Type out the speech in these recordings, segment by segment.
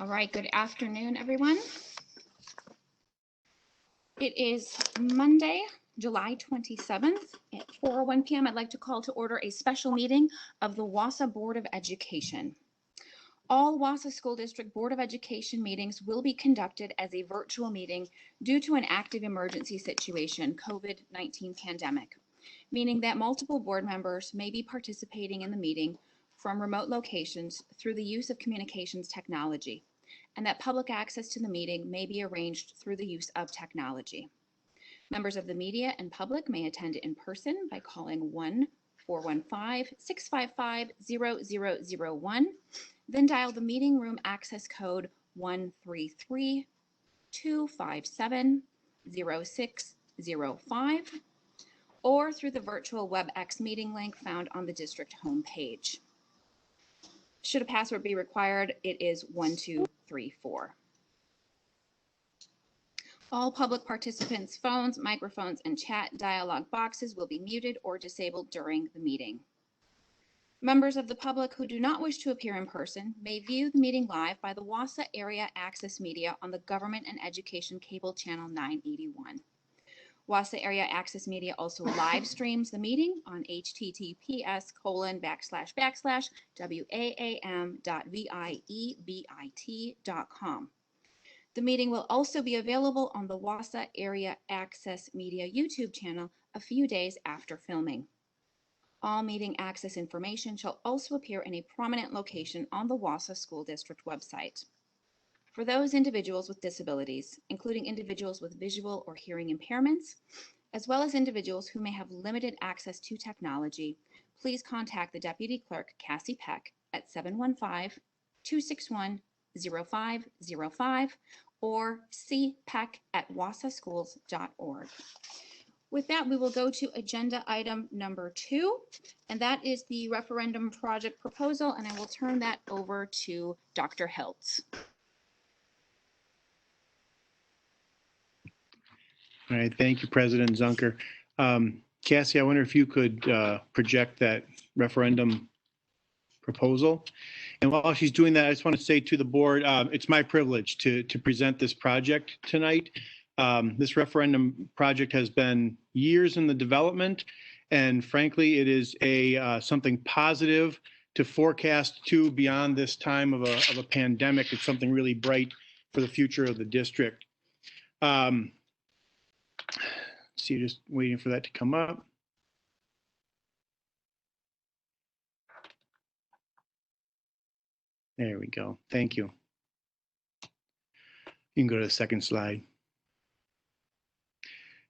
All right, good afternoon, everyone. It is Monday, July 27th at 4:01 p.m. I'd like to call to order a special meeting of the Wausau Board of Education. All Wausau School District Board of Education meetings will be conducted as a virtual meeting due to an active emergency situation, COVID-19 pandemic, meaning that multiple board members may be participating in the meeting from remote locations through the use of communications technology, and that public access to the meeting may be arranged through the use of technology. Members of the media and public may attend in person by calling 1-415-655-0001, then dial the meeting room access code 133-257-0605, or through the virtual WebEx meeting link found on the district homepage. Should a password be required, it is 1234. All public participants' phones, microphones, and chat dialog boxes will be muted or disabled during the meeting. Members of the public who do not wish to appear in person may view the meeting live by the Wausau Area Access Media on the Government and Education Cable Channel 981. Wausau Area Access Media also live streams the meeting on https://waam.viebit.com. The meeting will also be available on the Wausau Area Access Media YouTube channel a few days after filming. All meeting access information shall also appear in a prominent location on the Wausau School District website. For those individuals with disabilities, including individuals with visual or hearing impairments, as well as individuals who may have limited access to technology, please contact the Deputy Clerk, Cassie Peck, at 715-261-0505 or cpeck@wasauschools.org. With that, we will go to agenda item number 2, and that is the referendum project proposal, and I will turn that over to Dr. Hiltz. All right, thank you, President Zunker. Cassie, I wonder if you could project that referendum proposal. And while she's doing that, I just want to say to the board, it's my privilege to present this project tonight. This referendum project has been years in the development, and frankly, it is something positive to forecast to beyond this time of a pandemic. It's something really bright for the future of the district. See, just waiting for that to come up. There we go. Thank you. You can go to the second slide.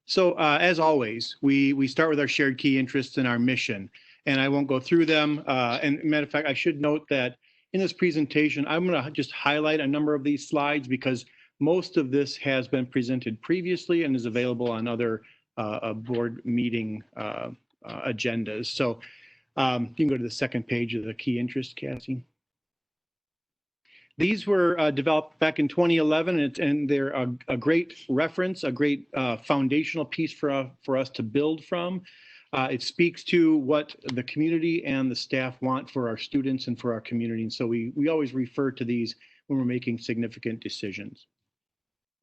So as always, we start with our shared key interests and our mission, and I won't go through them. And matter of fact, I should note that in this presentation, I'm going to just highlight a number of these slides because most of this has been presented previously and is available on other board meeting agendas. So you can go to the second page of the key interest, Cassie. These were developed back in 2011, and they're a great reference, a great foundational piece for us to build from. It speaks to what the community and the staff want for our students and for our community. And so we always refer to these when we're making significant decisions.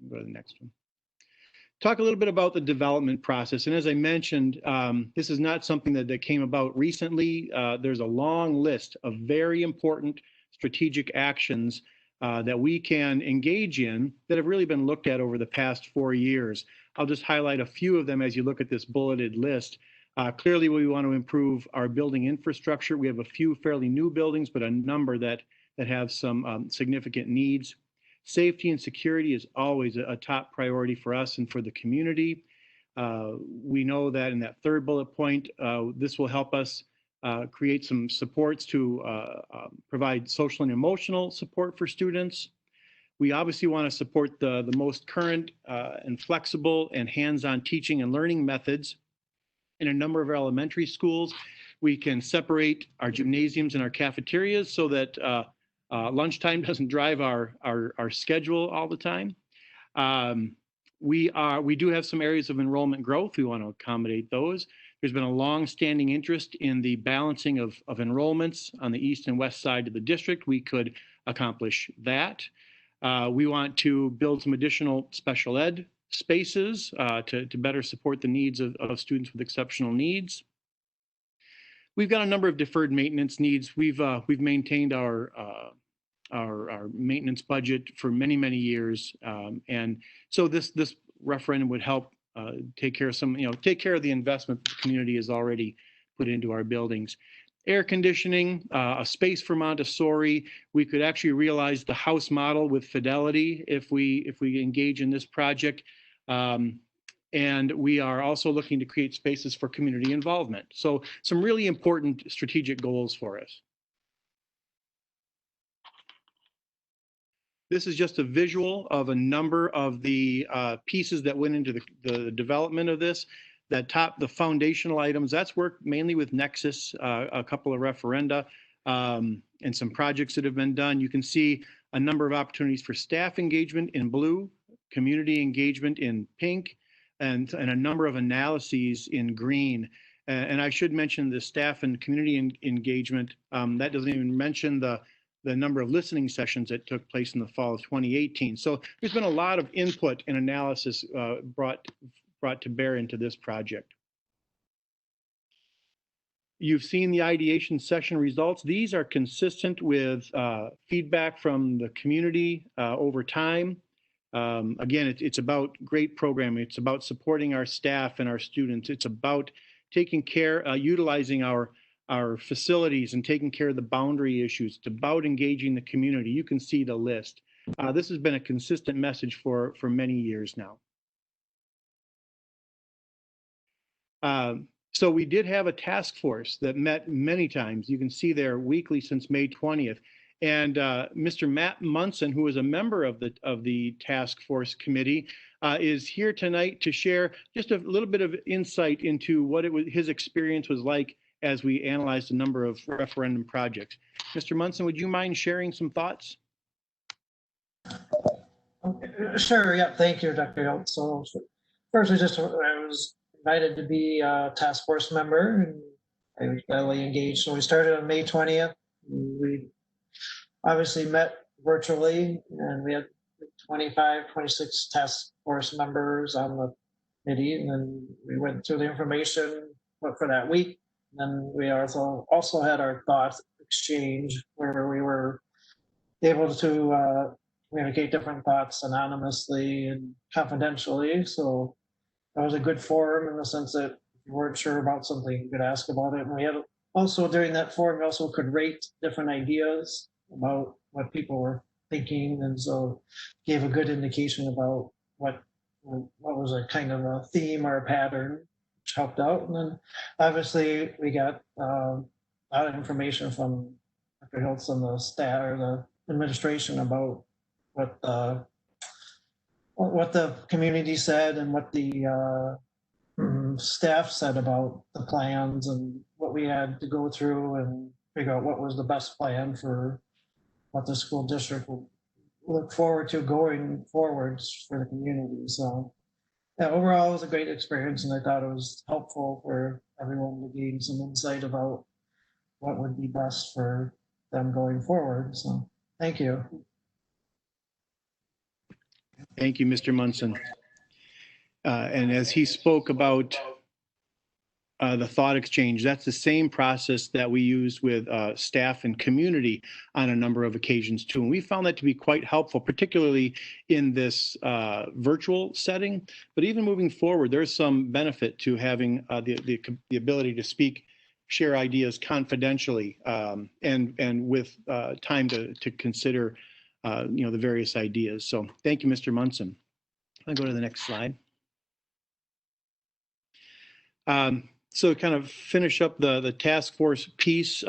Go to the next one. Talk a little bit about the development process. And as I mentioned, this is not something that came about recently. There's a long list of very important strategic actions that we can engage in that have really been looked at over the past 4 years. I'll just highlight a few of them as you look at this bulleted list. Clearly, we want to improve our building infrastructure. We have a few fairly new buildings, but a number that have some significant needs. Safety and security is always a top priority for us and for the community. We know that in that third bullet point, this will help us create some supports to provide social and emotional support for students. We obviously want to support the most current and flexible and hands-on teaching and learning methods in a number of our elementary schools. We can separate our gymnasiums and our cafeterias so that lunchtime doesn't drive our schedule all the time. We do have some areas of enrollment growth. We want to accommodate those. There's been a long-standing interest in the balancing of enrollments on the east and west side of the district. We could accomplish that. We want to build some additional special ed spaces to better support the needs of students with exceptional needs. We've got a number of deferred maintenance needs. We've maintained our maintenance budget for many years, and so this referendum would help take care of take care of the investment the community has already put into our buildings. Air conditioning, a space for Montessori. We could actually realize the house model with Fidelity if we engage in this project. And we are also looking to create spaces for community involvement. So some really important strategic goals for us. This is just a visual of a number of the pieces that went into the development of this. The foundational items, that's worked mainly with Nexus, a couple of referenda, and some projects that have been done. You can see a number of opportunities for staff engagement in blue, community engagement in pink, and a number of analyses in green. And I should mention the staff and community engagement. That doesn't even mention the number of listening sessions that took place in the fall of 2018. So there's been a lot of input and analysis brought to bear into this project. You've seen the ideation session results. These are consistent with feedback from the community over time. Again, it's about great programming. It's about supporting our staff and our students. It's about taking care, utilizing our facilities and taking care of the boundary issues. It's about engaging the community. You can see the list. This has been a consistent message for many years now. So we did have a task force that met many times. You can see there weekly since May 20th. And Mr. Matt Munson, who is a member of the task force committee, is here tonight to share just a little bit of insight into what his experience was like as we analyzed a number of referendum projects. Mr. Munson, would you mind sharing some thoughts? Sure. Yeah. Thank you, Dr. Hilt. So first, I was invited to be a task force member, and I was heavily engaged. So we started on May 20th. We obviously met virtually, and we had 26 task force members on the committee, and then we went through the information for that week. And then we also had our thought exchange where we were able to communicate different thoughts anonymously and confidentially. So that was a good forum in the sense that if you weren't sure about something, you could ask about it. And we had also during that forum, we also could rate different ideas about what people were thinking, and so gave a good indication about what was a kind of a theme or a pattern, which helped out. And then obviously we got a lot of information from Dr. Hiltz and the staff or the administration about what the community said and what the staff said about the plans and what we had to go through and figure out what was the best plan for what the school district will look forward to going forwards for the community. So yeah, overall it was a great experience, and I thought it was helpful for everyone to gain some insight about what would be best for them going forward. So thank you. Thank you, Mr. Munson. And as he spoke about the thought exchange, that's the same process that we use with staff and community on a number of occasions too. And we found that to be quite helpful, particularly in this virtual setting. But even moving forward, there's some benefit to having the ability to share ideas confidentially, and with time to consider the various ideas. So thank you, Mr. Munson. I'll go to the next slide. So kind of finish up the task force piece,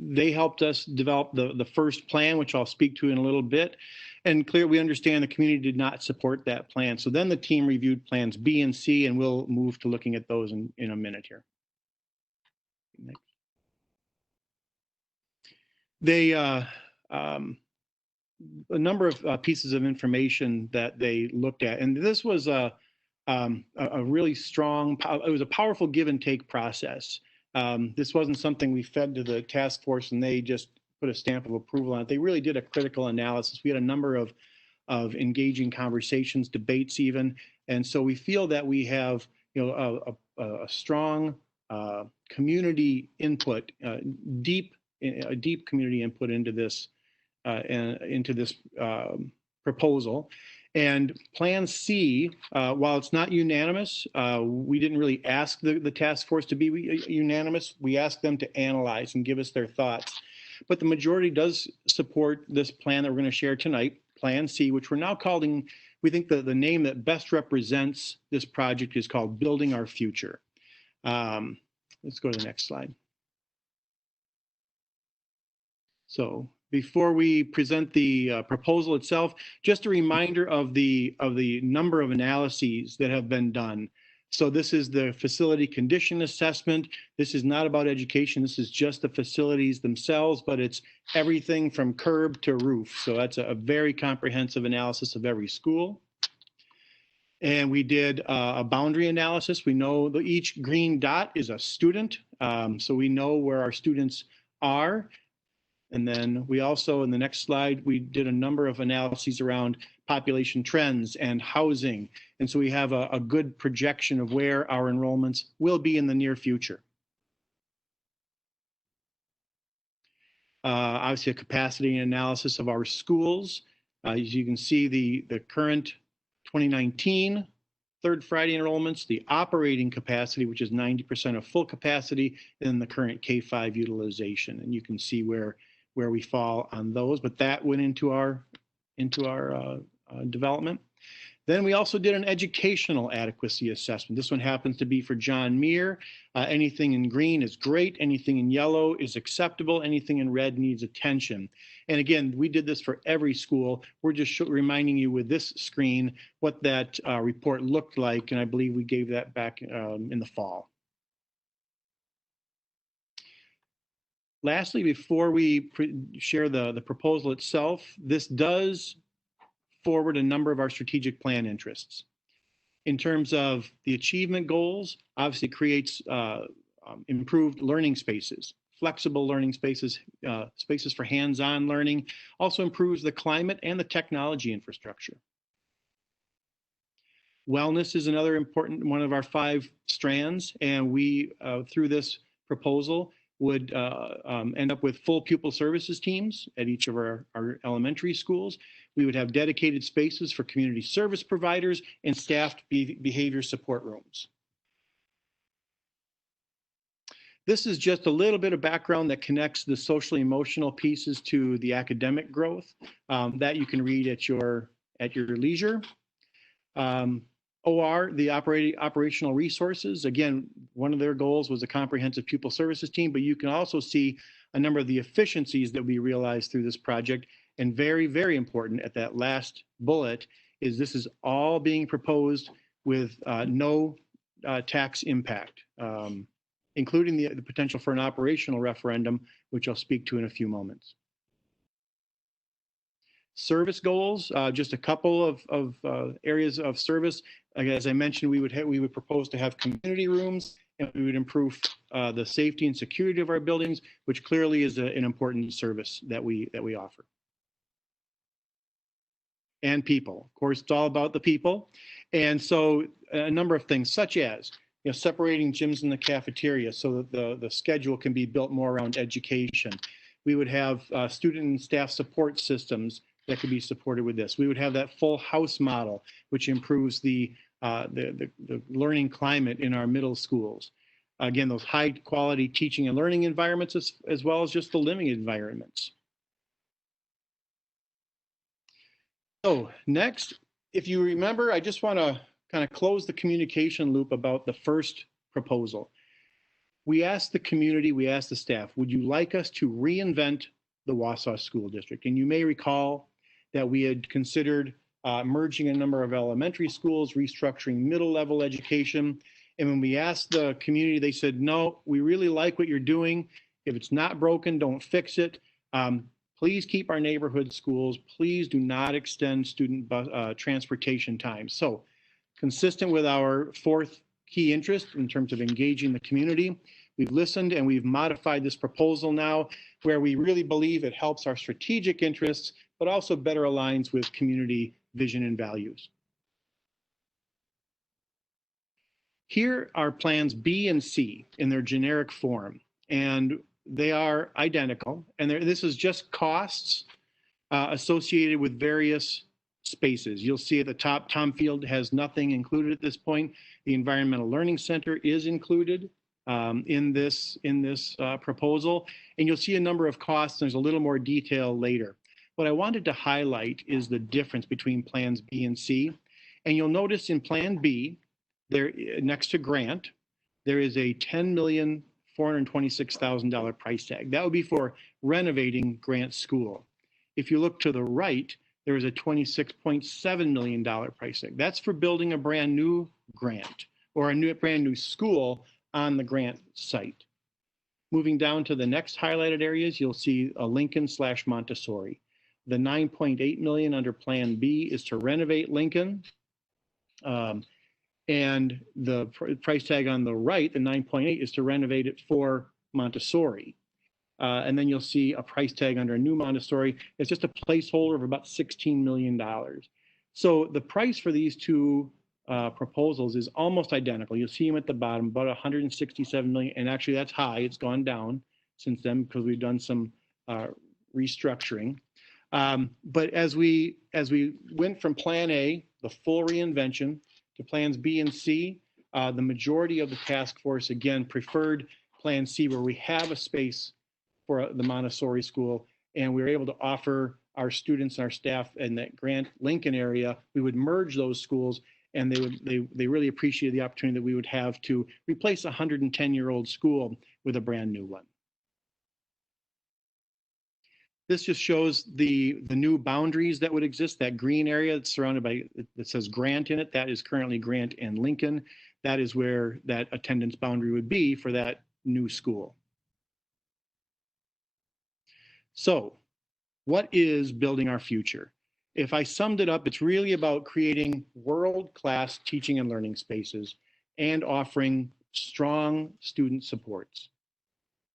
they helped us develop the first plan, which I'll speak to in a little bit. And we understand the community did not support that plan. So then the team reviewed plans B and C, and we'll move to looking at those in a minute here. Next. They, a number of pieces of information that they looked at, and this was a really strong, it was a powerful give and take process. This wasn't something we fed to the task force and they just put a stamp of approval on it. They really did a critical analysis. We had a number of of engaging conversations, debates even. And so we feel that we have, you know, a strong community input, deep community input into this proposal. And Plan C, while it's not unanimous, we didn't really ask the task force to be unanimous. We asked them to analyze and give us their thoughts. But the majority does support this plan that we're going to share tonight, Plan C, which we're now calling, we think the name that best represents this project is called Building Our Future. Let's go to the next slide. So before we present the proposal itself, just a reminder of the number of analyses that have been done. So this is the facility condition assessment. This is not about education. This is just the facilities themselves, but it's everything from curb to roof. So that's a very comprehensive analysis of every school. And we did a boundary analysis. We know that each green dot is a student. So we know where our students are. And then we also, in the next slide, we did a number of analyses around population trends and housing. And so we have a good projection of where our enrollments will be in the near future. Obviously, a capacity analysis of our schools. As you can see, the current 2019 third Friday enrollments, the operating capacity, which is 90% of full capacity, and the current K-5 utilization. And you can see where we fall on those, but that went into our development. Then we also did an educational adequacy assessment. This one happens to be for John Muir. Anything in green is great. Anything in yellow is acceptable. Anything in red needs attention. And again, we did this for every school. We're just reminding you with this screen what that report looked like, and I believe we gave that back in the fall. Lastly, before we share the proposal itself, this does forward a number of our strategic plan interests. In terms of the achievement goals, obviously creates improved learning spaces, flexible learning spaces, spaces for hands-on learning, also improves the climate and the technology infrastructure. Wellness is another important one of our 5 strands, and we, through this proposal, would end up with full pupil services teams at each of our elementary schools. We would have dedicated spaces for community service providers and staffed behavior support rooms. This is just a little bit of background that connects the socially emotional pieces to the academic growth that you can read at your leisure. OR, the operational resources, again, one of their goals was a comprehensive pupil services team, but you can also see a number of the efficiencies that we realized through this project. And very, very important at that last bullet is this is all being proposed with no tax impact, including the potential for an operational referendum, which I'll speak to in a few moments. Service goals, just a couple of areas of service. As I mentioned, we would propose to have community rooms, and we would improve the safety and security of our buildings, which clearly is an important service that we offer. And people, of course, it's all about the people. And so a number of things, such as separating gyms in the cafeteria so that the schedule can be built more around education. We would have student and staff support systems that could be supported with this. We would have that full house model, which improves the learning climate in our middle schools. Again, those high quality teaching and learning environments as well as just the living environments. So next, if you remember, I just want to kind of close the communication loop about the first proposal. We asked the community, we asked the staff, would you like us to reinvent the Wausau School District? And you may recall that we had considered merging a number of elementary schools, restructuring middle level education. And when we asked the community, they said, no, we really like what you're doing. If it's not broken, don't fix it. Please keep our neighborhood schools. Please do not extend student transportation time. So consistent with our 4th key interest in terms of engaging the community, we've listened and we've modified this proposal now where we really believe it helps our strategic interests, but also better aligns with community vision and values. Here are plans B and C in their generic form, and they are identical. And this is just costs associated with various spaces. You'll see at the top, Tom Field has nothing included at this point. The Environmental Learning Center is included in this proposal, and you'll see a number of costs. There's a little more detail later. What I wanted to highlight is the difference between plans B and C. And you'll notice in Plan B, there next to grant, there is a $10,426,000 price tag. That would be for renovating Grant School. If you look to the right, there is a $26.7 million price tag. That's for building a brand new grant or a brand new school on the grant site. Moving down to the next highlighted areas, you'll see a Lincoln/Montessori. The $9.8 million under Plan B is to renovate Lincoln. And the price tag on the right, the 9.8, is to renovate it for Montessori. And then you'll see a price tag under a new Montessori. It's just a placeholder of about $16 million. So the price for these two proposals is almost identical. You'll see them at the bottom, about $167 million. And actually that's high. It's gone down since then because we've done some restructuring. But as we went from Plan A, the full reinvention, to plans B and C, the majority of the task force, again, preferred Plan C, where we have a space for the Montessori school, and we were able to offer our students and our staff in that Grant Lincoln area, we would merge those schools, and they really appreciated the opportunity that we would have to replace a 110-year-old school with a brand new one. This just shows the new boundaries that would exist. That green area that's surrounded by, that says Grant in it, that is currently Grant and Lincoln. That is where that attendance boundary would be for that new school. So what is building our future? If I summed it up, it's really about creating world-class teaching and learning spaces and offering strong student supports.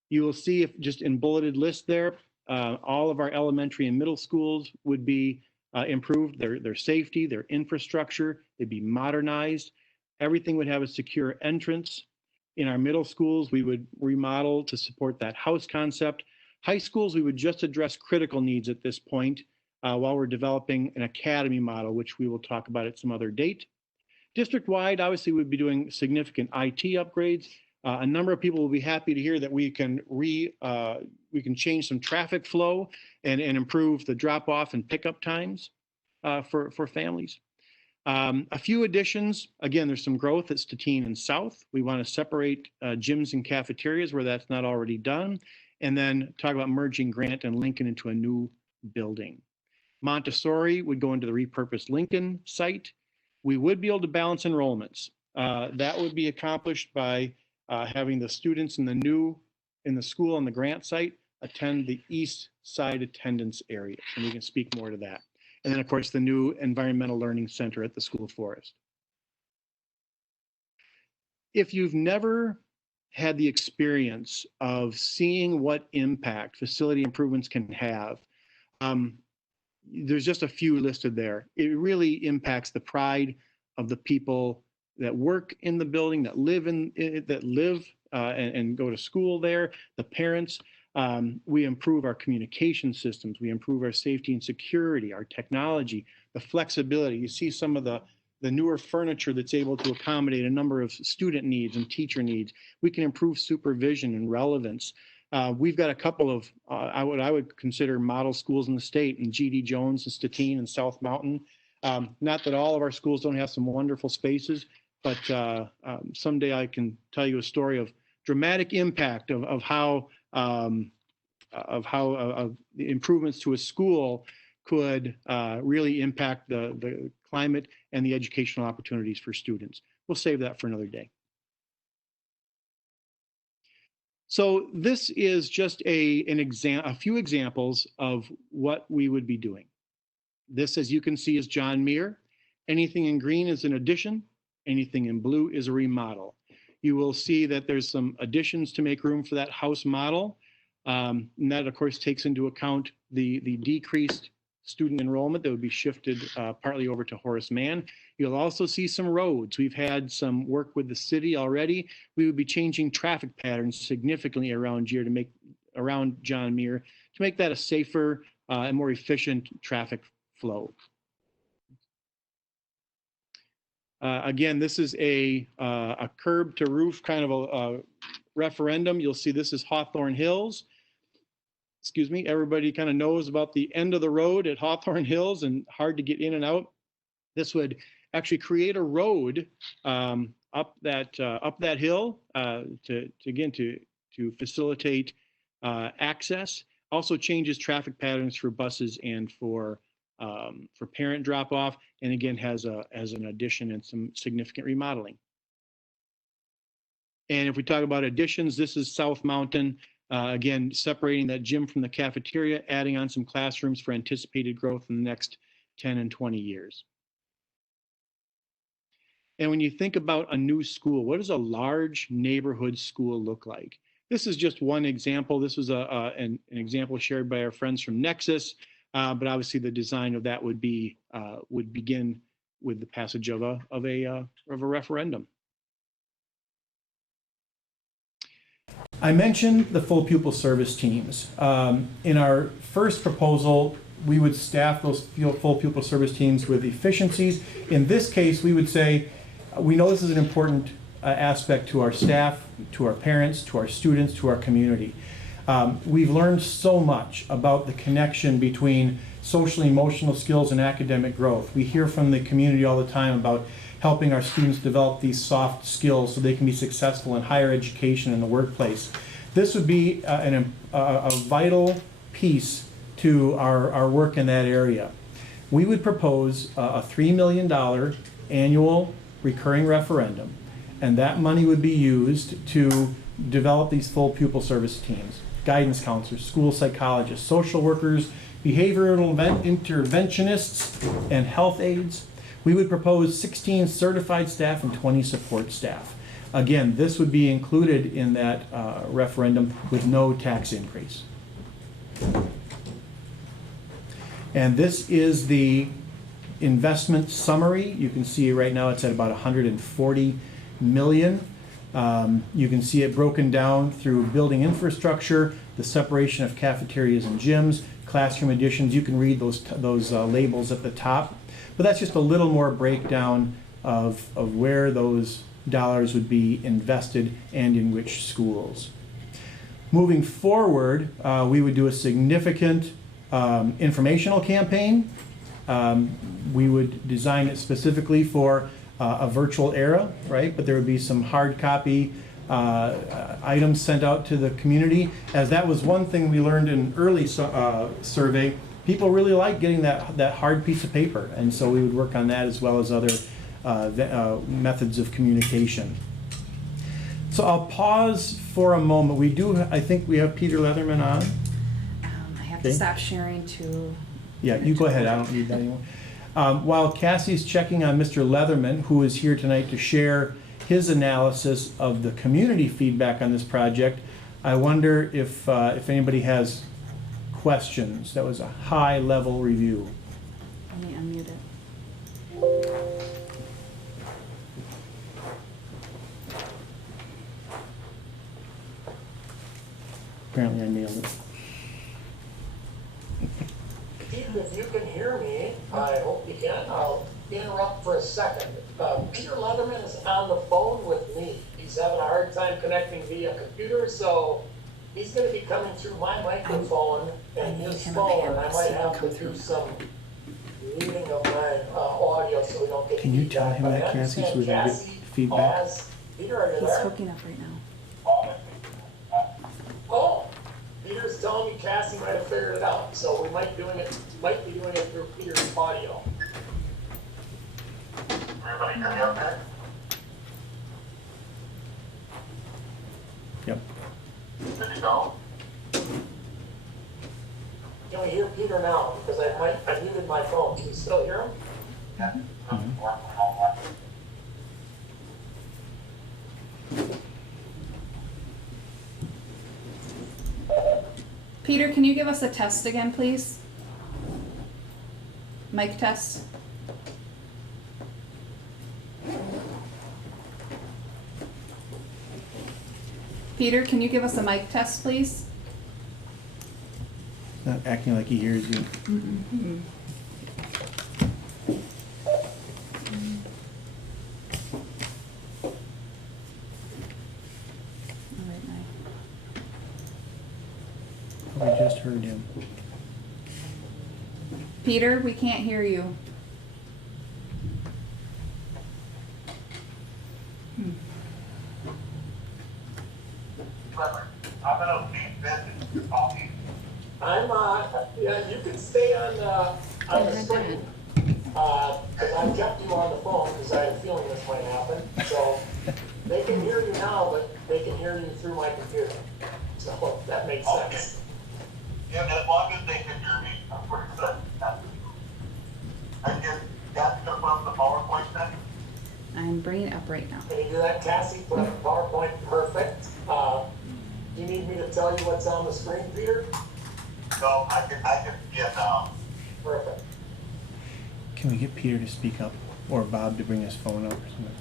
You will see, if just in bulleted list there, all of our elementary and middle schools would be improved, their safety, their infrastructure, they'd be modernized. Everything would have a secure entrance. In our middle schools, we would remodel to support that house concept. High schools, we would just address critical needs at this point while we're developing an academy model, which we will talk about at some other date. District-wide, obviously, we'd be doing significant IT upgrades. A number of people will be happy to hear that we can change some traffic flow and improve the drop-off and pickup times for families. A few additions. Again, there's some growth at Stettin and South. We want to separate gyms and cafeterias where that's not already done, and then talk about merging Grant and Lincoln into a new building. Montessori would go into the repurposed Lincoln site. We would be able to balance enrollments. That would be accomplished by having the students in the school on the Grant site attend the east side attendance area, and we can speak more to that. And then, of course, the new Environmental Learning Center at the School Forest. If you've never had the experience of seeing what impact facility improvements can have, there's just a few listed there. It really impacts the pride of the people that work in the building, that live and go to school there, the parents. We improve our communication systems. We improve our safety and security, our technology, the flexibility. You see some of the newer furniture that's able to accommodate a number of student needs and teacher needs. We can improve supervision and relevance. We've got a couple of what I would consider model schools in the state, in G.D. Jones and Stettin and South Mountain. Not that all of our schools don't have some wonderful spaces, but someday I can tell you a story of dramatic impact of how the improvements to a school could really impact the climate and the educational opportunities for students. We'll save that for another day. So this is just a few examples of what we would be doing. This, as you can see, is John Muir. Anything in green is an addition. Anything in blue is a remodel. You will see that there's some additions to make room for that house model. And that, of course, takes into account the decreased student enrollment that would be shifted partly over to Horace Mann. You'll also see some roads. We've had some work with the city already. We would be changing traffic patterns significantly around here to make around John Muir to make that a safer and more efficient traffic flow. Again, this is a curb to roof kind of a referendum. You'll see this is Hawthorne Hills. Excuse me, everybody kind of knows about the end of the road at Hawthorne Hills and hard to get in and out. This would actually create a road up that hill to facilitate access. Also changes traffic patterns for buses and for parent drop-off, and again has an addition and some significant remodeling. And if we talk about additions, this is South Mountain. Again, separating that gym from the cafeteria, adding on some classrooms for anticipated growth in the next 10 and 20 years. And when you think about a new school, what does a large neighborhood school look like? This is just one example. This was an example shared by our friends from Nexus, but obviously the design of that would begin with the passage of a referendum. I mentioned the full pupil service teams. In our first proposal, we would staff those full pupil service teams with efficiencies. In this case, we would say, we know this is an important aspect to our staff, to our parents, to our students, to our community. We've learned so much about the connection between social emotional skills and academic growth. We hear from the community all the time about helping our students develop these soft skills so they can be successful in higher education in the workplace. This would be a vital piece to our work in that area. We would propose a $3 million annual recurring referendum, and that money would be used to develop these full pupil service teams, guidance counselors, school psychologists, social workers, behavioral interventionists, and health aides. We would propose 16 certified staff and 20 support staff. Again, this would be included in that referendum with no tax increase. And this is the investment summary. You can see right now it's at about 140 million. You can see it broken down through building infrastructure, the separation of cafeterias and gyms, classroom additions. You can read those labels at the top. But that's just a little more breakdown of where those dollars would be invested and in which schools. Moving forward, we would do a significant informational campaign. We would design it specifically for a virtual era, right? But there would be some hard copy items sent out to the community, as that was one thing we learned in early survey. People really like getting that hard piece of paper, and so we would work on that as well as other methods of communication. So I'll pause for a moment. I think we have Peter Leatherman on. I have to stop sharing to... Yeah, you go ahead. I don't need that anymore. While Cassie's checking on Mr. Leatherman, who is here tonight to share his analysis of the community feedback on this project, I wonder if anybody has questions. That was a high-level review. Let me unmute it. Apparently I nailed it. Peter, if you can hear me, I hope you can, I'll interrupt for a second. Peter Leatherman is on the phone with me. He's having a hard time connecting via computer, so he's going to be coming through my microphone and his phone, and I might have to do some muting of my audio so we don't get Can you tell him that, Cassie, so we can get feedback? Peter, are you He's there? hooking up right now. Oh, Peter's telling me Cassie might have figured it out, so we might be doing it through Peter's audio. Everybody hear me okay? Yep. Good to go. Can we hear Peter now? Because I muted my phone. Can you still hear him? Yeah. Peter, can you give us a test again, please? Mic test. Peter, can you give us a mic test, please? Not acting like he hears you. Oh, wait, no. We just heard him. Peter, we can't hear you. I'm gonna leave this coffee. Yeah, you can stay on the screen. Cause I kept you on the phone, cause I had a feeling this might happen, so they can hear you now, but they can hear you through my computer. So that makes sense. Yeah, as long as they can hear me, I'm pretty good. I just got to from the PowerPoint then. I'm bringing it up right now. Can you do that, Cassie? Put up the PowerPoint, perfect. Do you need me to tell you what's on the screen, Peter? So I can see it now. Perfect. Can we get Peter to speak up, or Bob to bring his phone up or something?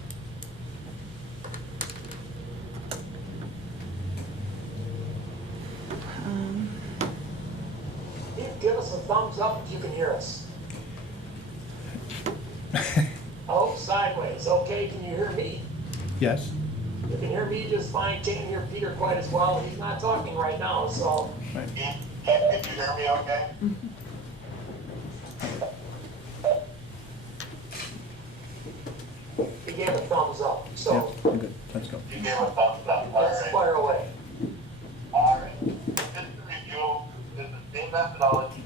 Give us a thumbs up if you can hear us. Oh, sideways. Okay, can you hear me? Yes? You can hear me just fine. Can't hear Peter quite as well. He's not talking right now, so. Right. Can you hear me okay? He gave a thumbs up, Yeah, so we're good. Let's go. You gave a thumbs up, all let's right. fire away. All right. Just to review, it's the same methodology,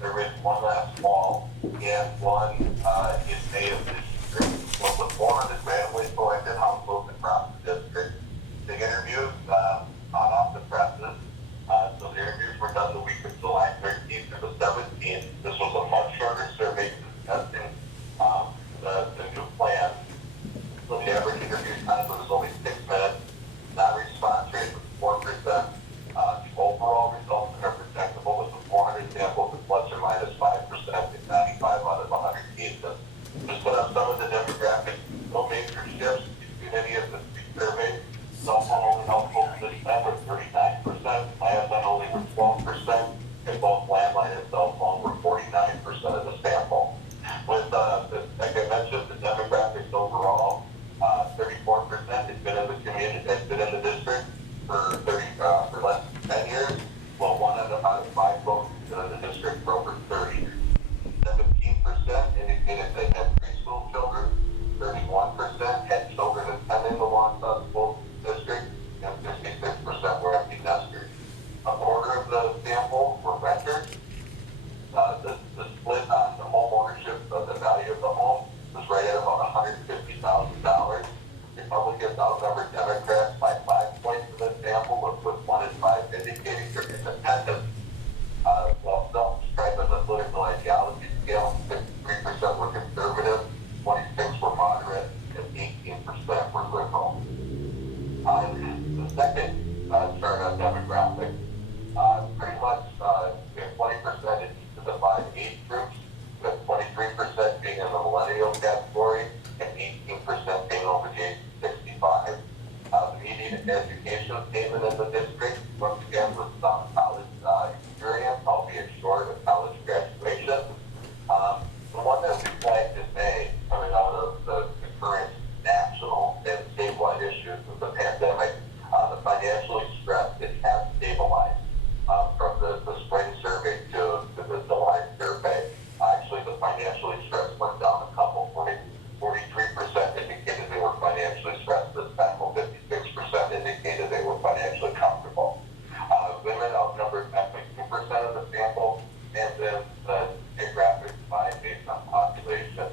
there is one last fall, and one in May of this year. One with 400 randomly selected households across the district. The interviews, hot off the presses. So the interviews were done the week of July 13th to the 17th. This was a much shorter survey testing the new plan. So the average interview time was only 6 minutes. Non-response rate was 4%. The overall results that are projectable was the 400 samples with plus or minus 5% in 95 out of 100 cases. Just put up some of the demographics. No major shifts between any of the three surveys. Cell phone only households this time were 39%. Landline only were 12%. And both landline and cell phone were 49% of the sample. With, like I mentioned, the demographics overall, 34% has been in the community, has been in the district for less than 10 years. Well, 1 out of 5 folks in the district for over 30. 17% indicated they had preschool children. 31% had children attending the Wausau School District, and 56% were empty nesters. A quarter of the sample were renters. The split on the home ownership of the value of the home was right at about $150,000. Republicans outnumbered Democrats by 5 points in the sample, with 1 in 5 indicating their independence. While some described as a political ideology scale, 53% were conservative, 26% were moderate, and 18% were liberal. The second chart on demographics, pretty much we have 20% in each of the 5 age groups, with 23% being in the millennial category and 18% being over the age of 65. The median education attainment in the district, once again, was some college experience, albeit short of college graduation. The one that we flagged in May, coming out of the current national and statewide issues with the pandemic, the financially stressed, it has stabilized from the spring survey to the July survey. Actually, the financially stressed went down a couple points. 43% indicated they were financially stressed this time, while 56% indicated they were financially comfortable. Women outnumbered 52% of the sample, and then the geographic divide based on population.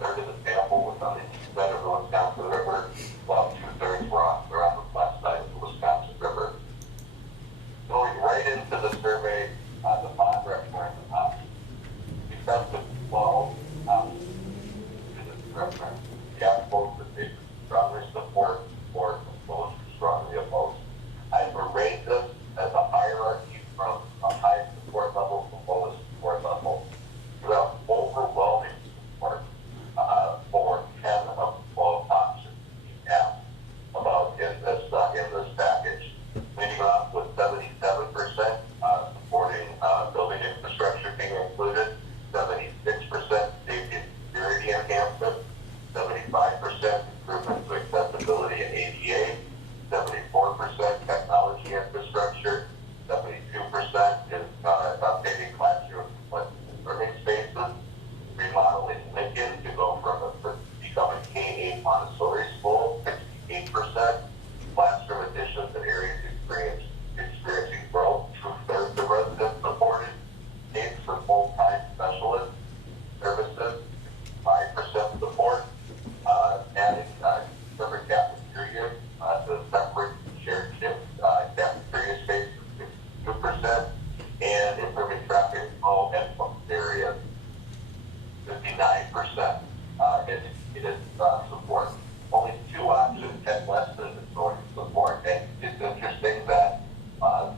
Third of the sample was on the east side of the Wisconsin River, while 2/3 were on the west side of the Wisconsin River. Going right into the survey, the bond reference, defensive flow, reference, yeah, both that they strongly support or opposed, strongly opposed. I would rate this as a hierarchy from a high support level to lowest support level. You 59% indicated support. Only 2 options had less than the majority support. And it's interesting that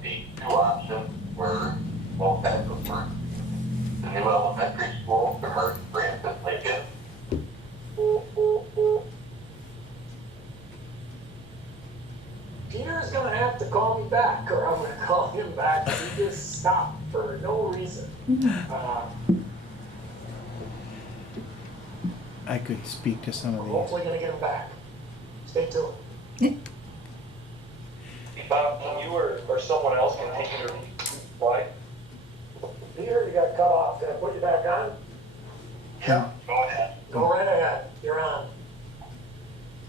the 2 options were both had support. The new elementary school, the Merck, Grant, and Lincoln. Peter's gonna have to call me back, or I'm gonna call him back. He just stopped for no reason. I could speak to some of these. Hopefully gonna get him back. Stay tuned. Bob, you or someone else can take it or why? Peter, you got cut off. Can I put you back on? Yeah, go ahead. Go right ahead. You're on.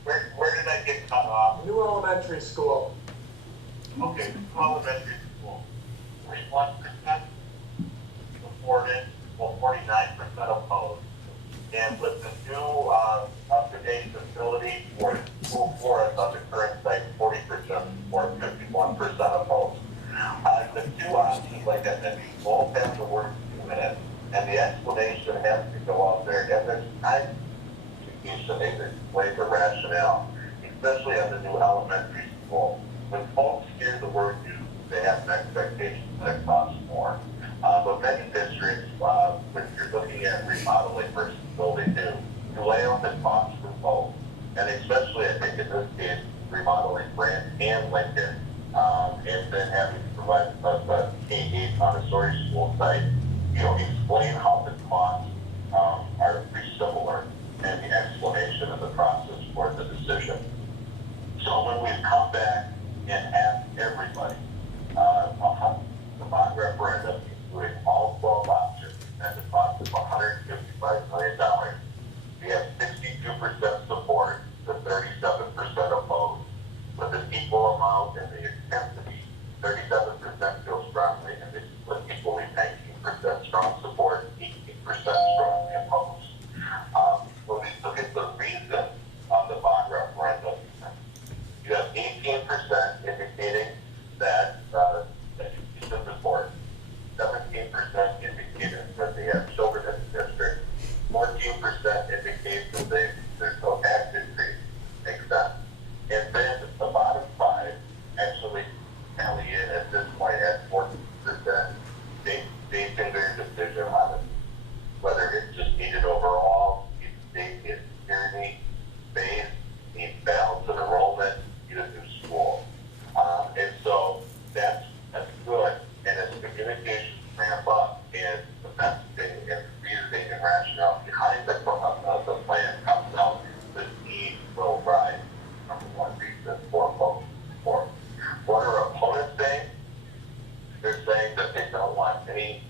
Where did I get cut off? New elementary school. Okay, elementary school. 41% supported, well, 49% opposed. And with the new up-to-date facility for school forest on the current site, 40% support, 51% opposed. The 2 options, like I said, both have to work 2 minutes, and the explanation has to go out there, and there's time to explain the rationale, especially on the new elementary school. When folks hear the word new, they have an expectation that it costs more. But many districts, when you're looking at remodeling versus building new, you lay out the costs for both. And especially, I think in this case, remodeling Grant and Lincoln, and then having to provide a K-8 Montessori school site, explain how the costs are pretty similar and the explanation of the process for the decision. So when we come back and ask everybody, the bond referendum, including all 12 options, and the cost of $155 million, we have 62% support to 37% opposed, with an equal amount in the intensity. 37% feel strongly, and they split equally 19% strong support, 18% strongly opposed. When we look at the reason of the bond referendum, you have 18% indicating that you should support, 17% indicated that they have children in the district, 14% indicates that there's no tax increase, makes sense. And then the bottom 5 actually tally in at this point at 14%, basing their decision on it, whether it's just needed overall, it's security, space, needs balance and enrollment, need a new school. And so that's good. And as communications ramp up and the messaging and reasoning and rationale behind the plan comes out, the need will rise. Number one reason for folks support. What are opponents saying? They're saying that they don't want any,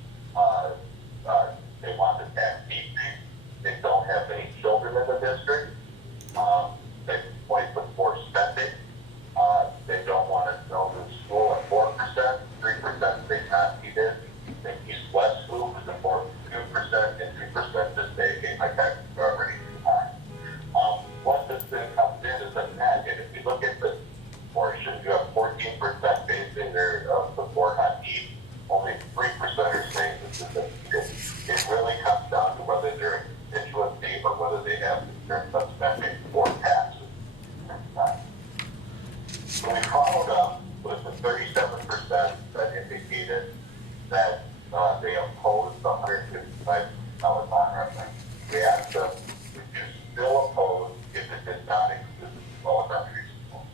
they want the tax decrease. They don't have any children in the district. They point with more spending. They don't want to build a school at 4%, 3% they not needed. The East-West Loop is at 2%, and 3% to say, my taxes are already too high. What this thing comes in is a net, and if you look at the portion, you have 14% basing their support on need. Only 3% are saying this is needed. It really comes down to whether they're a constituency or whether they have concerns about spending or taxes. So we followed up with the 37% that indicated that they opposed the $155 bond referendum. We asked them, would you still oppose if it did not include elementary schools?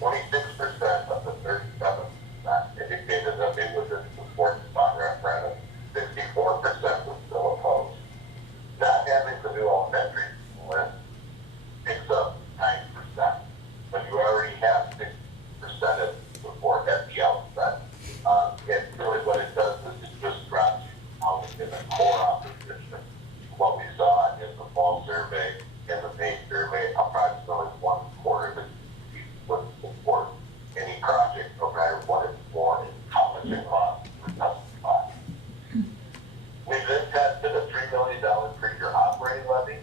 26% of the 37% indicated that they would support the bond referendum. 54% would still oppose. Not having the new elementary school in picks up 9%, but you already have 6% of support at the outset. And really what it does is it just drops you out in the core opposition. What we saw in the fall survey and the May survey, approximately 1/4 of it would support any project, no matter what it's for and how much it costs or doesn't cost. We then tested a $3 million per year operating levy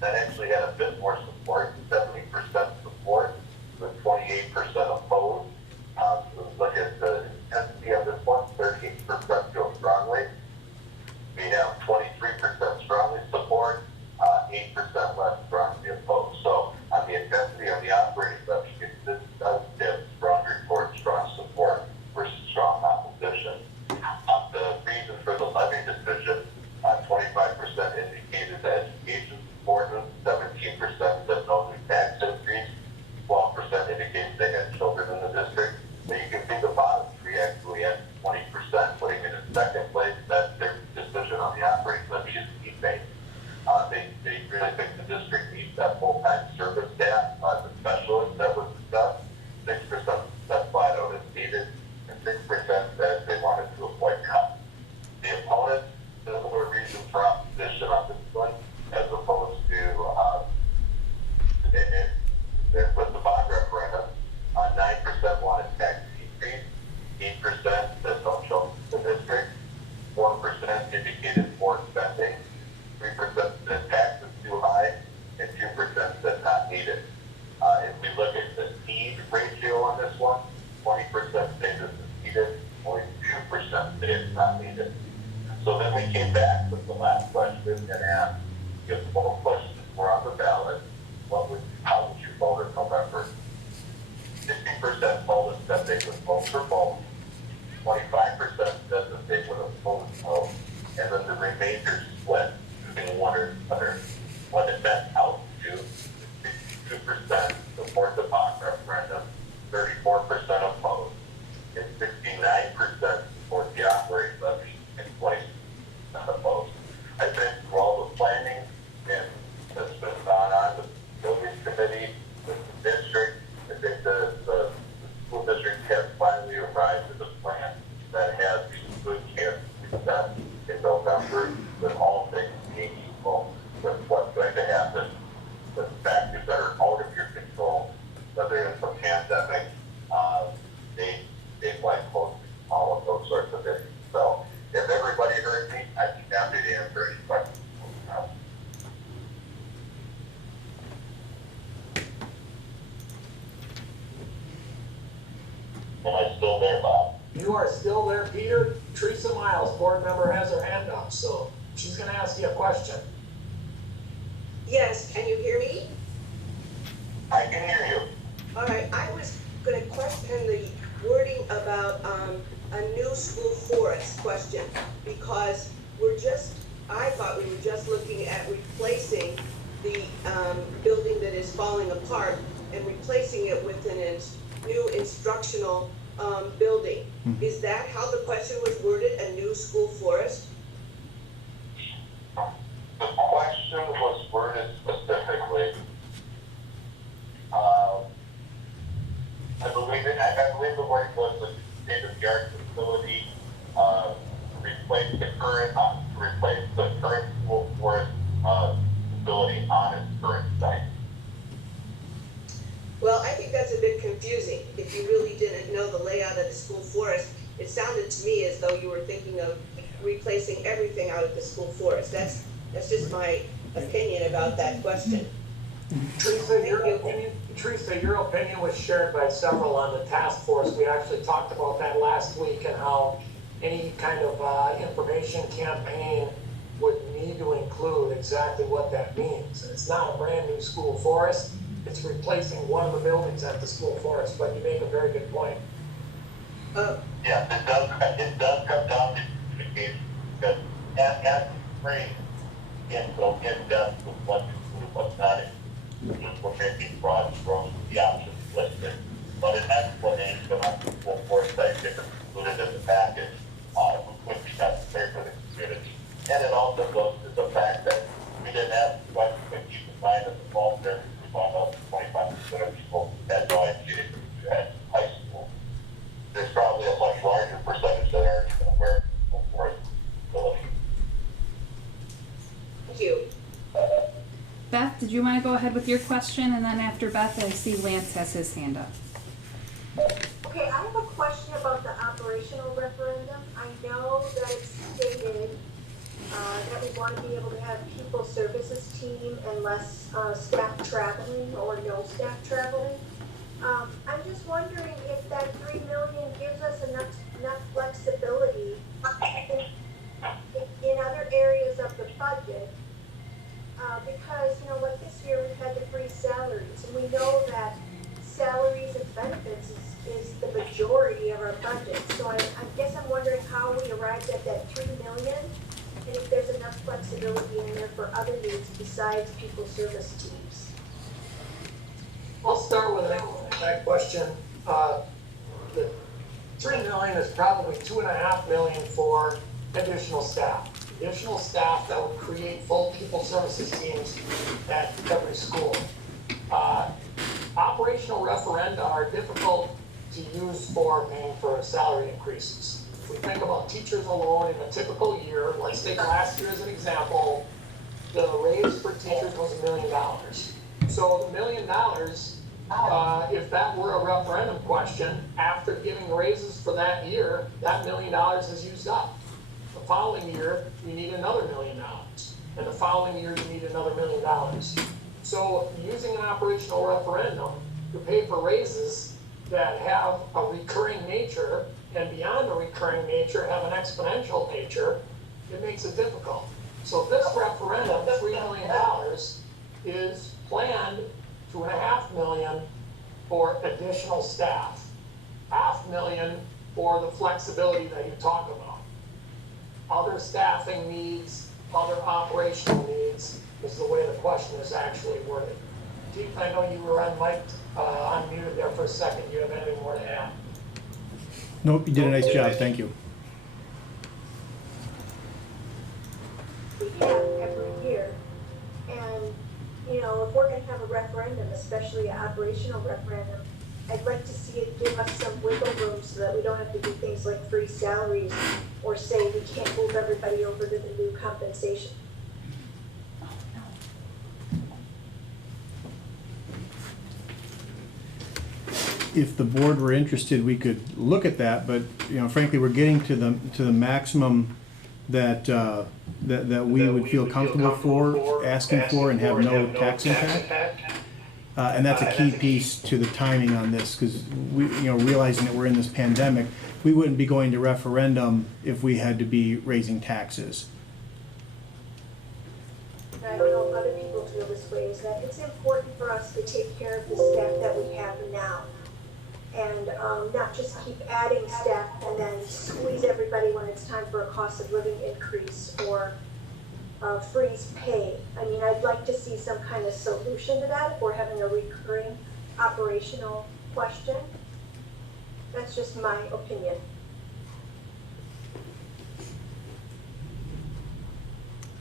that actually had a bit more support, 70% support, with 28% opposed. So look at the intensity of this one, 13% feel strongly. We have 23% strongly support planning and that's been gone on with the building committee, with the district. I think the school district has finally arrived at a plan that has good chance to be done in November with all things being equal with what's going to happen with factors that are out of your control, whether it's a pandemic, statewide closing, all of those sorts of issues. So if everybody heard me, I'd be happy to answer any questions. Am I still there, Bob? You are still there, Peter. Teresa Miles, board member, has her hand up, so she's gonna ask you a question. Yes, can you hear me? I can hear you. All right, I was gonna question the wording about, a new school forest question, because I thought we were just looking at replacing the, building that is falling apart and replacing it with new instructional, building. Is that how the question was worded, a new school forest? The question was worded specifically. I believe the word was the state-of-the-art facility, replace the current school forest, facility on its current site. Well, I think that's a bit confusing. If you really didn't know the layout of the school forest, it sounded to me as though you were thinking of replacing everything out of the school forest. That's just my opinion about that question. Teresa, your opinion was shared by several on the task force. We actually talked about that last week and how any kind of information campaign would need to include exactly what that means. It's not a brand new school forest. It's replacing one of the buildings at the school forest, but you make a very good point. Yeah, it does come down to communication, because as trained and go in depth with what's included, what's not included, we're making broad strokes with the options listed. But an explanation on the full foresight difference included in the package, would be necessary for the community. And it also goes to the fact that we didn't ask the question, but keep in mind that the fall service, we found out 25% of people had no idea you had high school. There's probably a much larger percentage that aren't even aware of the forest facility. Thank you. Beth, did you want to go ahead with your question? And then after Beth, I see Lance has his hand up. Okay, I have a question about the operational referendum. I know that it's stated that we want to be able to have people services team and less staff traveling or no staff traveling. I'm just wondering if that 3 million gives us enough flexibility in other areas of the budget. Because, like this year we've had to freeze salaries, and we know that salaries and benefits is the majority of our budget. So I guess I'm wondering how we arrived at that 3 million, and if there's enough flexibility in there for other needs besides people service teams. I'll start with that question. The 3 million is probably 2.5 million for additional staff. Additional staff that would create full people services teams at every school. Operational referenda are difficult to use for paying for salary increases. If we think about teachers alone in a typical year, let's take last year as an example, the raise for teachers was $1 million. So the $1 million, if that were a referendum question, after giving raises for that year, that $1 million is used up. The following year, you need another $1 million. And the following year, you need another $1 million. So using an operational referendum to pay for raises that have a recurring nature and beyond a recurring nature have an exponential nature, it makes it difficult. So this referendum, $3 million, is planned $2.5 million for additional staff, $500,000 for the flexibility that you talk about. Other staffing needs, other operational needs is the way the question is actually worded. Keith, I know you were unmuted there for a second. Do you have anything more to add? Nope, you did a nice job, thank you. We have every year you know, if we're gonna have a referendum, especially an operational referendum, I'd like to see it give us some wiggle room so that we don't have to do things like freeze salaries or say we can't move everybody over to the new compensation. If the board were interested, we could look at that, but, you know, frankly, we're getting to the maximum that, that we would feel comfortable for, asking for, and have no tax impact. And that's a key piece to the timing on this, because we, you know, realizing that we're in this pandemic, we wouldn't be going to referendum if we had to be raising taxes. I don't know if other people feel this way, is that it's important for us to take care of the staff that we have now. And not just keep adding staff and then squeeze everybody when it's time for a cost of living increase or freeze pay. I mean, I'd like to see some kind of solution to that if we're having a recurring operational question. That's just my opinion.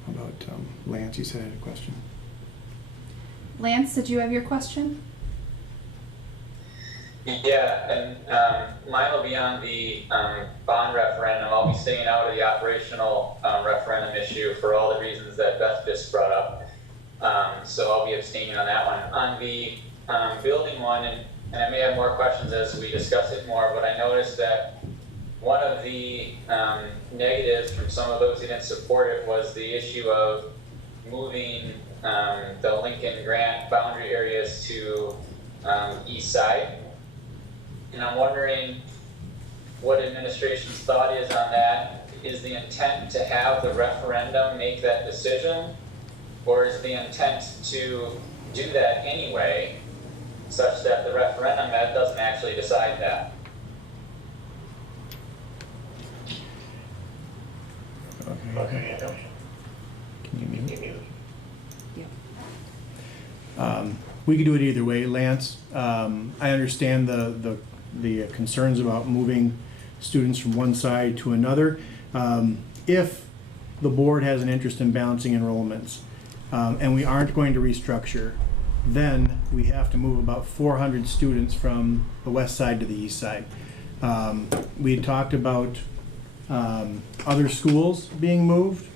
How about Lance, you said I had a question. Lance, did you have your question? Yeah, and mine will be on the bond referendum. I'll be staying out of the operational referendum issue for all the reasons that Beth just brought up. So I'll be abstaining on that one. On the building one, and I may have more questions as we discuss it more, but I noticed that one of the negatives from some of those who didn't support it was the issue of moving the Lincoln Grant boundary areas to east side. And I'm wondering what administration's thought is on that. Is the intent to have the referendum make that decision? Or is the intent to do that anyway, such that the referendum doesn't actually decide that? Okay. Can you mute? We could do it either way, Lance. I understand the concerns about moving students from one side to another. If the board has an interest in balancing enrollments, and we aren't going to restructure, then we have to move about 400 students from the west side to the east side. We had talked about other schools being moved.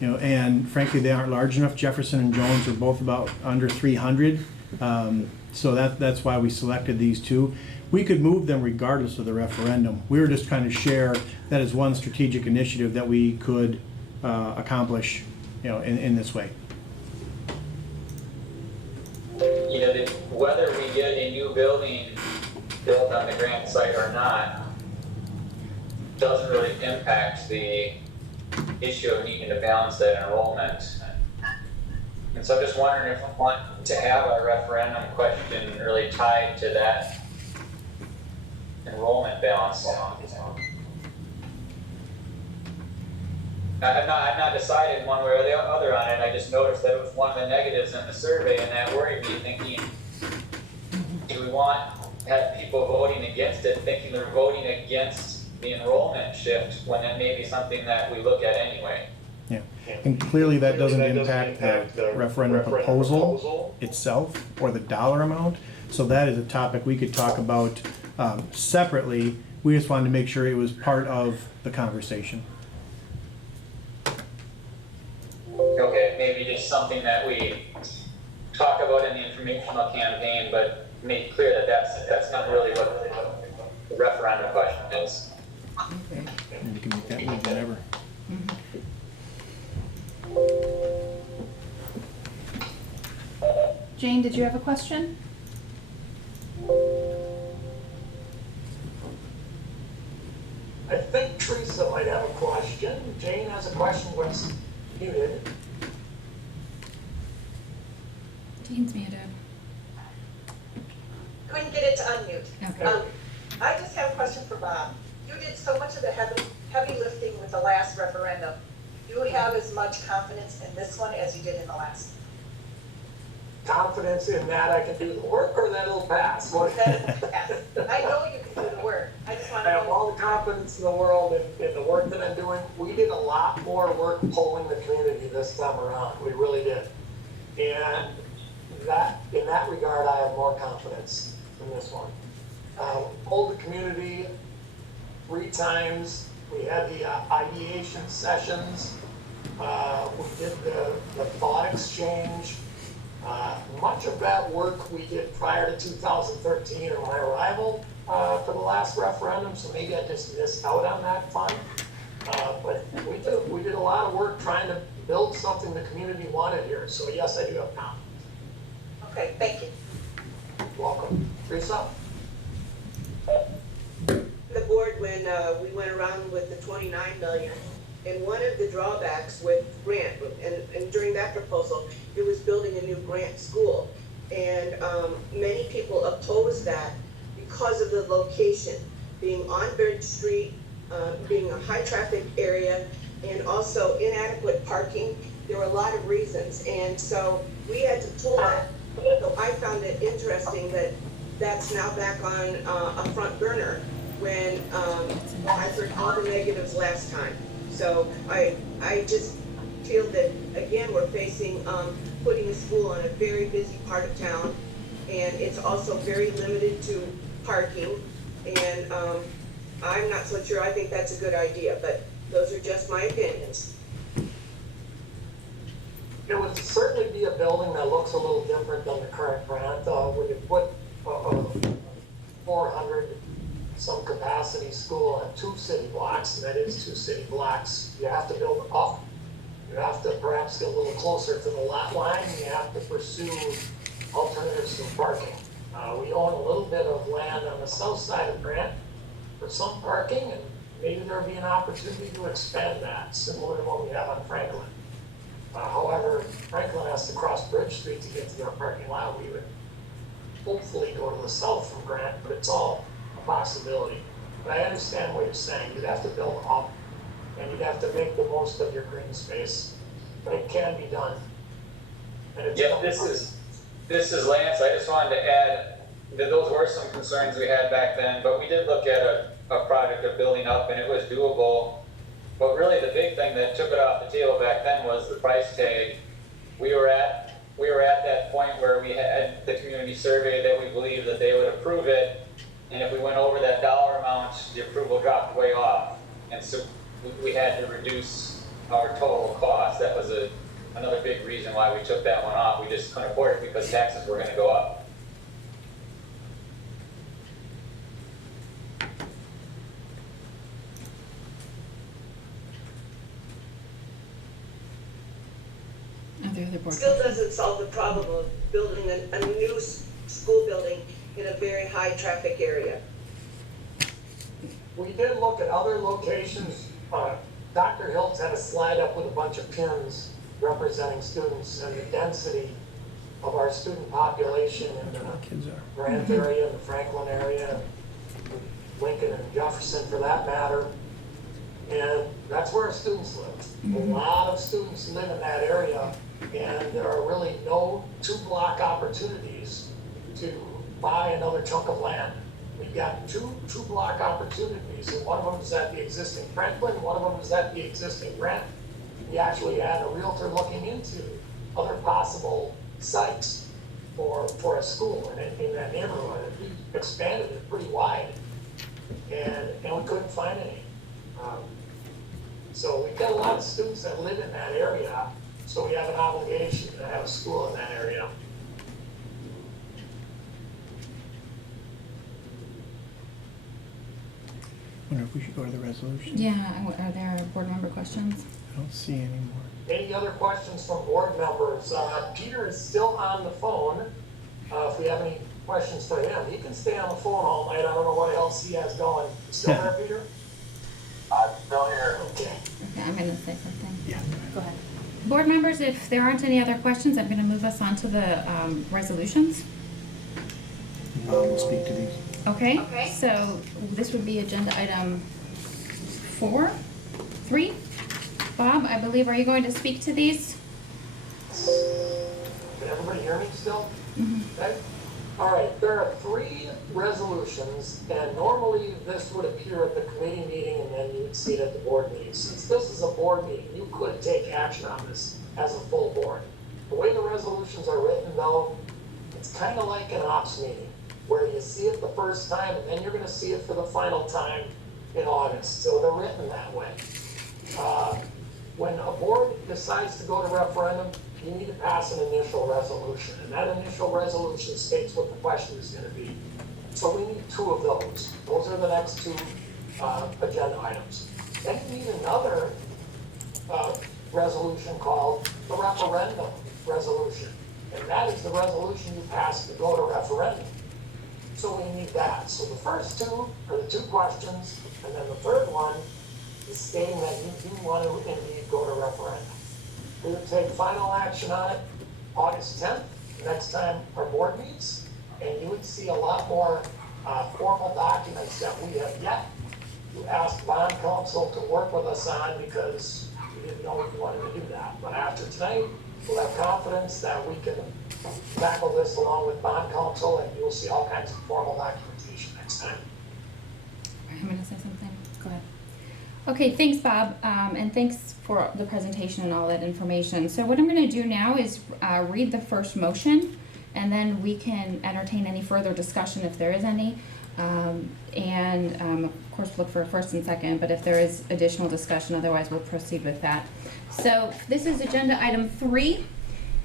You know, and frankly, they aren't large enough. Jefferson and Jones are both about under 300. So that's why we selected these two. We could move them regardless of the referendum. We were just trying to share that as one strategic initiative that we could accomplish, you know, in this way. You know, whether we get a new building built on the Grant site or not doesn't really impact the issue of needing to balance that enrollment. And so I'm just wondering if we want to have a referendum question really tied to that enrollment balance. I've not decided one way or the other on it. I just noticed that it was one of the negatives in the survey, and that worried me, thinking, do we want to have people voting against it, thinking they're voting against the enrollment shift when that may be something that we look at anyway? Yeah, and clearly that doesn't impact the referendum proposal itself or the dollar amount. So that is a topic we could talk about separately. We just wanted to make sure it was part of the conversation. Okay, maybe just something that we talk about in the informational campaign, but make clear that that's not really what the referendum question is. And you can make that move whenever. Jane, did you have a question? I think Teresa might have a question. Jane has a question what's muted. Jane's muted. Couldn't get it to unmute. Okay. I just have a question for Bob. You did so much of the heavy lifting with the last referendum. Do you have as much confidence in this one as you did in the last? Confidence in that I can do the work or that it'll pass? What? Yes. I know you can do the work. I just want I to have know. all the confidence in the world in the work that I'm doing. We did a lot more work polling the community this time around. We really did. And that, in that regard, I have more confidence in this one. Polled the community 3 times. We had the ideation sessions. We did the thought exchange. Much of that work we did prior to 2013 or my arrival for the last referendum, so maybe I just missed out on that fun. But we did a lot of work trying to build something the community wanted here. So yes, I do have confidence. Okay, thank you. Welcome. Teresa? The board, when we went around with the 29 million, and one of the drawbacks with grant, and during that proposal, it was building a new grant school. And many people opposed that because of the location, being on Bridge Street, being a high traffic area, and also inadequate parking. There were a lot of reasons, and so we had to pull that. So I found it interesting that that's now back on a front burner when I heard all the negatives last time. So I just feel that, again, we're facing putting a school on a very busy part of town, and it's also very limited to parking, and I'm not so sure I think that's a good idea, but those are just my opinions. It would certainly be a building that looks a little different than the current grant. When you put a 400 some capacity school on 2 city blocks, and that is 2 city blocks, you have to build up. You have to perhaps get a little closer to the lot line, and you have to pursue alternatives to parking. We own a little bit of land on the south side of Grant for some parking, and maybe there'll be an opportunity to expand that, similar to what we have on Franklin. However, Franklin has to cross Bridge Street to get to their parking lot. We would hopefully go to the south from Grant, but it's all a possibility. But I understand what you're saying. You'd have to build up, and you'd have to make the most of your green space, but it can be done. And it's Yeah, this is Lance. I just wanted to add that those were some concerns we had back then, but we did look at a project of building up, and it was doable. But really the big thing that took it off the table back then was the price tag. We were at that point where we had the community survey that we believed that they would approve it, and if we went over that dollar amount, the approval dropped way off. And so we had to reduce our total cost. That was another big reason why we took that one off. We just couldn't afford it because taxes were gonna go up. Still doesn't solve the problem of building a new school building in a very high traffic area. We did look at other locations. Dr. Hiltz had a slide up with a bunch of pins representing students and the density of our student population in the Grant area, the Franklin area, Lincoln and Jefferson for that matter. And that's where our students live. A lot of students live in that area, and there are really no 2-block opportunities to buy another chunk of land. We've got two 2-block opportunities, and one of them is at the existing Franklin, one of them is at the existing Grant. We actually had a realtor looking into other possible sites for a school in that neighborhood. We expanded it pretty wide, and we couldn't find any. So we've got a lot of students that live in that area, so we have an obligation to have a school in that area. I wonder if we should go to the resolution. Yeah, are there board member questions? I don't see any more. Any other questions from board members? Peter is still on the phone. If we have any questions for him, he can stay on the phone all night. I don't know what else he has going. Still there, Peter? I'm still here. Okay. Okay, I'm gonna say something. Yeah. Go ahead. Board members, if there aren't any other questions, I'm gonna move us on to the resolutions. We'll speak to these. Okay, so this would be agenda item 3. Bob, I believe, are you going to speak to these? Can everybody hear me still? Okay. All right, there are 3 resolutions, and normally this would appear at the committee meeting and then you would see it at the board meeting. Since this is a board meeting, you could take action on this as a full board. The way the resolutions are written though, it's kind of like an ops meeting, where you see it the first time and then you're gonna see it for the final time in August. So they're written that way. When a board decides to go to referendum, you need to pass an initial resolution, and that initial resolution states what the question is gonna be. So we need 2 of those. Those are the next 2 agenda items. Then you need another resolution called the referendum resolution. And that is the resolution you pass to go to referendum. So we need that. So the first 2 are the 2 questions, and then the third one is stating that you do want to indeed go to referendum. We would take final action on it August 10th, next time our board meets, and you would see a lot more formal documents that we have yet to ask bond counsel to work with us on, because we didn't know we wanted to do that. But after tonight, we'll have confidence that we can tackle this along with bond counsel, and you'll see all kinds of formal documentation next time. I'm gonna say something. Go ahead. Okay, thanks, Bob, and thanks for the presentation and all that information. So what I'm gonna do now is read the first motion, and then we can entertain any further discussion if there is any. Of course, look for a first and second, but if there is additional discussion, otherwise we'll proceed with that. So this is agenda item 3.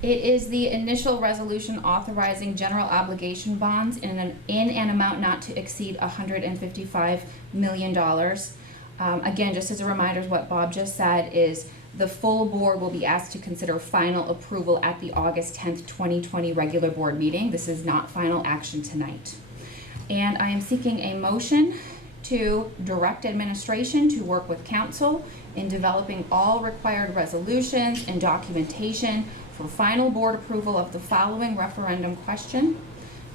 It is the initial resolution authorizing general obligation bonds in an amount not to exceed $155 million. Again, just as a reminder, what Bob just said is the full board will be asked to consider final approval at the August 10th, 2020 regular board meeting. This is not final action tonight. And I am seeking a motion to direct administration to work with council in developing all required resolutions and documentation for final board approval of the following referendum question.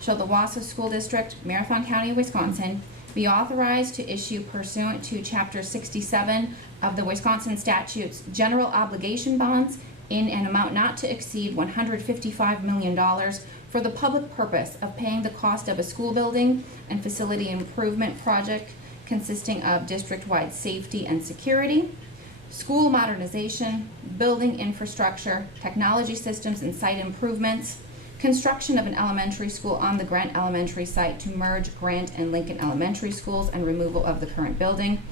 Shall the Wausau School District, Marathon County, Wisconsin, be authorized to issue pursuant to Chapter 67 of the Wisconsin Statutes general obligation bonds in an amount not to exceed $155 million for the public purpose of paying the cost of a school building and facility improvement project consisting of district-wide safety and security, school modernization, building infrastructure, technology systems and site improvements, construction of an elementary school on the Grant Elementary site to merge Grant and Lincoln Elementary schools and removal of the current building,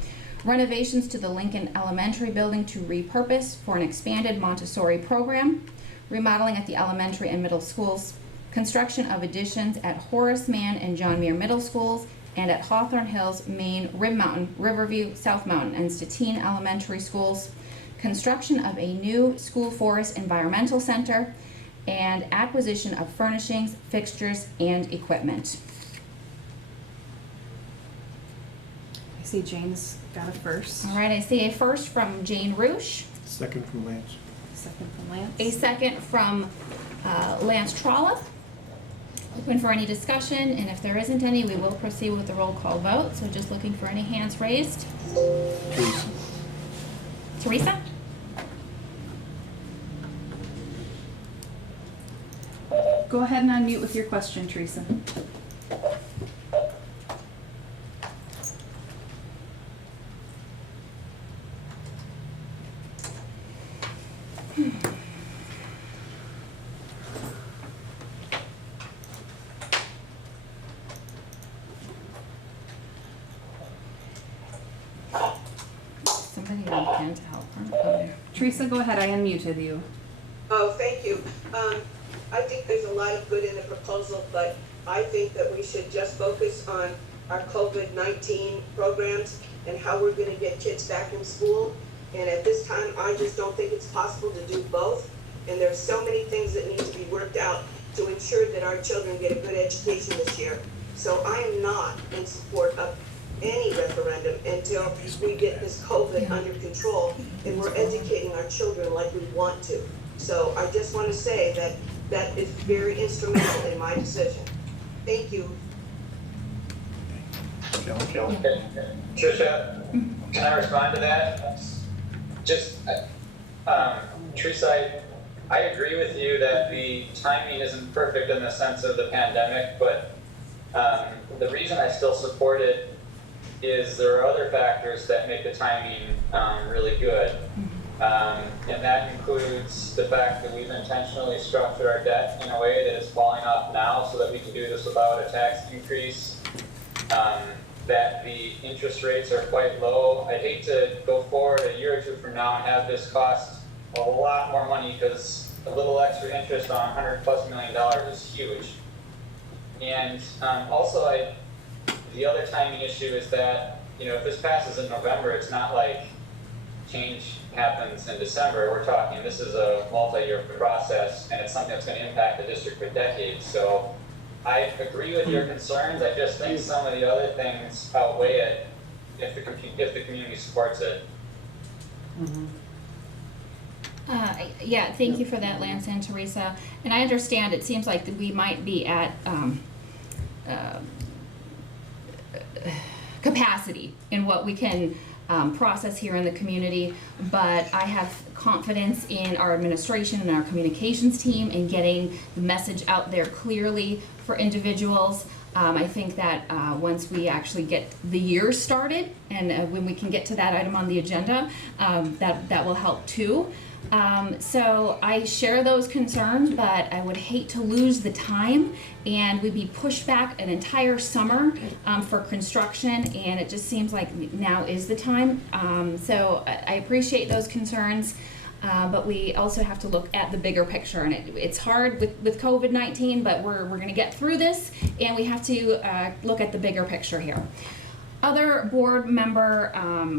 renovations to the Lincoln Elementary building to repurpose for an expanded Montessori program, remodeling at the elementary and middle schools, construction of additions at Horace Mann and John Muir Middle Schools, and at Hawthorne Hills, Maine, Rib Mountain, Riverview, South Mountain, and Statine Elementary Schools, construction of a new school forest environmental center, and acquisition of furnishings, fixtures, and equipment. I see Jane's got a first. All right, I see a first from Jane Roosh, Second from Lance. Second from Lance. a second from Lance Trollope. Open for any discussion, and if there isn't any, we will proceed with the roll call vote. So just looking for any hands raised. Teresa. Teresa? Go ahead and unmute with your question, Teresa. Somebody can to help her. Okay. Teresa, go ahead. I unmuted you. Oh, thank you. I think there's a lot of good in the proposal, but I think that we should just focus on our COVID-19 programs and how we're gonna get kids back in school. And at this time, I just don't think it's possible to do both. And there's so many things that need to be worked out to ensure that our children get a good education this year. So I am not in support of any referendum until we get this COVID under control and we're educating our children like we want to. So I just want to say that that is very instrumental in my decision. Thank you. Okay. Tricia, can I respond to that? Just, Teresa, I agree with you that the timing isn't perfect in the sense of the pandemic, but the reason I still support it is there are other factors that make the timing really good. And that includes the fact that we've intentionally structured our debt in a way that is falling off now so that we can do this without a tax increase. That the interest rates are quite low. I'd hate to go forward a year or two from now and have this cost a lot more money, because a little extra interest on $100+ million is huge. And also, the other timing issue is that, if this passes in November, it's not like change happens in December. We're talking, this is a multi-year process, and it's something that's going to impact the district for decades. So I agree with your concerns. I just think some of the other things outweigh it if the community supports it. Yeah, thank you for that, Lance and Teresa. And I understand it seems like that we might be at capacity in what we can process here in the community, but I have confidence in our administration and our communications team in getting the message out there clearly for individuals. I think that once we actually get the year started, and when we can get to that item on the agenda, that will help too. So I share those concerns, but I would hate to lose the time, and we'd be pushed back an entire summer for construction, and it just seems like now is the time. So I appreciate those concerns, but we also have to look at the bigger picture, and it's hard with COVID-19, but we're going to get through this, and we have to look at the bigger picture here. Other board member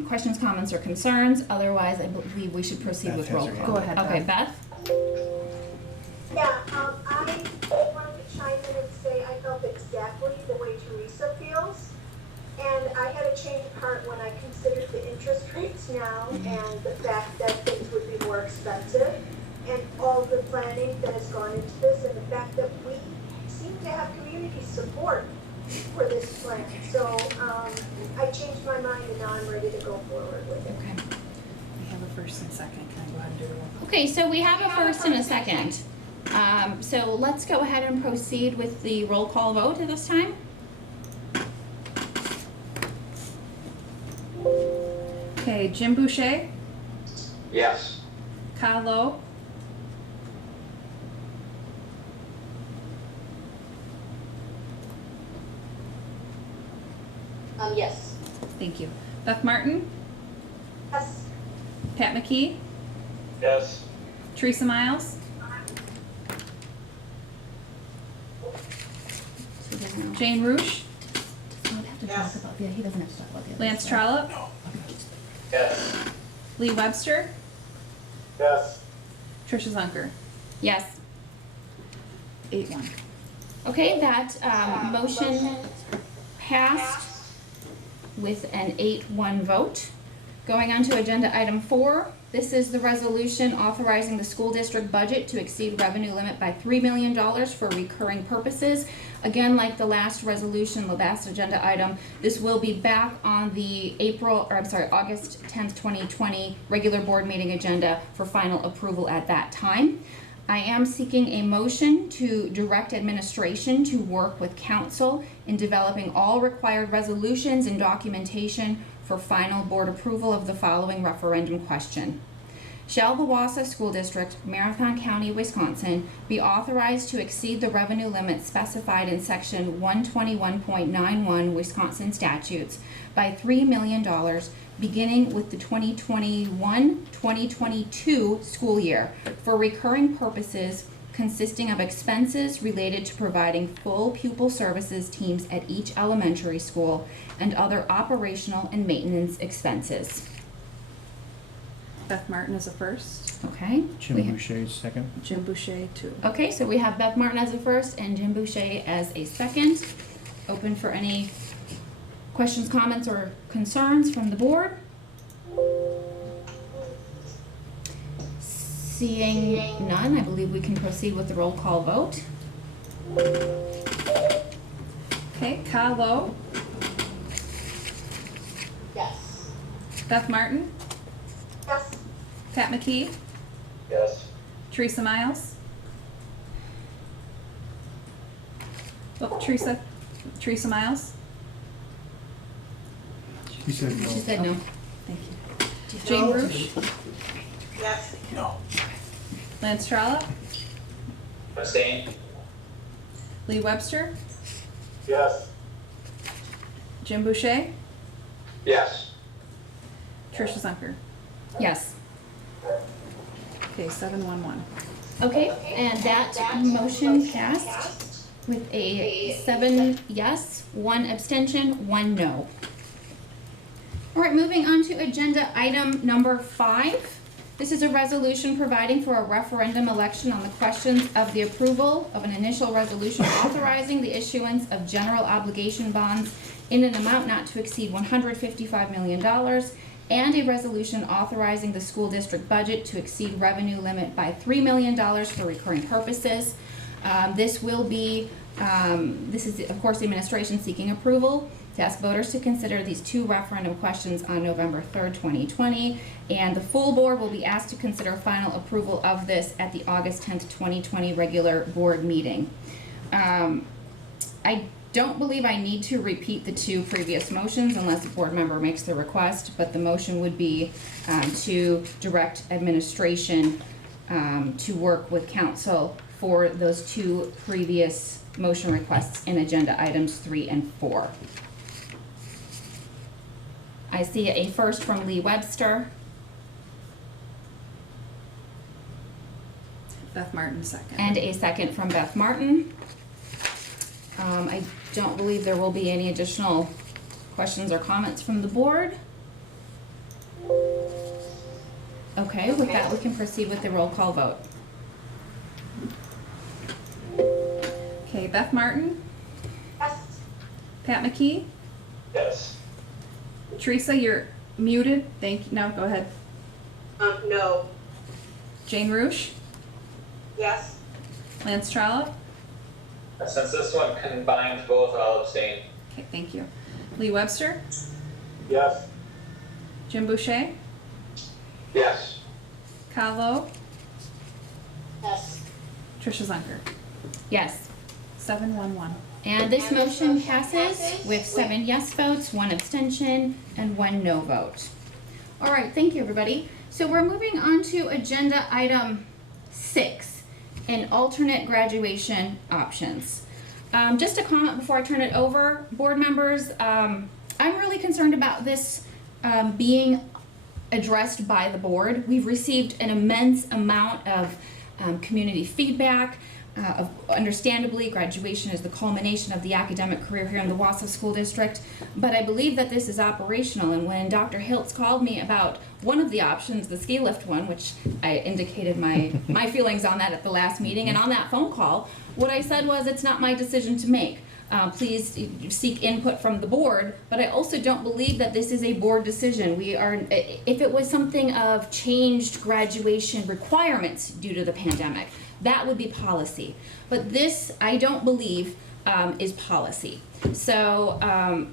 questions, comments, or concerns? Otherwise, I believe we should proceed with roll call. Go ahead, Okay, Beth. Yeah, I wanted to chime in and say I felt exactly the way Teresa feels. And I had a change of heart when I considered the interest rates now and the fact that things would be more expensive and all the planning that has gone into this and the fact that we seem to have community support for this plan. So I changed my mind and now I'm ready to go forward with it. Okay. We have a first and second. Can I go ahead and do the roll call? Okay, so we have a first and a second. So let's go ahead and proceed with the roll call vote at this time. Okay, Jim Boucher, Yes. Kyle Lowe, Yes. thank you. Beth Martin, Yes. Pat McKee, Yes. Teresa Miles, Jane Roosh, Yes. He doesn't have to talk about the other Lance stuff. Trollope, Yes. Lee Webster, Yes. Tricia Zunker. Yes. 8-1. Okay, that motion passed with an 8-1 vote. Going on to agenda item 4, this is the resolution authorizing the school district budget to exceed revenue limit by $3 million for recurring purposes. Again, like the last resolution, the last agenda item, this will be back on the August 10th, 2020 regular board meeting agenda for final approval at that time. I am seeking a motion to direct administration to work with council in developing all required resolutions and documentation for final board approval of the following referendum question. Shall the Wausau School District, Marathon County, Wisconsin, be authorized to exceed the revenue limit specified in section 121.91 Wisconsin statutes by $3 million beginning with the 2021-2022 school year for recurring purposes consisting of expenses related to providing full pupil services teams at each elementary school and other operational and maintenance expenses. Beth Martin is a first. Okay. Jim we Boucher is second. Jim Boucher, 2. Okay, so we have Beth Martin as a first and Jim Boucher as a second. Open for any questions, comments, or concerns from the board? Seeing none, I believe we can proceed with the roll call vote. Okay, Kyle Lowe, Yes. Beth Martin, Yes. Pat McKee, Yes. Teresa Miles. Oh, Teresa Miles. You said no. She said no. Thank you. Jane Roosh, Yes. No. Lance Trollope, Abstain? Lee Webster, Yes. Jim Boucher, Yes. Tricia Zunker. Yes. Okay, 7-1-1. Okay, and that motion passed with a 7 yes, 1 abstention, 1 no. All right, moving on to agenda item number 5. This is a resolution providing for a referendum election on the questions of the approval of an initial resolution authorizing the issuance of general obligation bonds in an amount not to exceed $155 million and a resolution authorizing the school district budget to exceed revenue limit by $3 million for recurring purposes. This is, of course, the administration seeking approval to ask voters to consider these 2 referendum questions on November 3rd, 2020, and the full board will be asked to consider final approval of this at the August 10th, 2020 regular board meeting. I don't believe I need to repeat the 2 previous motions unless a board member makes the request, but the motion would be to direct administration to work with council for those 2 previous motion requests in agenda items 3 and 4. I see a first from Lee Webster. Beth Martin, second. And a second from Beth Martin. I don't believe there will be any additional questions or comments from the board. Okay, with that, we can proceed with the roll call vote. Okay, Beth Martin, Yes. Pat McKee, Yes. Teresa, you're muted. Thank you. No, go ahead. No. Jane Roosh, Yes. Lance Trollope. Since this one combines both, I'll abstain. Okay, thank you. Lee Webster, Yes. Jim Boucher, Yes. Kyle Lowe, Yes. Tricia Zunker. Yes. 7-1-1. And this motion passes with 7 yes votes, 1 abstention, and 1 no vote. All right, thank you, everybody. So we're moving on to agenda item 6, and alternate graduation options. Just a comment before I turn it over, board members. I'm really concerned about this being addressed by the board. We've received an immense amount of community feedback. Understandably, graduation is the culmination of the academic career here in the Wausau School District, but I believe that this is operational, and when Dr. Hiltz called me about one of the options, the ski lift one, which I indicated my feelings on that at the last meeting, and on that phone call, what I said was, it's not my decision to make. Please seek input from the board, but I also don't believe that this is a board decision. If it was something of changed graduation requirements due to the pandemic, that would be policy. But this, I don't believe, is policy. So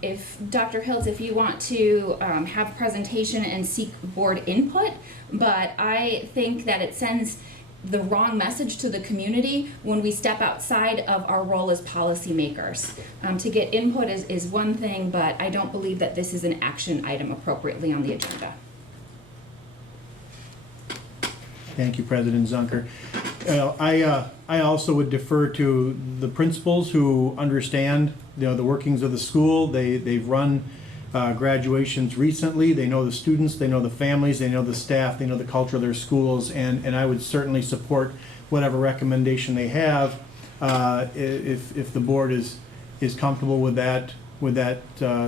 if Dr. Hiltz, if you want to have a presentation and seek board input, but I think that it sends the wrong message to the community when we step outside of our role as policymakers. To get input is one thing, but I don't believe that this is an action item appropriately on the agenda. Thank you, President Zunker. I also would defer to the principals who understand, the workings of the school. They've run graduations recently. They know the students, they know the families, they know the staff, they know the culture of their schools, and I would certainly support whatever recommendation they have if the board is comfortable with that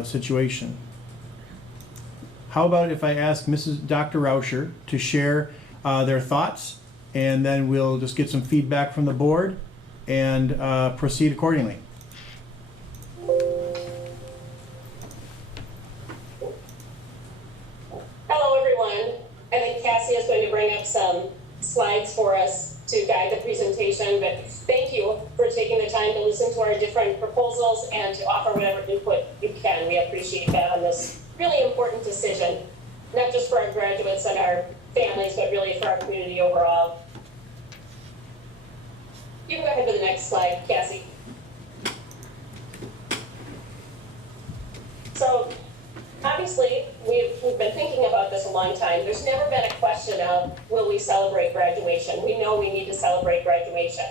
situation. How about if I ask Dr. Rauscher to share their thoughts, and then we'll just get some feedback from the board and proceed accordingly. Hello, everyone. I think Cassie is going to bring up some slides for us to guide the presentation, but thank you for taking the time to listen to our different proposals and to offer whatever input you can. We appreciate that on this really important decision, not just for our graduates and our families, but really for our community overall. You can go ahead to the next slide, Cassie. So obviously, we've been thinking about this a long time. There's never been a question of, will we celebrate graduation. We know we need to celebrate graduation.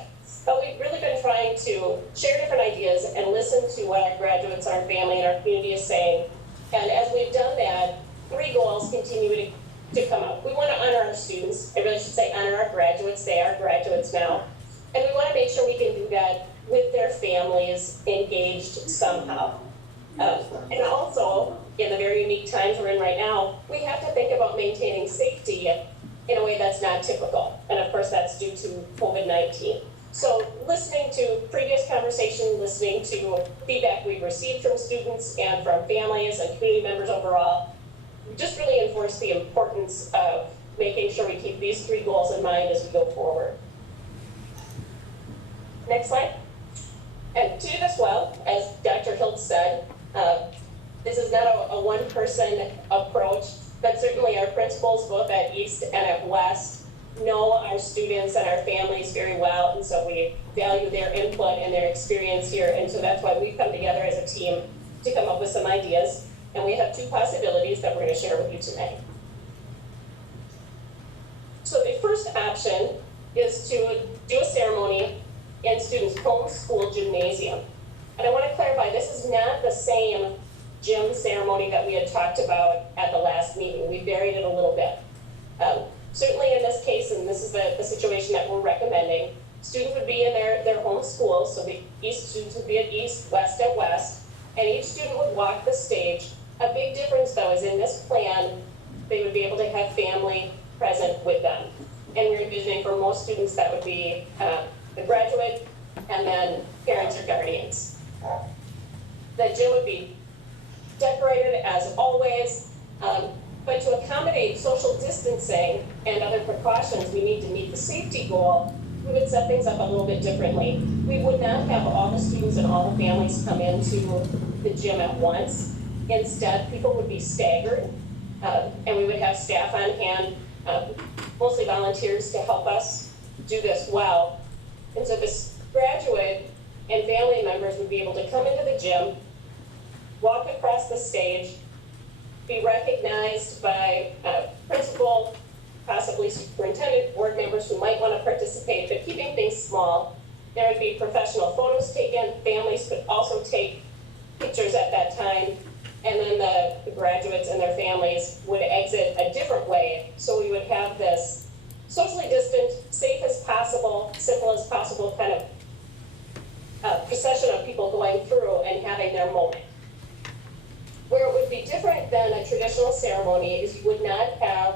But we've really been trying to share different ideas and listen to what our graduates, our family, and our community is saying. And as we've done that, 3 goals continue to come up. We want to honor our students. I really should say honor our graduates. They are graduates now. And we want to make sure we can do that with their families engaged somehow. And also, in the very unique times we're in right now, we have to think about maintaining safety in a way that's not typical. And of course, that's due to COVID-19. So listening to previous conversation, listening to feedback we've received from students and from families and community members overall, just really enforce the importance of making sure we keep these 3 goals in mind as we go forward. Next slide. And to do this well, as Dr. Hilt said, this is not a one-person approach, but certainly our principals, both at East and at West, know our students and our families very well, and so we value their input and their experience here, and so that's why we've come together as a team to come up with some ideas, and we have 2 possibilities that we're going to share with you tonight. So the first option is to do a ceremony in students' home school gymnasium. And I want to clarify, this is not the same gym ceremony that we had talked about at the last meeting. We varied it a little bit. Certainly in this case, and this is the situation that we're recommending, students would be in their home school, so the East students would be at East, West at West, and each student would walk the stage. A big difference, though, is in this plan, they would be able to have family present with them. And we're envisioning for most students that would be the graduate and then parents or guardians. The gym would be decorated as always, but to accommodate social distancing and other precautions we need to meet the safety goal, we would set things up a little bit differently. We would not have all the students and all the families come into the gym at once. Instead, people would be staggered, and we would have staff on hand, mostly volunteers, to help us do this well. And so this graduate and family members would be able to come into the gym, walk across the stage, be recognized by principal, possibly superintendent, board members who might want to participate, but keeping things small. There would be professional photos taken. Families could also take pictures at that time. And then the graduates and their families would exit a different way. So we would have this socially distant, safe as possible, simple as possible kind of procession of people going through and having their moment. Where it would be different than a traditional ceremony is you would not have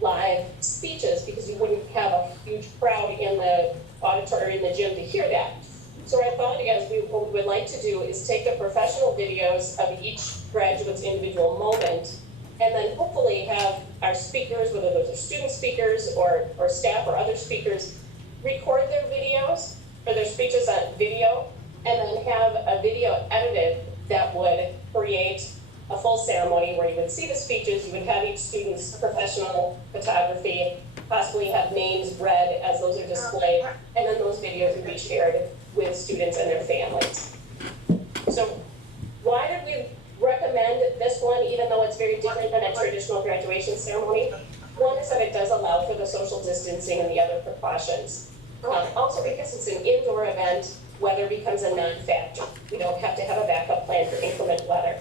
live speeches because you wouldn't have a huge crowd in the auditorium, in the gym to hear that. So our thought is what we would like to do is take the professional videos of each graduate's individual moment and then hopefully have our speakers, whether those are student speakers or staff or other speakers, record their videos or their speeches on video and then have a video edited that would create a full ceremony where you would see the speeches, you would have each student's professional photography, possibly have names read as those are displayed, and then those videos would be shared with students and their families. So why did we recommend this one, even though it's very different than a traditional graduation ceremony? One is that it does allow for the social distancing and the other precautions. Also because it's an indoor event, weather becomes a non-factor. We don't have to have a backup plan for inclement weather.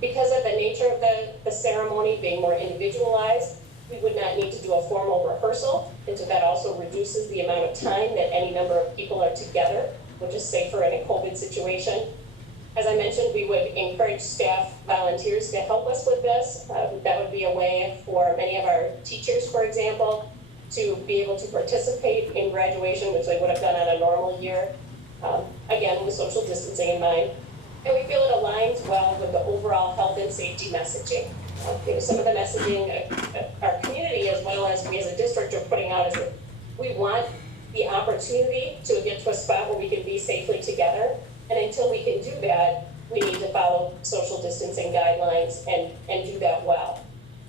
Because of the nature of the ceremony being more individualized, we would not need to do a formal rehearsal, and so that also reduces the amount of time that any number of people are together, which is safer in a COVID situation. As I mentioned, we would encourage staff volunteers to help us with this. That would be a way for many of our teachers, for example, to be able to participate in graduation, which they would have done on a normal year, again, with social distancing in mind. And we feel it aligns well with the overall health and safety messaging. Some of the messaging our community, as well as we as a district, are putting out is that we want the opportunity to get to a spot where we can be safely together. And until we can do that, we need to follow social distancing guidelines and do that well.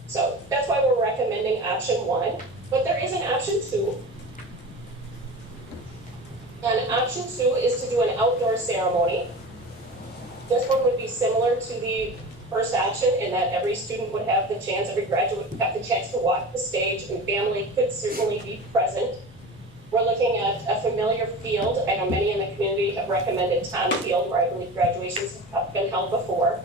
So that's why we're recommending option 1. But there is an option 2. And option 2 is to do an outdoor ceremony. This one would be similar to the first option in that every student would have the chance, every graduate would have the chance to walk the stage, and family could certainly be present. We're looking at a familiar field. I know many in the community have recommended Tom Field, where I believe graduations have been held before.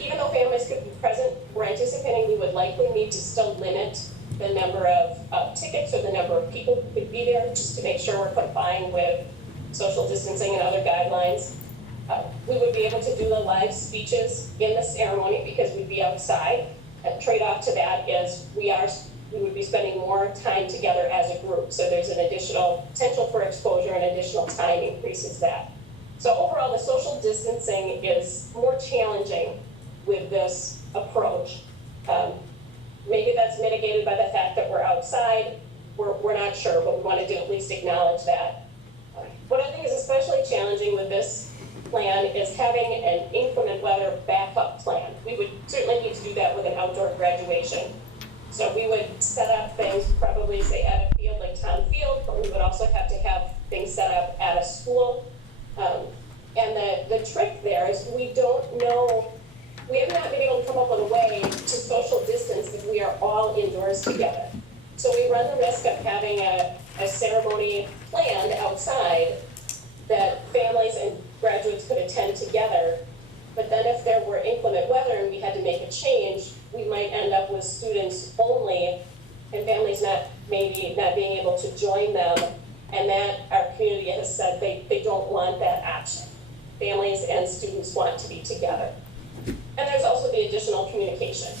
Even though families could be present, we're anticipating we would likely need to still limit the number of tickets or the number of people who could be there, just to make sure we're complying with social distancing and other guidelines. We would be able to do the live speeches in the ceremony because we'd be outside. A trade-off to that is we would be spending more time together as a group. So there's an additional potential for exposure, and additional time increases that. So overall, the social distancing is more challenging with this approach. Maybe that's mitigated by the fact that we're outside. We're not sure, but we want to do at least acknowledge that. What I think is especially challenging with this plan is having an inclement weather backup plan. We would certainly need to do that with an outdoor graduation. So we would set up things, probably say at a field like Tom Field, but we would also have to have things set up at a school. And the trick there is we don't know, we have not been able to come up with a way to social distance if we are all indoors together. So we run the risk of having a ceremony planned outside that families and graduates could attend together. But then if there were inclement weather and we had to make a change, we might end up with students only and families maybe not being able to join them. And that our community has said they don't want that option. Families and students want to be together. And there's also the additional communication.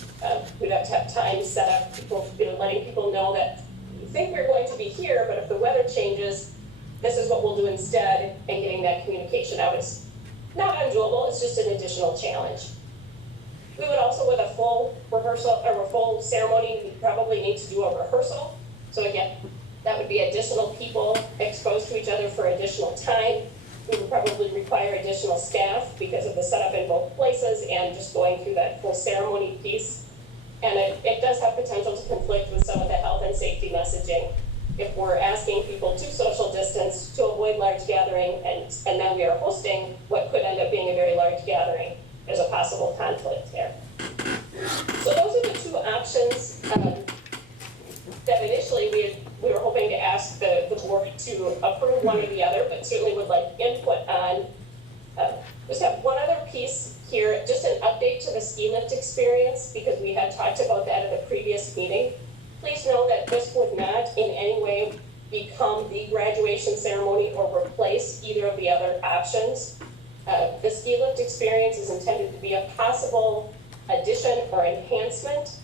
We'd have to have time set up, people, letting people know that you think you're going to be here, but if the weather changes, this is what we'll do instead, and getting that communication out is not undoable, it's just an additional challenge. We would also, with a full rehearsal or a full ceremony, we probably need to do a rehearsal. So again, that would be additional people exposed to each other for additional time. We would probably require additional staff because of the setup in both places and just going through that full ceremony piece. And it does have potential to conflict with some of the health and safety messaging. If we're asking people to social distance, to avoid large gathering, and now we are hosting what could end up being a very large gathering, there's a possible conflict there. So those are the two options that initially we were hoping to ask the board to approve one or the other, but certainly would like input on. Just have one other piece here, just an update to the ski lift experience, because we had talked about that at the previous meeting. Please know that this would not in any way become the graduation ceremony or replace either of the other options. The ski lift experience is intended to be a possible addition or enhancement.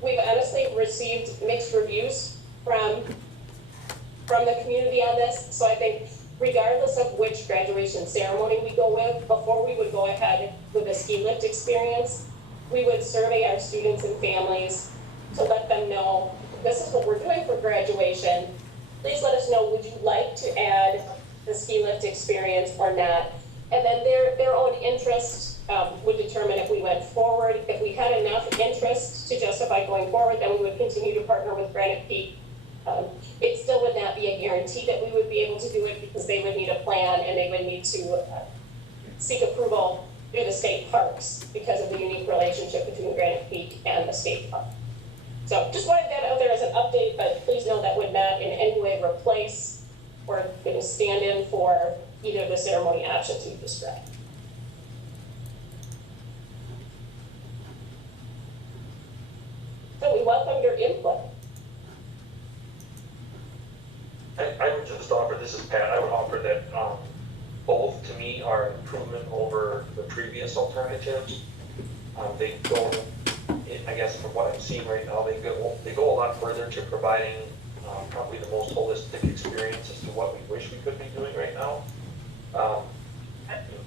We've honestly received mixed reviews from the community on this, so I think regardless of which graduation ceremony we go with, before we would go ahead with a ski lift experience, we would survey our students and families to let them know, this is what we're doing for graduation. Please let us know, would you like to add the ski lift experience or not? And then their own interest would determine if we went forward. If we had enough interest to justify going forward, then we would continue to partner with Granite Peak. It still would not be a guarantee that we would be able to do it because they would need a plan and they would need to seek approval through the state parks because of the unique relationship between Granite Peak and the state park. So just wanted that out there as an update, but please know that would not in any way replace or stand in for either of the ceremony options we've described. So we welcome your input. I would just offer, this is Pat, I would offer that both to me are an improvement over the previous alternatives. They go, I guess from what I'm seeing right now, they go a lot further to providing probably the most holistic experience as to what we wish we could be doing right now.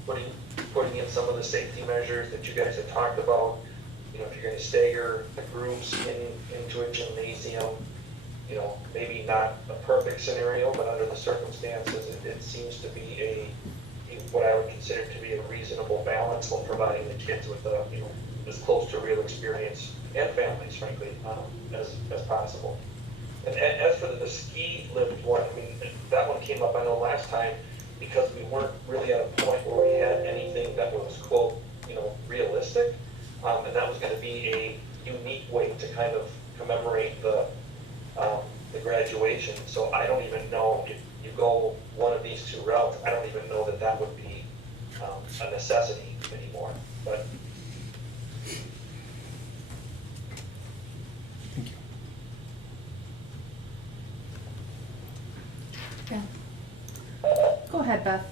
Putting in some of the safety measures that you guys have talked about. If you're going to stagger the groups into a gymnasium, maybe not a perfect scenario, but under the circumstances, it seems to be what I would consider to be a reasonable balance while providing the kids with as close to real experience and families, frankly, as possible. And as for the ski lift one, that one came up, I know, last time because we weren't really at a point where we had anything that was, quote, real I don't even know if you go one of these two routes, I don't even know that that would be a necessity anymore, but. Thank you. Go ahead, Beth.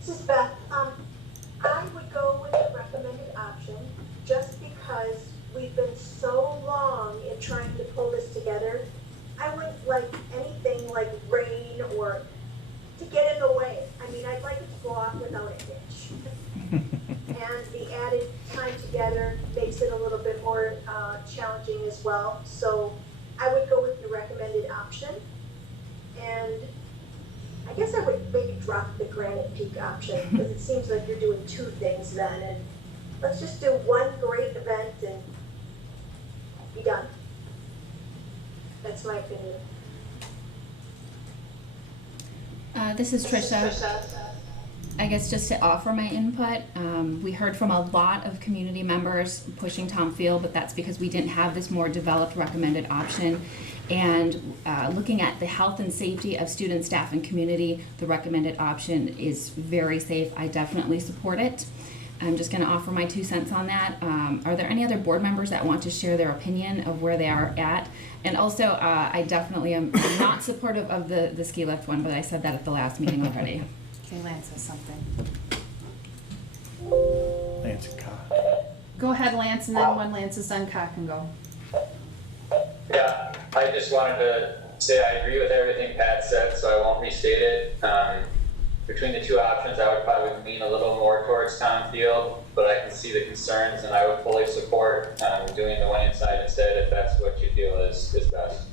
This is Beth. I would go with the recommended option just because we've been so long in trying to pull this together. I wouldn't like anything like rain or to get in the way. I mean, I'd like it to go off without a hitch. And the added time together makes it a little bit more challenging as well. So I would go with the recommended option. And I guess I would maybe drop the Granite Peak option because it seems like you're doing two things then. And let's just do one great event and be done. That's my opinion. This is Tricia. I guess just to offer my input, we heard from a lot of community members pushing Tom Field, but that's because we didn't have this more developed recommended option. And looking at the health and safety of students, staff, and community, the recommended option is very safe. I definitely support it. I'm just going to offer my 2 cents on that. Are there any other board members that want to share their opinion of where they are at? And also, I definitely am not supportive of the ski lift one, but I said that at the last meeting already. Okay, Lance has something. Lance and Ka. Go ahead, Lance, and then when Lance is done, Ka can go. Yeah, I just wanted to say I agree with everything Pat said, so I won't restate it. Between the two options, I would probably lean a little more towards Tom Field, but I can see the concerns, and I would fully support doing the one inside instead if that's what you feel is best.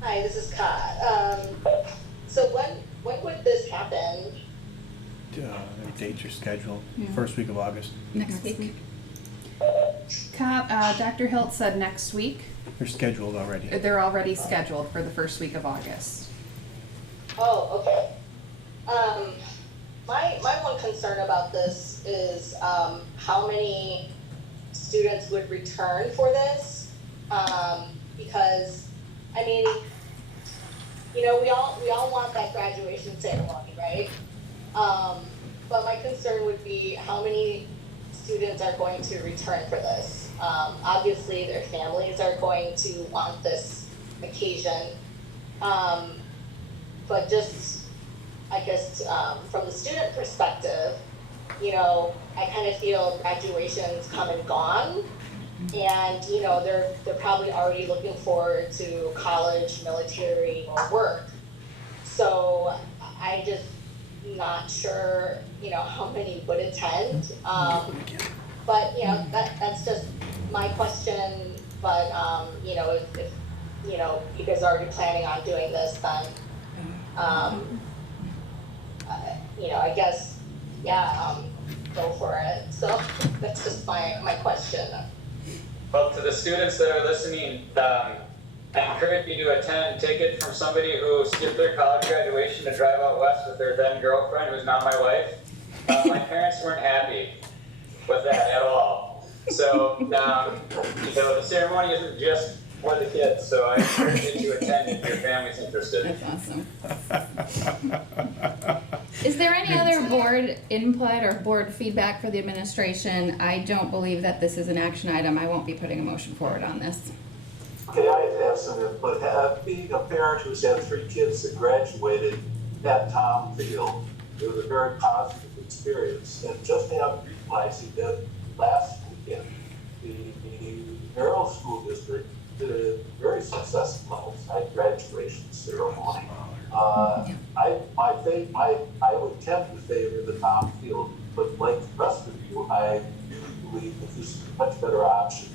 Hi, this is Ka. So when would this happen? Dates are scheduled. First week of August. Next week. Ka, Dr. Hilt said next week. They're scheduled already. They're already scheduled for the first week of August. Oh, okay. My one concern about this is how many students would return for this, because I mean, you know, we all want that graduation ceremony, right? But my concern would be how many students are going to return for this. Obviously, their families are going to want this occasion, but just, I guess, from the student perspective, you know, I kind of feel graduation's come and gone, and you know, they're probably already looking forward to college, military, or work. So I just not sure, you know, how many would attend. But you know, that's just my question. But you know, if you know, you guys are already planning on doing this, then you know, I guess, yeah, go for it. So that's just my question. Well, to the students that are listening, I encourage you to attend. Take it from somebody who skipped their college graduation to drive out west with their then girlfriend, who's not my wife. My parents weren't happy with that at all. So, you know, the ceremony isn't just for the kids, so I encourage you to attend if your family's interested. That's awesome. Is there any other board input or board feedback for the administration? I don't believe that this is an action item. I won't be putting a motion forward on this. Okay, I have some input. Being a parent who's had 3 kids that graduated at Tom Field, it was a very positive experience. And just realizing that last weekend, the Merrill School District did a very successful graduation ceremony. I would tend to favor the Tom Field, but like the rest of you, I do believe that this is a much better option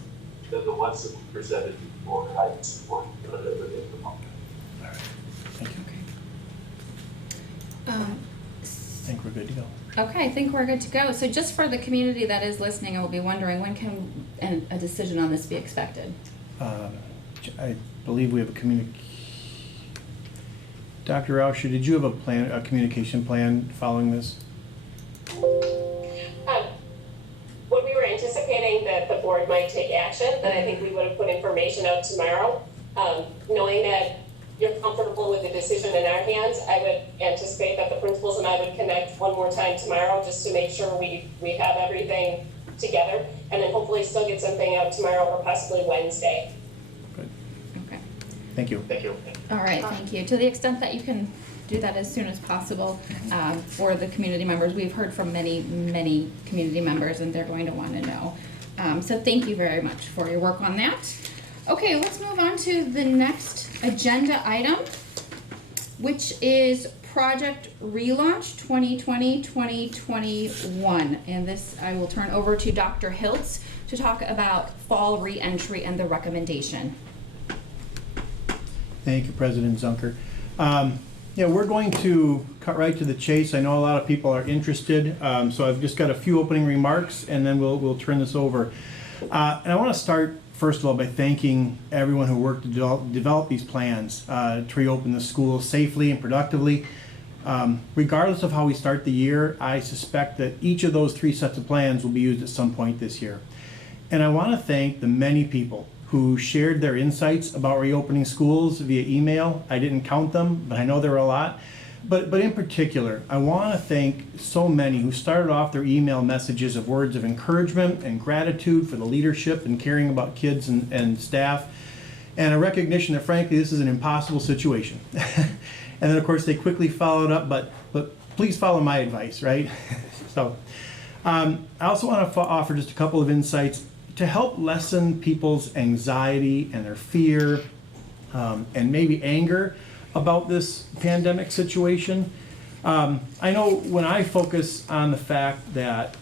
than the ones that we presented before. I would support whatever they come up with. All right. Thank you. Okay. I think we're good to go. Okay, I think we're good to go. So just for the community that is listening and will be wondering, when can a decision on this be expected? I believe we have a Dr. Rauscher, did you have a communication plan following this? When we were anticipating that the board board might take action, then I think we would have put information out tomorrow. Knowing that you're comfortable with the decision in our hands, I would anticipate that the principals and I would connect one more time tomorrow just to make sure we have everything together, and then hopefully still get something out tomorrow or possibly Wednesday. Okay. Thank you. Thank you. All right, thank you. To the extent that you can do that as soon as possible for the community members. We've heard from many, many community members, and they're going to want to know. So thank you very much for your work on that. Okay, let's move on to the next agenda item, which is Project Relaunch 2020-2021. And this I will turn over to Dr. Hiltz to talk about fall reentry and the recommendation. Thank you, President Zunker. Yeah, we're going to cut right to the chase. I know a lot of people are interested, so I've just got a few opening remarks, and then we'll turn this over. And I want to start, first of all, by thanking everyone who worked to develop these plans to reopen the schools safely and productively. Regardless of how we start the year, I suspect that each of those 3 sets of plans will be used at some point this year. And I want to thank the many people who shared their insights about reopening schools via email. I didn't count them, but I know there were a lot. But in particular, I want to thank so many who started off their email messages of words of encouragement and gratitude for the leadership and caring about kids and staff, and a recognition that frankly this is an impossible situation. And then of course they quickly followed up, but please follow my advice, right? So I also want to offer just a couple of insights to help lessen people's anxiety and their fear and maybe anger about this pandemic situation. I know when I focus on the fact that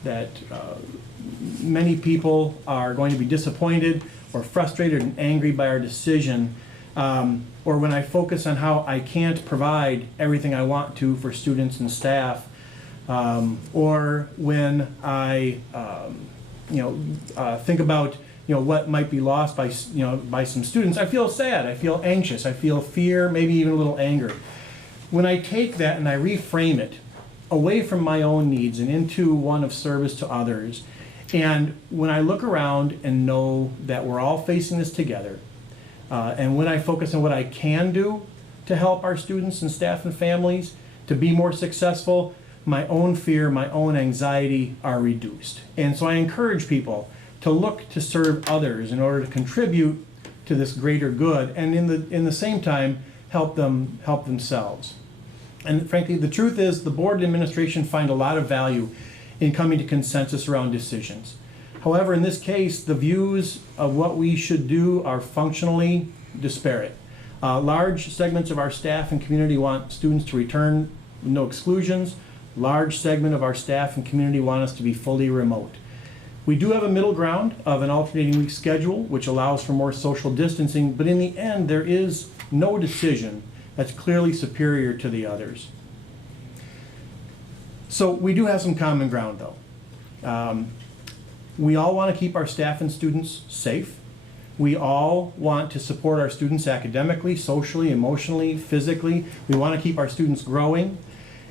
many people are going to be disappointed or frustrated and angry by our decision, or when I focus on how I can't provide everything I want to for students and staff, or when I think about what might be lost by some students, I feel sad, I feel anxious, I feel fear, maybe even a little anger. When I take that and I reframe it away from my own needs and into one of service to others, and when I look around and know that we're all facing this together, and when I focus on what I can do to help our students and staff and families to be more successful, my own fear, my own anxiety are reduced. And so I encourage people to look to serve others in order to contribute to this greater good, and in the same time help themselves. And frankly, the truth is the board and administration find a lot of value in coming to consensus around decisions. However, in this case, the views of what we should do are functionally disparate. Large segments of our staff and community want students to return with no exclusions. Large segment of our staff and community want us to be fully remote. We do have a middle ground of an alternating week schedule, which allows for more social distancing, but in the end, there is no decision that's clearly superior to the others. So we do have some common ground, though. We all want to keep our staff and students safe. We all want to support our students academically, socially, emotionally, physically. We want to keep our students growing.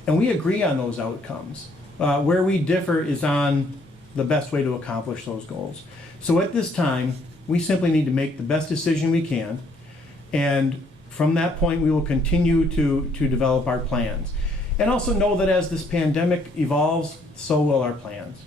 And we agree on those outcomes. Where we differ is on the best way to accomplish those goals. So at this time, we simply need to make the best decision we can. And from that point, we will continue to develop our plans. And also know that as this pandemic evolves, so will our plans.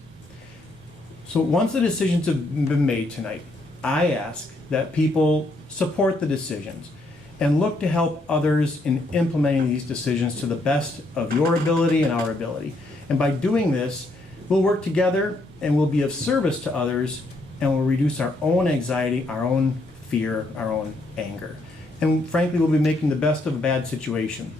So once the decisions have been made tonight, I ask that people support the decisions and look to help others in implementing these decisions to the best of your ability and our ability. And by doing this, we'll work together and we'll be of service to others, and we'll reduce our own anxiety, our own fear, our own anger. And frankly, we'll be making the best of a bad situation.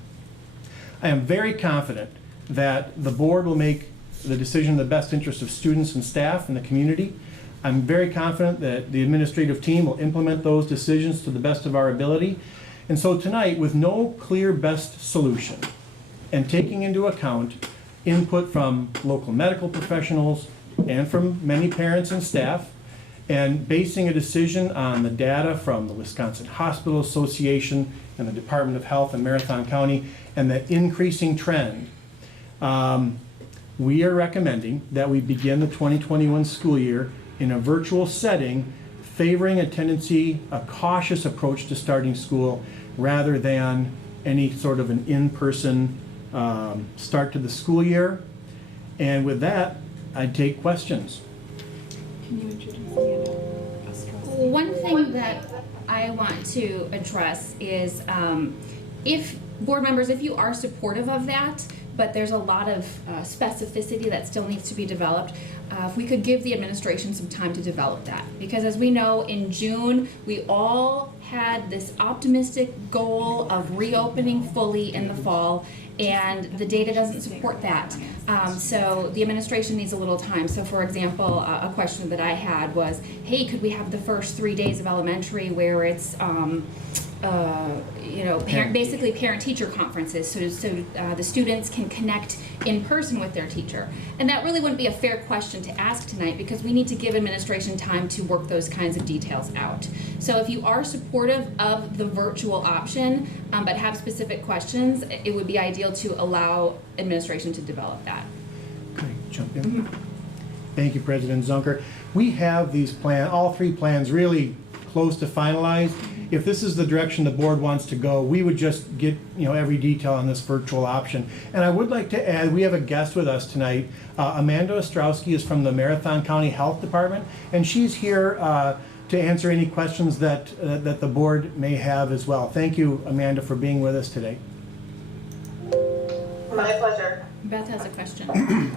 I am very confident that the board will make the decision in the best interest of students and staff and the community. I'm very confident that the administrative team will implement those decisions to the best of our ability. And so tonight, with no clear best solution, and taking into account input from local medical professionals and from many parents and staff, and basing a decision on the data from the Wisconsin Hospital Association and the Department of Health in Marathon County and the increasing trend, we are recommending that we begin the 2021 school year in a virtual setting, favoring a cautious approach to starting school rather than any sort of an in-person start to the school year. And with that, I'd take questions. Can you introduce Amanda Ostrowski? One thing that I want to address is if board members, if you are supportive of that, but there's a lot of specificity that still needs to be developed, if we could give the administration some time to develop that. Because as we know, in June, we all had this optimistic goal of reopening fully in the fall, and the data doesn't support that. So the administration needs a little time. So for example, a question that I had was, hey, could we have the first 3 days of elementary where it's basically parent-teacher conferences, so the students can connect in person with their teacher. And that really wouldn't be a fair question to ask tonight, because we need to give administration time to work those kinds of details out. So if you are supportive of the virtual option, but have specific questions, it would be ideal to allow administration to develop that. Can I jump in? Thank you, President Zunker. We have these all three plans really close to finalized. If this is the direction the board wants to go, we would just get every detail on this virtual option. And I would like to add, we have a guest with us tonight. Amanda Ostrowski is from the Marathon County Health Department, and she's here to answer any questions that the board may have as well. Thank you, Amanda, for being with us today. My pleasure. Beth has a question.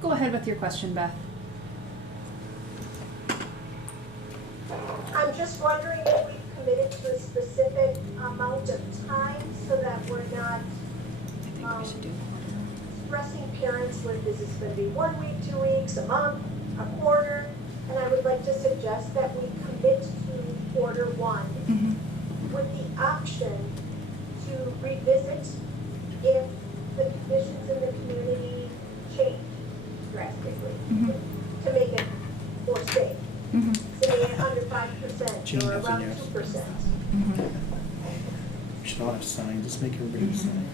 Go ahead with your question, Beth. I'm just wondering if we've committed to a specific amount of time so that we're not stressing parents with, is this going to be 1 week, 2 weeks, a month, a quarter? And I would like to suggest that we commit to quarter one with the option to revisit if the conditions in the community change drastically to make it more safe. Say under 5% or around 2%. We should all have signs. Let's make everybody sign.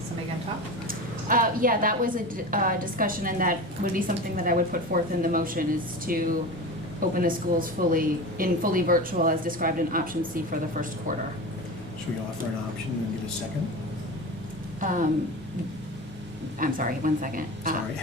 Somebody gonna talk? Yeah, that was a discussion, and that would be something that I would put forth in the motion, is to open the schools fully virtual as described in option C for the first quarter. Should we offer an option and get a second? I'm sorry, 1 second. Sorry.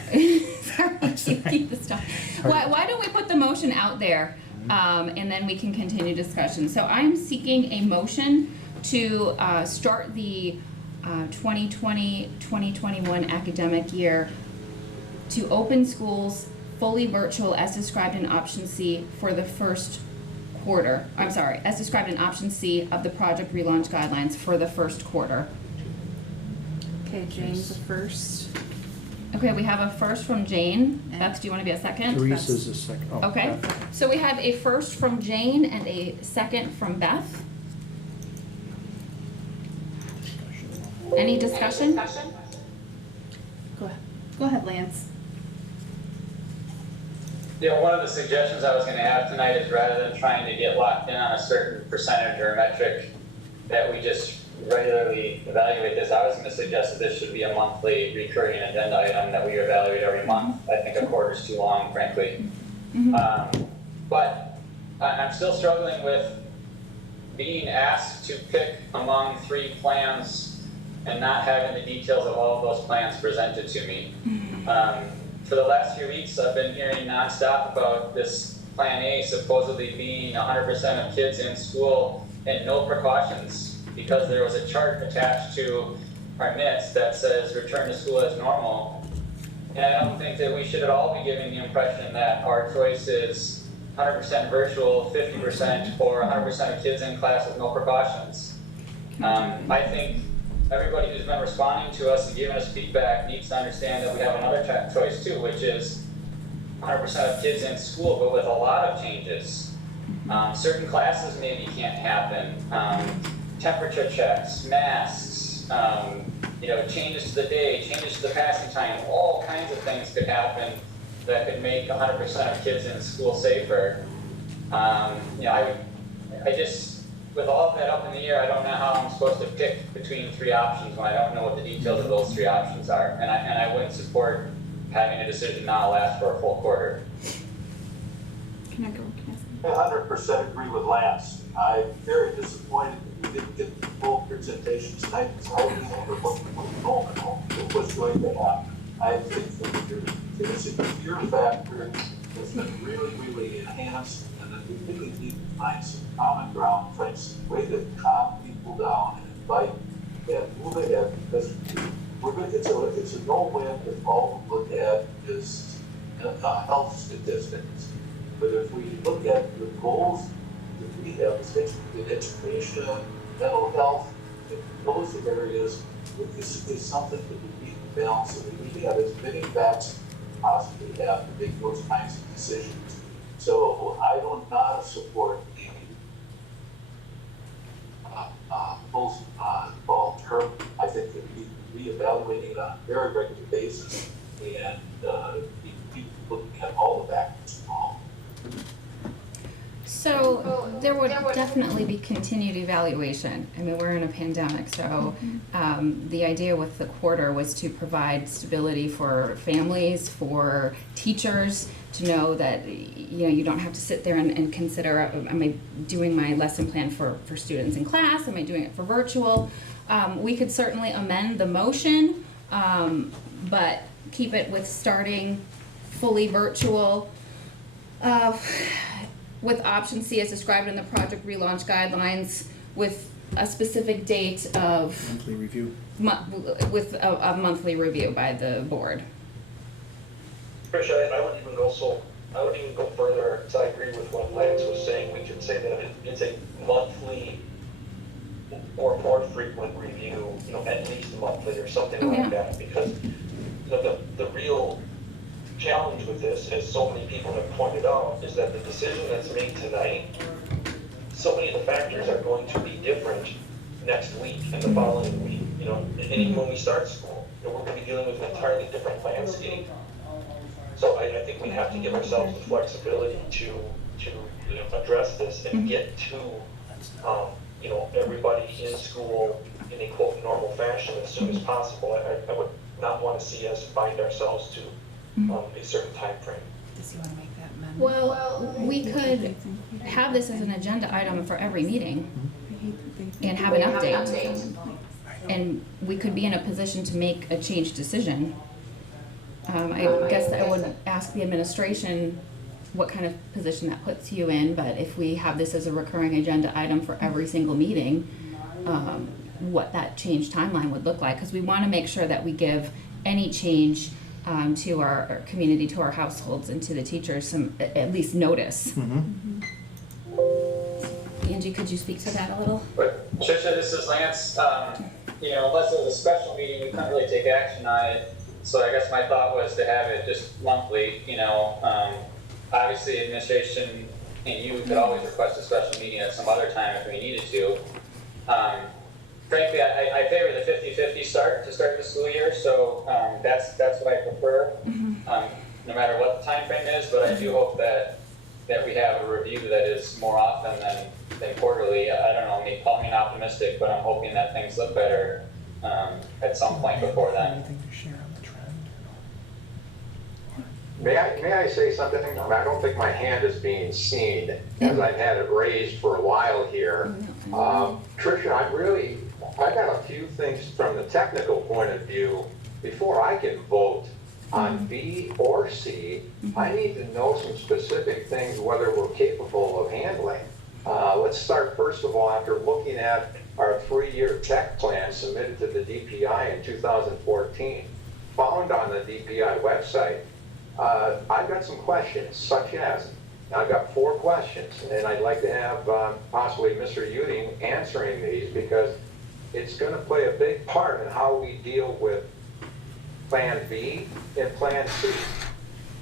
Keep the stuff. Why don't we put the motion out there, and then we can continue discussion. So I'm seeking a motion to start the 2020-2021 academic year to open schools fully virtual as described in option C for the first quarter. I'm sorry, as described in option C of the project relaunch guidelines for the first quarter. Okay, Jane's the first. Okay, we have a first from Jane. Beth, do you want to be a second? Teresa's a second. Oh, Okay, Beth. so we have a first from Jane and a second from Beth. Any discussion? Go ahead, Lance. Yeah, one of the suggestions I was going to have tonight is, rather than trying to get locked in on a certain percentage or metric, that we just regularly evaluate this. I was going to suggest that this should be a monthly recurring agenda item that we evaluate every month. I think a quarter is too long, frankly. But I'm still struggling with being asked to pick among 3 plans and not having the details of all of those plans presented to me. For the last few weeks, I've been hearing nonstop about this Plan A supposedly being 100% of kids in school and no precautions, because there was a chart attached to our minutes that says return to school as normal. And I don't think that we should at all be giving the impression that our choice is 100% virtual, 50%, or 100% of kids in class with no precautions. I think everybody who's been responding to us and giving us feedback needs to understand that we have another choice too, which is 100% of kids in school, but with a lot of changes. Certain classes maybe can't happen. Temperature checks, masks, changes to the day, changes to the passing time, all kinds of things could happen that could make 100% of kids in school safer. With all of that up in the air, I don't know how I'm supposed to pick between 3 options when I don't know what the details of those 3 options are. And I wouldn't support having a decision now last for a full quarter. Can I go? I 100% agree with Lance. I'm very disappointed that we didn't get the full presentation tonight. It's hard to remember what was going to happen. I think that there's a fear factor that's been really enhanced, and that we really need to find some common ground, find some way to calm people down and invite and move ahead, because it's a no-win if all we look at is health statistics. But if we look at the goals that we have, in education, mental health, those areas, this is something that we need to balance, and we need to have as many facts as we possibly have to make those kinds of decisions. So I do not support the post-fall term. I think that we reevaluating it on a very regular basis and keep looking at all the factors involved. So there would definitely be continued evaluation. I mean, we're in a pandemic, so the idea with the quarter was to provide stability for families, for teachers, to know that you don't have to sit there and consider, am I doing my lesson plan for students in class? Am I doing it for virtual? We could certainly amend the motion, but keep it with starting fully virtual. With option C as described in the project relaunch guidelines, with a specific date of Monthly review. with a monthly review by the board. Tricia, I wouldn't even go further, because I agree with what Lance was saying. We could say that it's a monthly or more frequent review, at least monthly or something like that, because the real challenge with this, as so many people have pointed out, is that the decision that's made tonight, so many of the factors are going to be different next week and the following week. And even when we start school, we're going to be dealing with an entirely different landscape. So I think we have to give ourselves the flexibility to address this and get to everybody in school in a quote normal fashion as soon as possible. I would not want to see us bind ourselves to a certain time frame. Does he want to make that amendment? Well, we could have this as an agenda item for every meeting and have an update. And we could be in a position to make a change decision. I guess I would ask the administration what kind of position that puts you in, but if we have this as a recurring agenda item for every single meeting, what that change timeline would look like, because we want to make sure that we give any change to our community, to our households, and to the teachers some at least notice. Angie, could you speak to that a little? But Tricia, this is Lance. Unless it was a special meeting, we couldn't really take action on it. So I guess my thought was to have it just monthly. Obviously administration and you could always request a special meeting at some other time if we needed to. Frankly, I favor the 50-50 start the school year, so that's what I prefer, no matter what the time frame is. But I do hope that we have a review that is more often than quarterly. I don't know, call me an optimistic, but I'm hoping that things look better at some point before then. May I say something? I don't think my hand is being seen, as I've had it raised for a while here. Tricia, I got a few things from the technical point of view. Before I can vote on B or C, I need to know some specific things, whether we're capable of handling. Let's start, first of all, after looking at our 3-year tech plan submitted to the DPI in 2014, found on the DPI website. I've got some questions, such as, I've got 4 questions, and I'd like to have possibly Mr. Uding answering these, because it's going to play a big part in how we deal with Plan B and Plan C.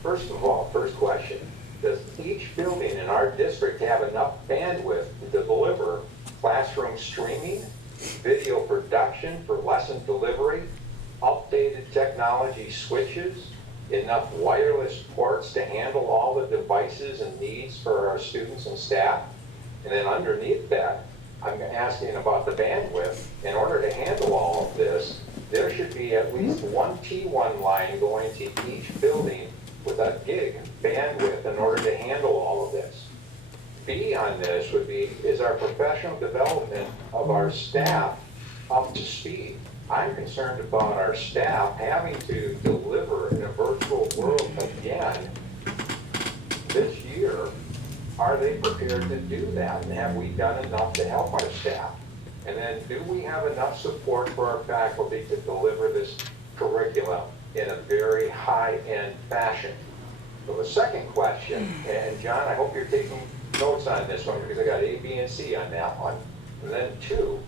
First of all, first question, does each building in our district have enough bandwidth to deliver classroom streaming, video production for lesson delivery, updated technology switches, enough wireless ports to handle all the devices and needs for our students and staff? And then underneath that, I'm asking about the bandwidth. In order to handle all of this, there should be at least one T1 line going to each building with a gig bandwidth in order to handle all of this. B on this would be, is our professional development of our staff up to speed? I'm concerned about our staff having to deliver in a virtual world again this year. Are they prepared to do that? And have we done enough to help our staff? And then do we have enough support for our faculty to deliver this curriculum in a very high-end fashion? So the second question, and John, I hope you're taking notes on this one because I got A, B, and C on that one. And then 2,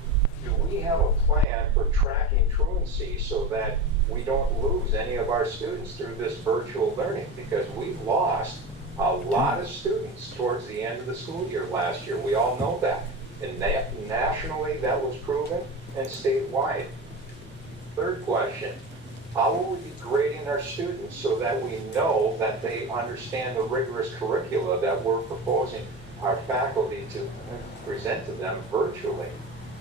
do we have a plan for tracking truancy so that we don't lose any of our students through this virtual learning? Because we've lost a lot of students towards the end of the school year last year. We all know that. And nationally, that was proven, and statewide. Third question, how will we be grading our students so that we know that they understand the rigorous curricula that we're proposing our faculty to present to them virtually?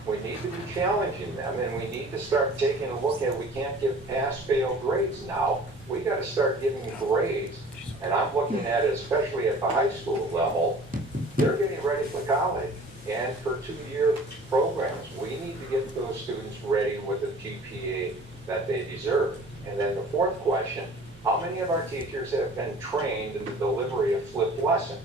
We need to be challenging them, and we need to start taking a look at, we can't give pass-fail grades now. We got to start giving grades, and I'm looking at it especially at the high school level. They're getting ready for college and for 2-year programs. We need to get those students ready with a GPA that they deserve. And then the fourth question, how many of our teachers have been trained in the delivery of flipped lessons?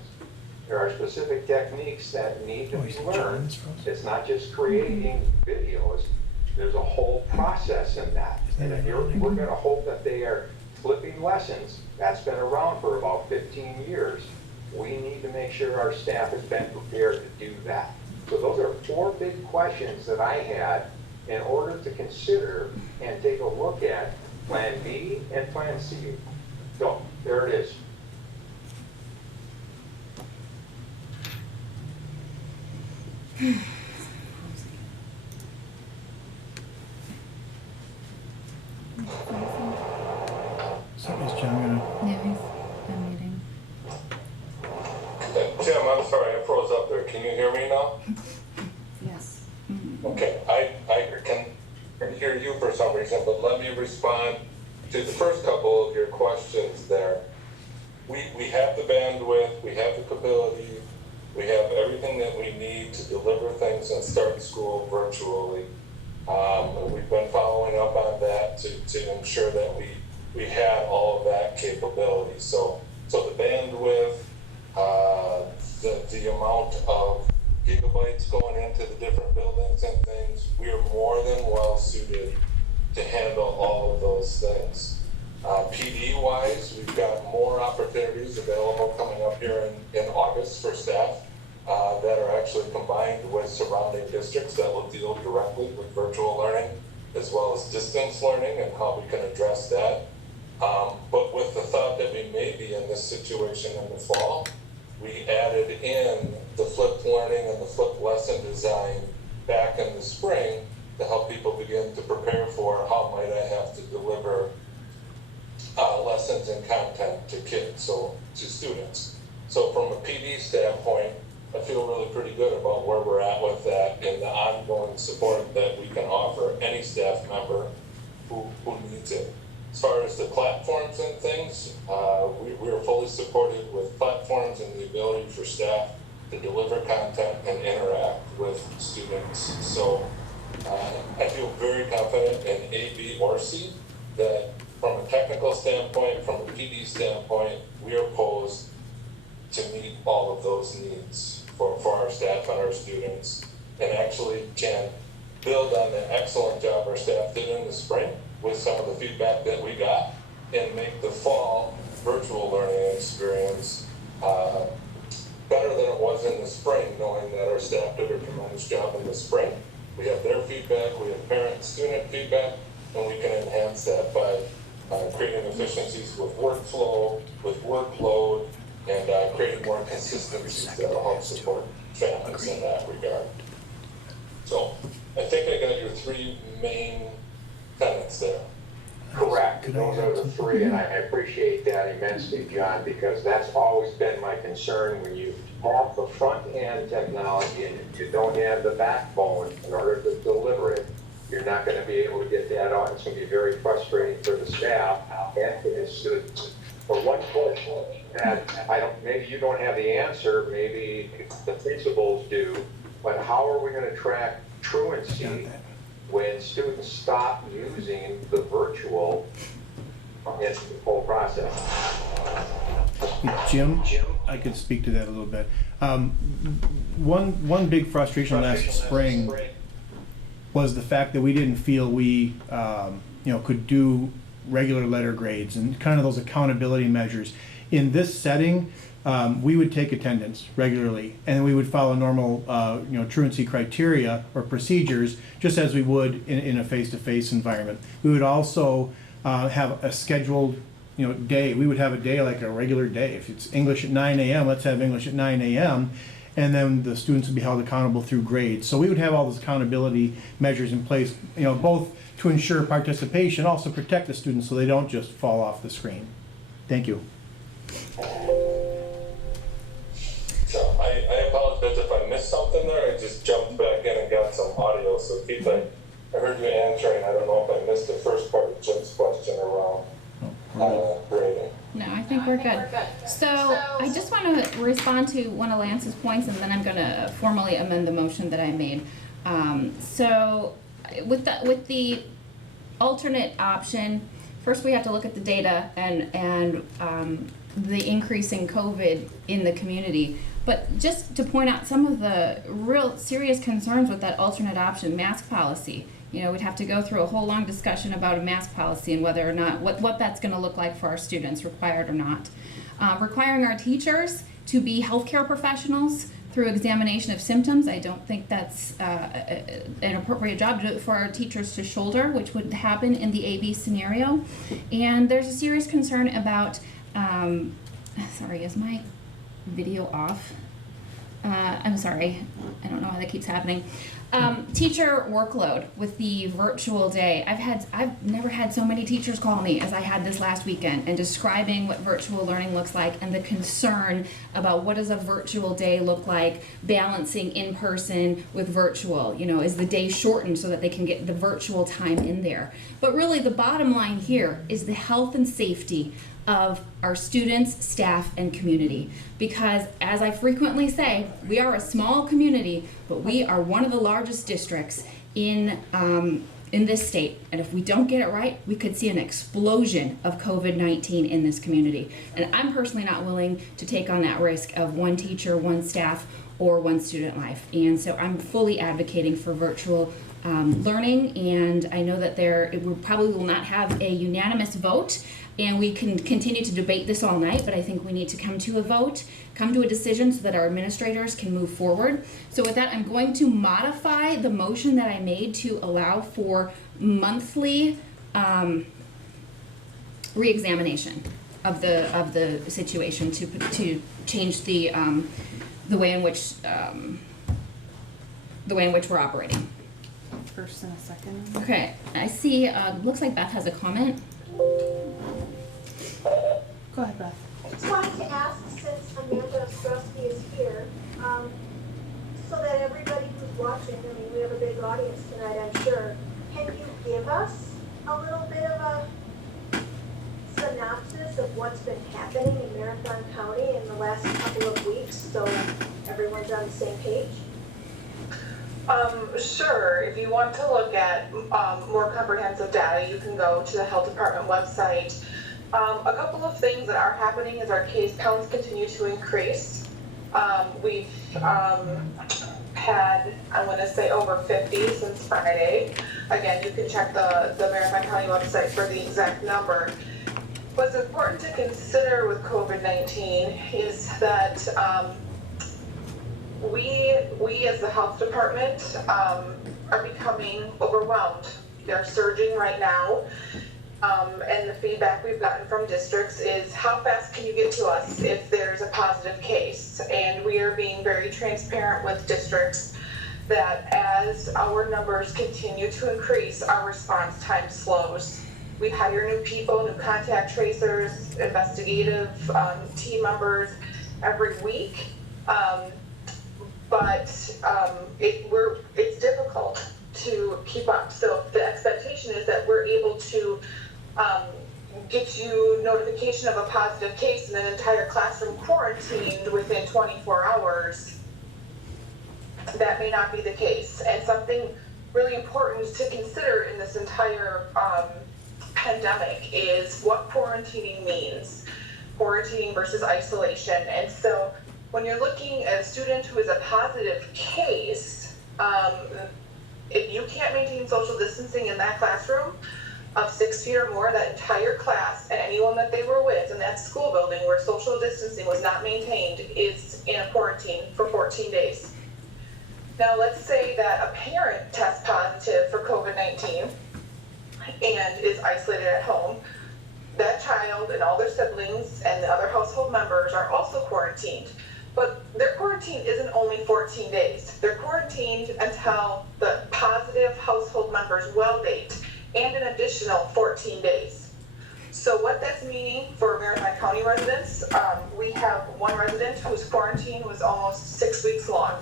There are specific techniques that need to be learned. It's not just creating videos. There's a whole process in that. And if we're going to hope that they are flipping lessons, that's been around for about 15 years. We need to make sure our staff has been prepared to do that. So those are 4 big questions that I had in order to consider and take a look at Plan B and Plan C. So there it is. So is John gonna? Yeah, he's been meeting. Tim, I'm sorry, I froze up there. Can you hear me now? Yes. Okay, I can hear you for some reason, but let me respond to the first couple of your questions there. We have the bandwidth, we have the capability, we have everything that we need to deliver things and start school virtually. We've been following up on that to ensure that we had all of that capability. So the bandwidth, the amount of gigabytes going into the different buildings and things, we are more than well suited to handle all of those things. PD wise, we've got more opportunities available coming up here in August for staff that are actually combined with surrounding districts that will deal directly with virtual learning as well as distance learning and how we can address that. But with the thought that we may be in this situation in the fall, we added in the flipped learning and the flipped lesson design back in the spring to help people begin to prepare for how might I have to deliver lessons and content to kids, so to students. So from a PD standpoint, I feel really pretty good about where we're at with that and the ongoing support that we can offer any staff member who needs it. As far as the platforms and things, we are fully supported with platforms and the ability for staff to deliver content and interact with students. So I feel very confident in A, B, or C that from a technical standpoint, from a PD standpoint, we are posed to meet all of those needs for our staff and our students, and actually can build on the excellent job our staff did in the spring with some of the feedback that we got and make the fall virtual learning experience better than it was in the spring, knowing that our staff did a tremendous job in the spring. We have their feedback, we have parent and student feedback, and we can enhance that by creating efficiencies with workflow, with workload, and creating more consistencies that will help support families in that regard. So I think I got your 3 main tenets there. Correct. Those are the 3, and I appreciate that immensely, John, because that's always been my concern when you have the front-end technology and you don't have the backbone in order to deliver it. you're not going to be able to get that out. It's going to be very frustrating for the staff and for the students. For one question, and maybe you don't have the answer, maybe the principals do, but how are we going to track truancy when students stop using the virtual in the whole process? Jim, I could speak to that a little bit. One big frustration last spring was the fact that we didn't feel we could do regular letter grades and kind of those accountability measures. In this setting, we would take attendance regularly, and we would follow normal truancy criteria or procedures, just as we would in a face-to-face environment. We would also have a scheduled day. We would have a day like a regular day. If it's English at 9 a.m., let's have English at 9 a.m., and then the students would be held accountable through grades. So we would have all those accountability measures in place, both to ensure participation, also protect the students so they don't just fall off the screen. Thank you. So I apologize if I missed something there. I just jumped back in and got some audio. So Keith, I heard you answering. I don't know if I missed the first part of Jim's question around grading. No, I think we're good. So I just want to respond to one of Lance's points, and then I'm going to formally amend the motion that I made. So with the alternate option, first we have to look at the data and the increase in COVID in the community. But just to point out some of the real serious concerns with that alternate option, mask policy. We'd have to go through a whole long discussion about a mask policy and whether or not, what that's going to look like for our students, required or not. Requiring our teachers to be healthcare professionals through examination of symptoms. I don't think that's an appropriate job for our teachers to shoulder, which would happen in the AB scenario. And there's a serious concern about, sorry, is my video off? I'm sorry, I don't know why that keeps happening. Teacher workload with the virtual day. I've never had so many teachers call me as I had this last weekend and describing what virtual learning looks like and the concern about what does a virtual day look like, balancing in person with virtual. Is the day shortened so that they can get the virtual time in there? But really the bottom line here is the health and safety of our students, staff, and community. Because as I frequently say, we are a small community, but we are one of the largest districts in this state. And if we don't get it right, we could see an explosion of COVID-19 in this community. And I'm personally not willing to take on that risk of one teacher, one staff, or one student life. And so I'm fully advocating for virtual learning, and I know that we probably will not have a unanimous vote, and we can continue to debate this all night, but I think we need to come to a vote, come to a decision so that our administrators can move forward. So with that, I'm going to modify the motion that I made to allow for monthly re-examination of the situation to change the way in which we're operating. First and a second. Okay, I see, looks like Beth has a comment. Go ahead, Beth. I just wanted to ask, since Amanda Ostrowski is here, so that everybody who's watching, we have a big audience tonight, I'm sure, can you give us a little bit of a synopsis of what's been happening in Marathon County in the last couple of weeks, so everyone's on the same page? Sure. If you want to look at more comprehensive data, you can go to the health department website. A couple of things that are happening is our case counts continue to increase. We've had, I want to say, over 50 since Friday. Again, you can check the Marathon County website for the exact number. What's important to consider with COVID-19 is that we as the health department are becoming overwhelmed. They're surging right now. And the feedback we've gotten from districts is, how fast can you get to us if there's a positive case? And we are being very transparent with districts that as our numbers continue to increase, our response time slows. We hire new people, new contact tracers, investigative team members every week. But it's difficult to keep up. So able to get you notification of a positive case and an entire classroom quarantined within 24 hours, that may not be the case. And something really important to consider in this entire pandemic is what quarantining means. Quarantining versus isolation. And so when you're looking at a student who is a positive case, if you can't maintain social distancing in that classroom of 6 feet or more, that entire class and anyone that they were with in that school building where social distancing was not maintained is in a quarantine for 14 days. Now, let's say that a parent tests positive for COVID-19 and is isolated at home. That child and all their siblings and the other household members are also quarantined. But their quarantine isn't only 14 days. They're quarantined until the positive household member's well date and an additional 14 days. So what that's meaning for Marathon County residents, we have one resident whose quarantine was almost 6 weeks long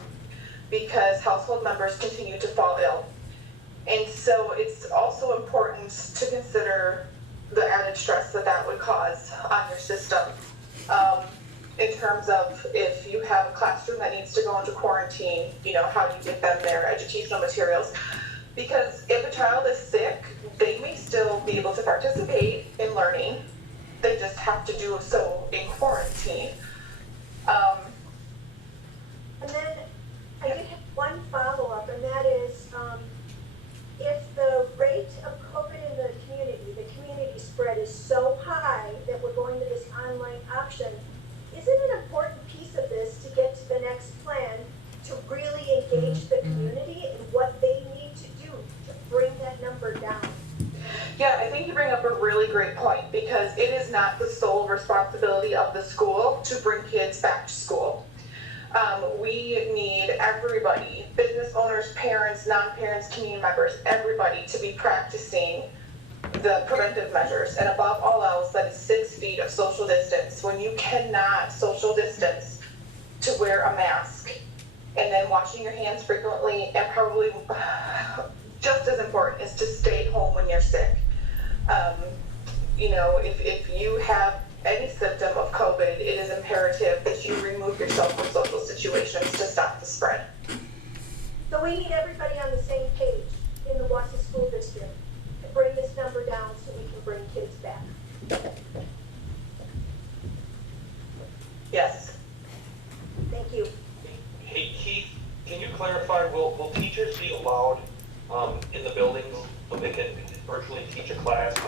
because household members continue to fall ill. And so it's also important to consider the added stress that that would cause on your system. In terms of if you have a classroom that needs to go into quarantine, you know, how do you get them their educational materials? Because if a child is sick, they may still be able to participate in learning. They just have to do so in quarantine. And then I did have one follow-up, and that is, if the rate of COVID in the community spread is so high that we're going to this online option, isn't an important piece of this to get to the next plan to really engage the community in what they need to do to bring that number down? Yeah, I think you bring up a really great point because it is not the sole responsibility of the school to bring kids back to school. We need everybody, business owners, parents, non-parents, community members, everybody to be practicing the preventive measures, and above all else, that is 6 feet of social distance. When you cannot social distance, to wear a mask, and then washing your hands frequently, and probably just as important is to stay home when you're sick. You know, if you have any symptom of COVID, it is imperative that you remove yourself from social situations to stop the spread. So we need everybody on the same page in the Wausau School District to bring this number down so we can bring kids back. Yes. Thank you. Hey Keith, can you clarify, will teachers be allowed in the buildings so they can virtually teach a class with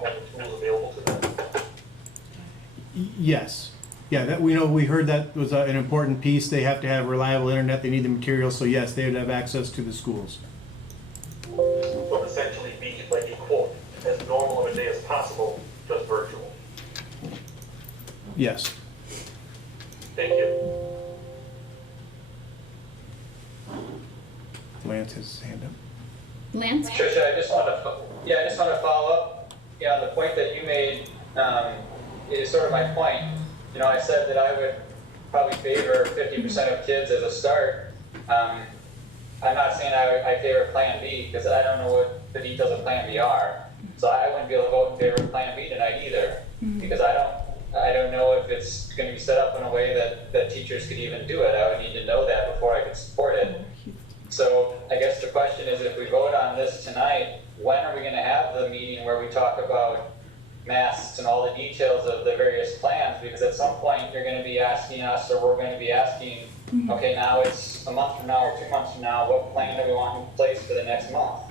all the tools available to them? Yes. Yeah, that we heard that was an important piece. They have to have reliable internet. They need the materials. So yes, they would have access to the schools. Will essentially be like a quote, as normal of a day as possible, just virtual. Yes. Thank you. Lance has his hand up. Lance? Tricia, I just want to follow up. Yeah, the point that you made is sort of my point. You know, I said that I would probably favor 50% of kids as a start. I'm not saying I favor Plan B because I don't know what the details of Plan B are. So I wouldn't be able to vote in favor of Plan B tonight either, because I don't know if it's going to be set up in a way that teachers could even do it. I would need to know that before I could support it. So I guess the question is, if we vote on this tonight, when are we going to have the meeting where we talk about masks and all the details of the various plans? Because at some point you're going to be asking us, or we're going to be asking, okay, now it's a month from now or 2 months from now, what plan do we want in place for the next month?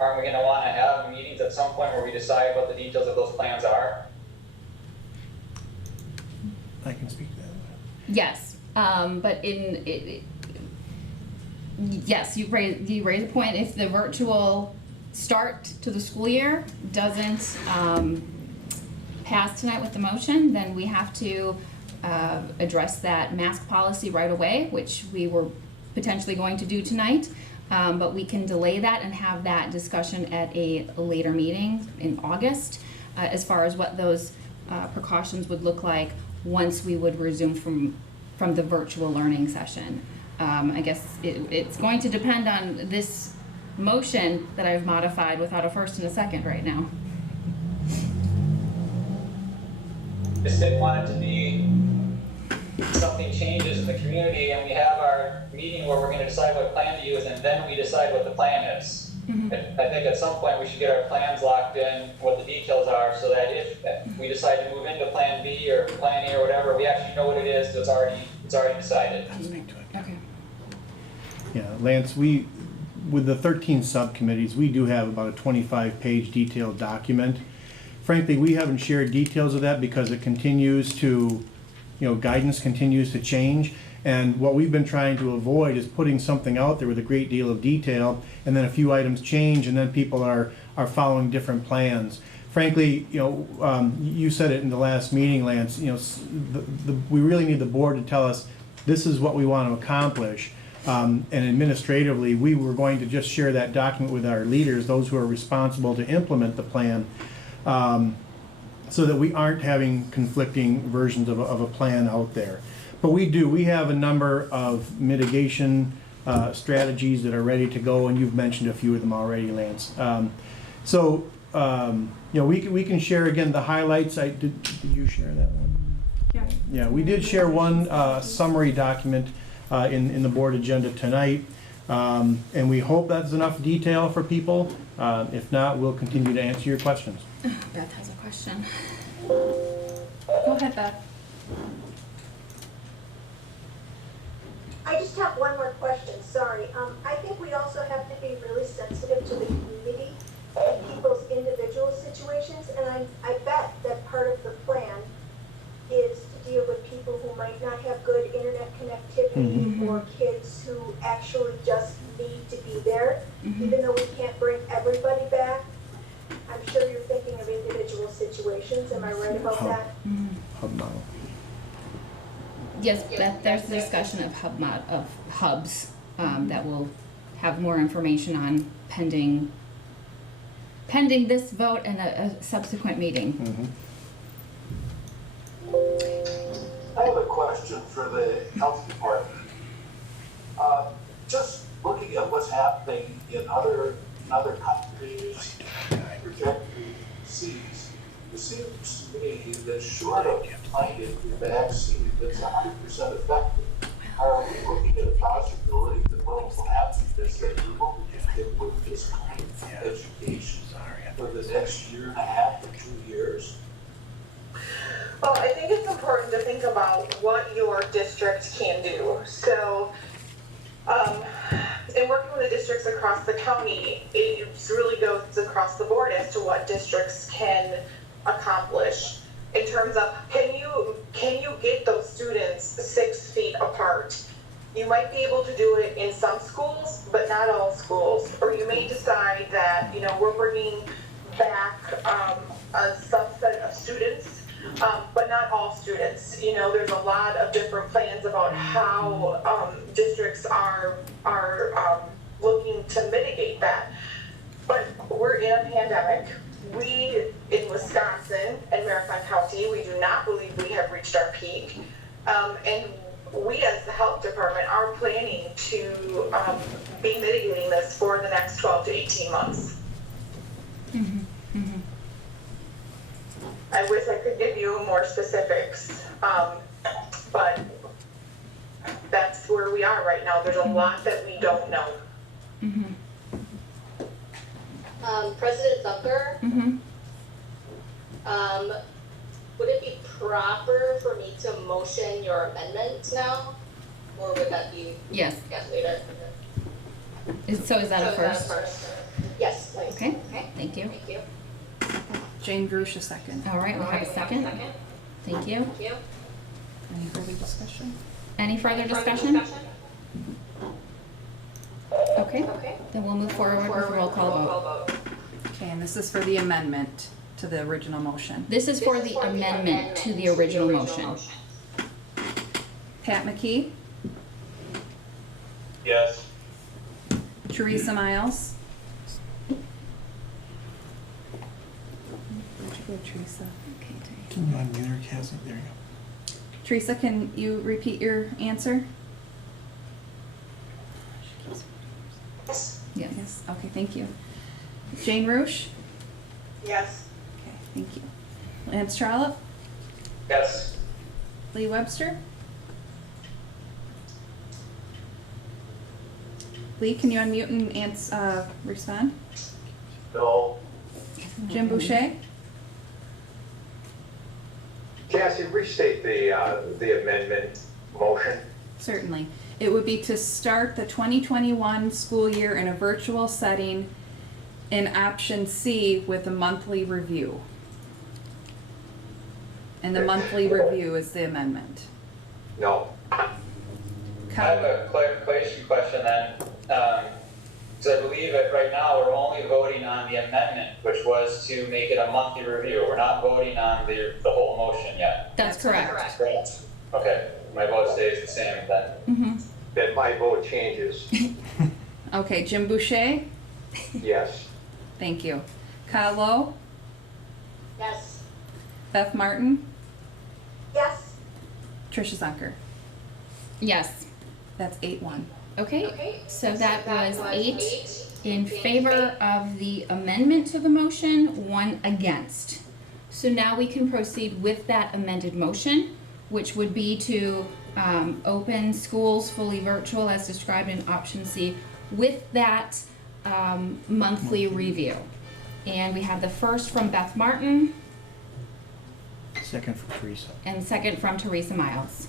Aren't we going to want to have meetings at some point where we decide what the details of those plans are? I can speak to that. Yes, but yes, you raise a point. If the virtual start to the school year doesn't pass tonight with the motion, then we have to address that mask policy right away, which we were potentially going to do tonight. But we can delay that and have that discussion at a later meeting in August as far as what those precautions would look like once we would resume from the virtual learning session. I guess it's going to depend on this motion that I've modified without a first and a second right now. Just didn't want it to be something changes in the community and we have our meeting where we're gonna decide what plan to use and then we decide what the plan is. I think at some point we should get our plans locked in, what the details are, so that if we decide to move into plan B or plan A or whatever, we actually know what it is, it's already decided. Okay. Yeah, Lance, with the 13 subcommittees, we do have about a 25-page detailed document. Frankly, we haven't shared details of that because it continues to, guidance continues to change. And what we've been trying to avoid is putting something out there with a great deal of detail, and then a few items change, and then people are following different plans. Frankly, you said it in the last meeting, Lance, we really need the board to tell us this is what we want to accomplish. And administratively, we were going to just share that document with our leaders, those who are responsible to implement the plan, so that we aren't having conflicting versions of a plan out there. But we have a number of mitigation strategies that are ready to go, and you've mentioned a few of them already, Lance. We can share again the highlights. Did you share that one? Yeah. Yeah, we did share one summary document in the board agenda tonight, and we hope that's enough detail for people. If not, we'll continue to answer your questions. Beth has a question. Go ahead, Beth. I just have one more question, sorry. I think we also have to be really sensitive to the community and people's individual situations, and I bet that part of the plan is to deal with people who might not have good internet connectivity or kids who actually just need to be there, even though we can't bring everybody back. I'm sure you're thinking of individual situations, am I right about that? Hub model. Yes, Beth, there's a discussion of hubs that will have more information on pending this vote and a subsequent meeting. I have a question for the health department. Just looking at what's happening in other countries, projected overseas, it seems to me that short of finding the vaccine that's 100% effective, are we looking at a possibility that what will happen is that we won't get with this kind of education for the next year and a half or 2 years? Well, I think it's important to think about what your district can do. So, in working with the districts across the county, it really goes across the board as to what districts can accomplish in terms of can you get those students 6 feet apart? You might be able to do it in some schools, but not all schools. Or you may decide that, we're bringing back a subset of students, but not all students. There's a lot of different plans about how districts are looking to mitigate that. But we're in a pandemic. We, in Wisconsin and Marathon County, we do not believe we have reached our peak. And we as the health department are planning to be mitigating this for the next 12 to 18 months. I wish I could give you more specifics, but that's where we are right now. There's a lot that we don't know. President Zucker, would it be proper for me to motion your amendment now? Or would that be Yes. later? Is that a first? Yes, please. Okay, thank you. Thank you. Jane Grush, a second. All right, we'll have a second. Thank you. Thank you. Any further discussion? Any further discussion? Okay, then we'll move forward with a roll call vote. Okay, and this is for the amendment to the original motion. This is for the amendment to the original motion. Pat McKee, Yes. Teresa Miles. Where'd you go, Teresa? Can you unmute her, Cassie? There you go. Teresa, can you repeat your answer? Yes. Okay, thank you. Jane Rush? Yes. Okay, thank you. Lance Trollope? Yes. Lee Webster? Lee, can you unmute and respond? No. Jim Boucher? Cassie, restate the amendment motion. Certainly. It would be to start the 2021 school year in a virtual setting in option C with a monthly review. And the monthly review is the amendment. No. I have a clarification question then. So I believe that right now we're only voting on the amendment, which was to make it a monthly review. We're not voting on the whole motion yet. That's correct. Correct. Okay, my vote stays the same then. Then my vote changes. Okay, Jim Boucher? Yes. Thank you. Kyle Lowe? Yes. Beth Martin? Yes. Tricia Zunker? Yes. That's 8-1. Okay, so that was 8 in favor of the amendment to the motion, 1 against. So now we can proceed with that amended motion, which would be to open schools fully virtual as described in option C with that monthly review. And we have the first from Beth Martin Second for Teresa. and second from Teresa Miles.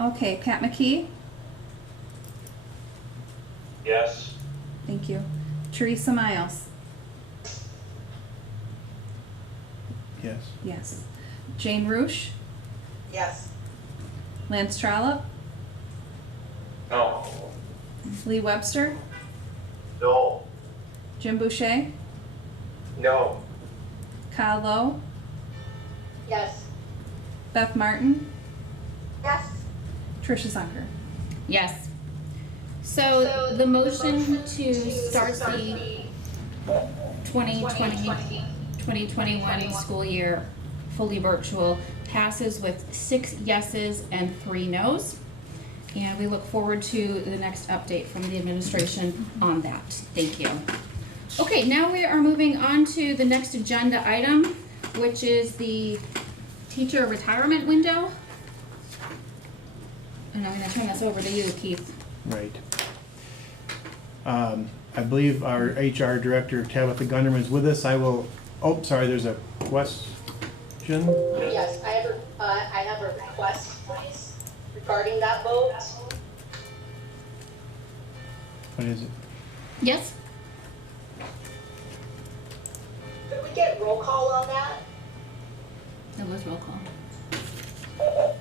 Okay, Pat McKee? Yes. Thank you. Teresa Miles? Yes. Yes. Jane Rush? Yes. Lance Trollope? No. Lee Webster? No. Jim Boucher? No. Kyle Lowe? Yes. Beth Martin? Yes. Tricia Zunker? Yes. So the motion to start the 2020-2021 school year fully virtual passes with 6 yeses and 3 nos. And we look forward to the next update from the administration on that. Thank you. Okay, now we are moving on to the next agenda item, which is the teacher retirement window. And I'm gonna turn this over to you, Keith. Right. I believe our HR director, Tabitha Gunderman, is with us. I will, oh, sorry, there's a question. Yes, I have a request, please, regarding that vote. What is it? Yes? Could we get roll call on that? That was roll call.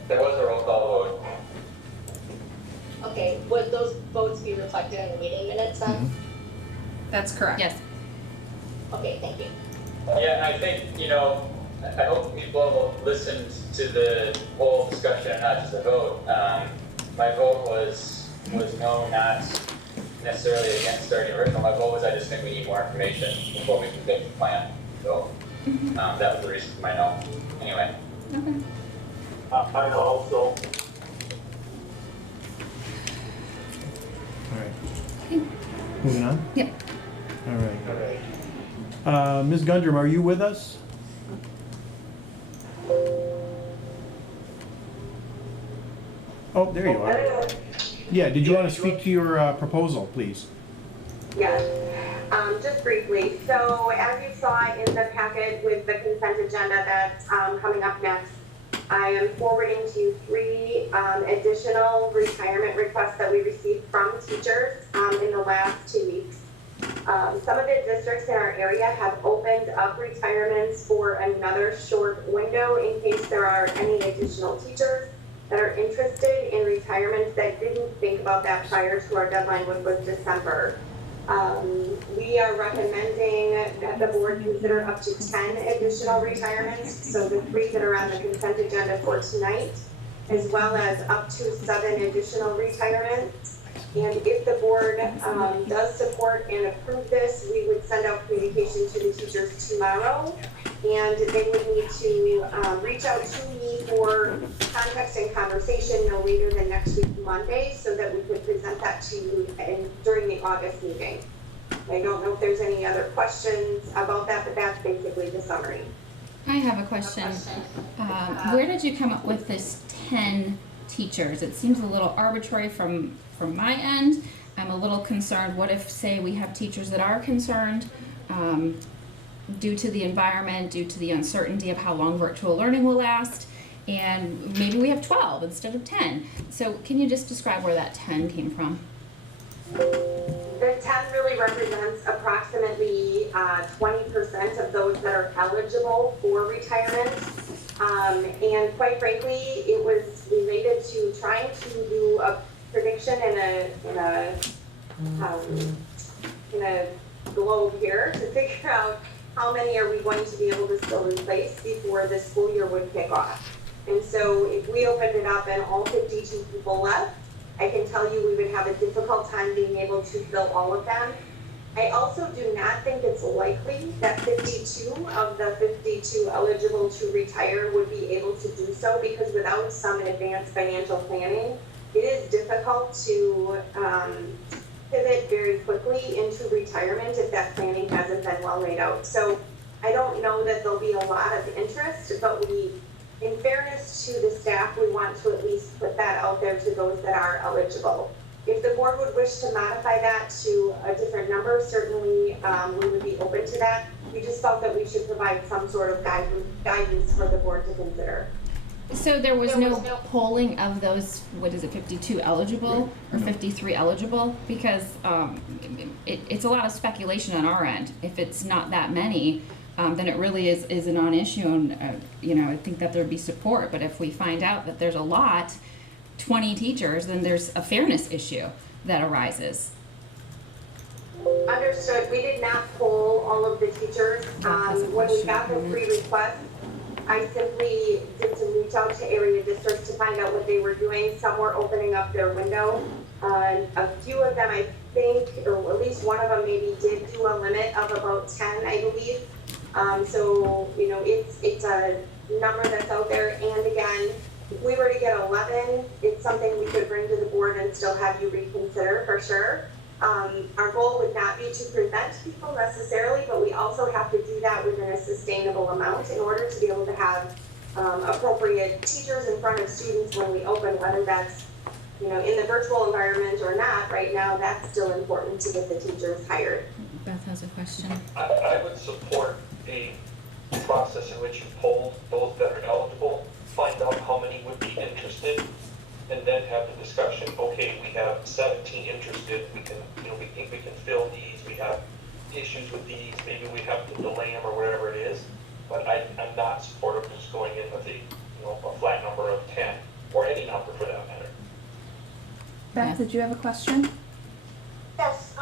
There was a roll call vote. Okay, would those votes be reflected in the meeting minutes then? That's correct. Yes. Okay, thank you. Yeah, and I think, I hope people listened to the whole discussion and not just the vote. My vote was no, not necessarily against starting original. My vote was I just think we need more information before we can make the plan. So that was the reason for my no. Anyway. Okay. I also. All right. Moving on? Yep. All right. Ms. Gundrum, are you with us? Oh, there you are. Yeah, did you want to speak to your proposal, please? Yes, just briefly. So as you saw in the packet with the consent agenda that's coming up next, I am forwarding to you 3 additional retirement requests that we received from teachers in the last 2 weeks. Some of the districts in our area have opened up retirements for another short window in case there are any additional teachers that are interested in retirements that didn't think about that prior to our deadline, which was December. We are recommending that the board consider up to 10 additional retirements, so the 3 that are on the consent agenda for tonight, as well as up to 7 additional retirements. And if the board does support and approve this, we would send out communication to the teachers tomorrow, and they would need to reach out to me for context and conversation no later than next week, Monday, so that we could present that to you during the August meeting. I don't know if there's any other questions about that, but that's basically the summary. I have a question. Where did you come up with this 10 teachers? It seems a little arbitrary from my end. I'm a little concerned. What if, say, we have teachers that are concerned due to the environment, due to the uncertainty of how long virtual learning will last, and maybe we have 12 instead of 10. So can you just describe where that 10 came from? The 10 really represents approximately 20% of those that are eligible for retirement. And quite frankly, it was related to trying to do a prediction in a globe here to figure out how many are we going to be able to still replace before the school year would kick off. And so if we opened it up and all 52 people left, I can tell you we would have a difficult time being able to fill all of them. I also do not think it's likely that 52 of the 52 eligible to retire would be able to do so, because without some advanced financial planning, it is difficult to pivot very quickly into retirement if that planning hasn't been well laid out. So I don't know that there'll be a lot of interest, but in fairness to the staff, we want to at least put that out there to those that are eligible. If the board would wish to modify that to a different number, certainly we would be open to that. We just felt that we should provide some sort of guidance for the board to consider. So there was no polling of those, 52 eligible or 53 eligible? Because it's a lot of speculation on our end. If it's not that many, then it really is a non-issue, and I think that there'd be support. But if we find out that there's a lot, 20 teachers, then there's a fairness issue that arises. Understood. We did not poll all of the teachers. When we got the pre-request, I simply did some reach out to area districts to find out what they were doing. Some were opening up their window. A few of them, I think, or at least one of them maybe did do a limit of about 10, I believe. So, it's a number that's out there. And again, if we were to get 11, it's something we could bring to the board and still have you reconsider for sure. Our goal would not be to prevent people necessarily, but we also have to do that within a sustainable amount in order to be able to have appropriate teachers in front of students when we open, whether that's in the virtual environment or not. Right now, that's still important to get the teachers hired. Beth has a question. I would support a process in which you poll those that are eligible, find out how many would be interested, and then have the discussion. Okay, we have 17 interested. We think we can fill these. We have issues with these. Maybe we have to delay them or whatever it is. But I'm not supportive of just going in with a flat number of 10 or any number for that matter. Beth, did you have a question? Yes,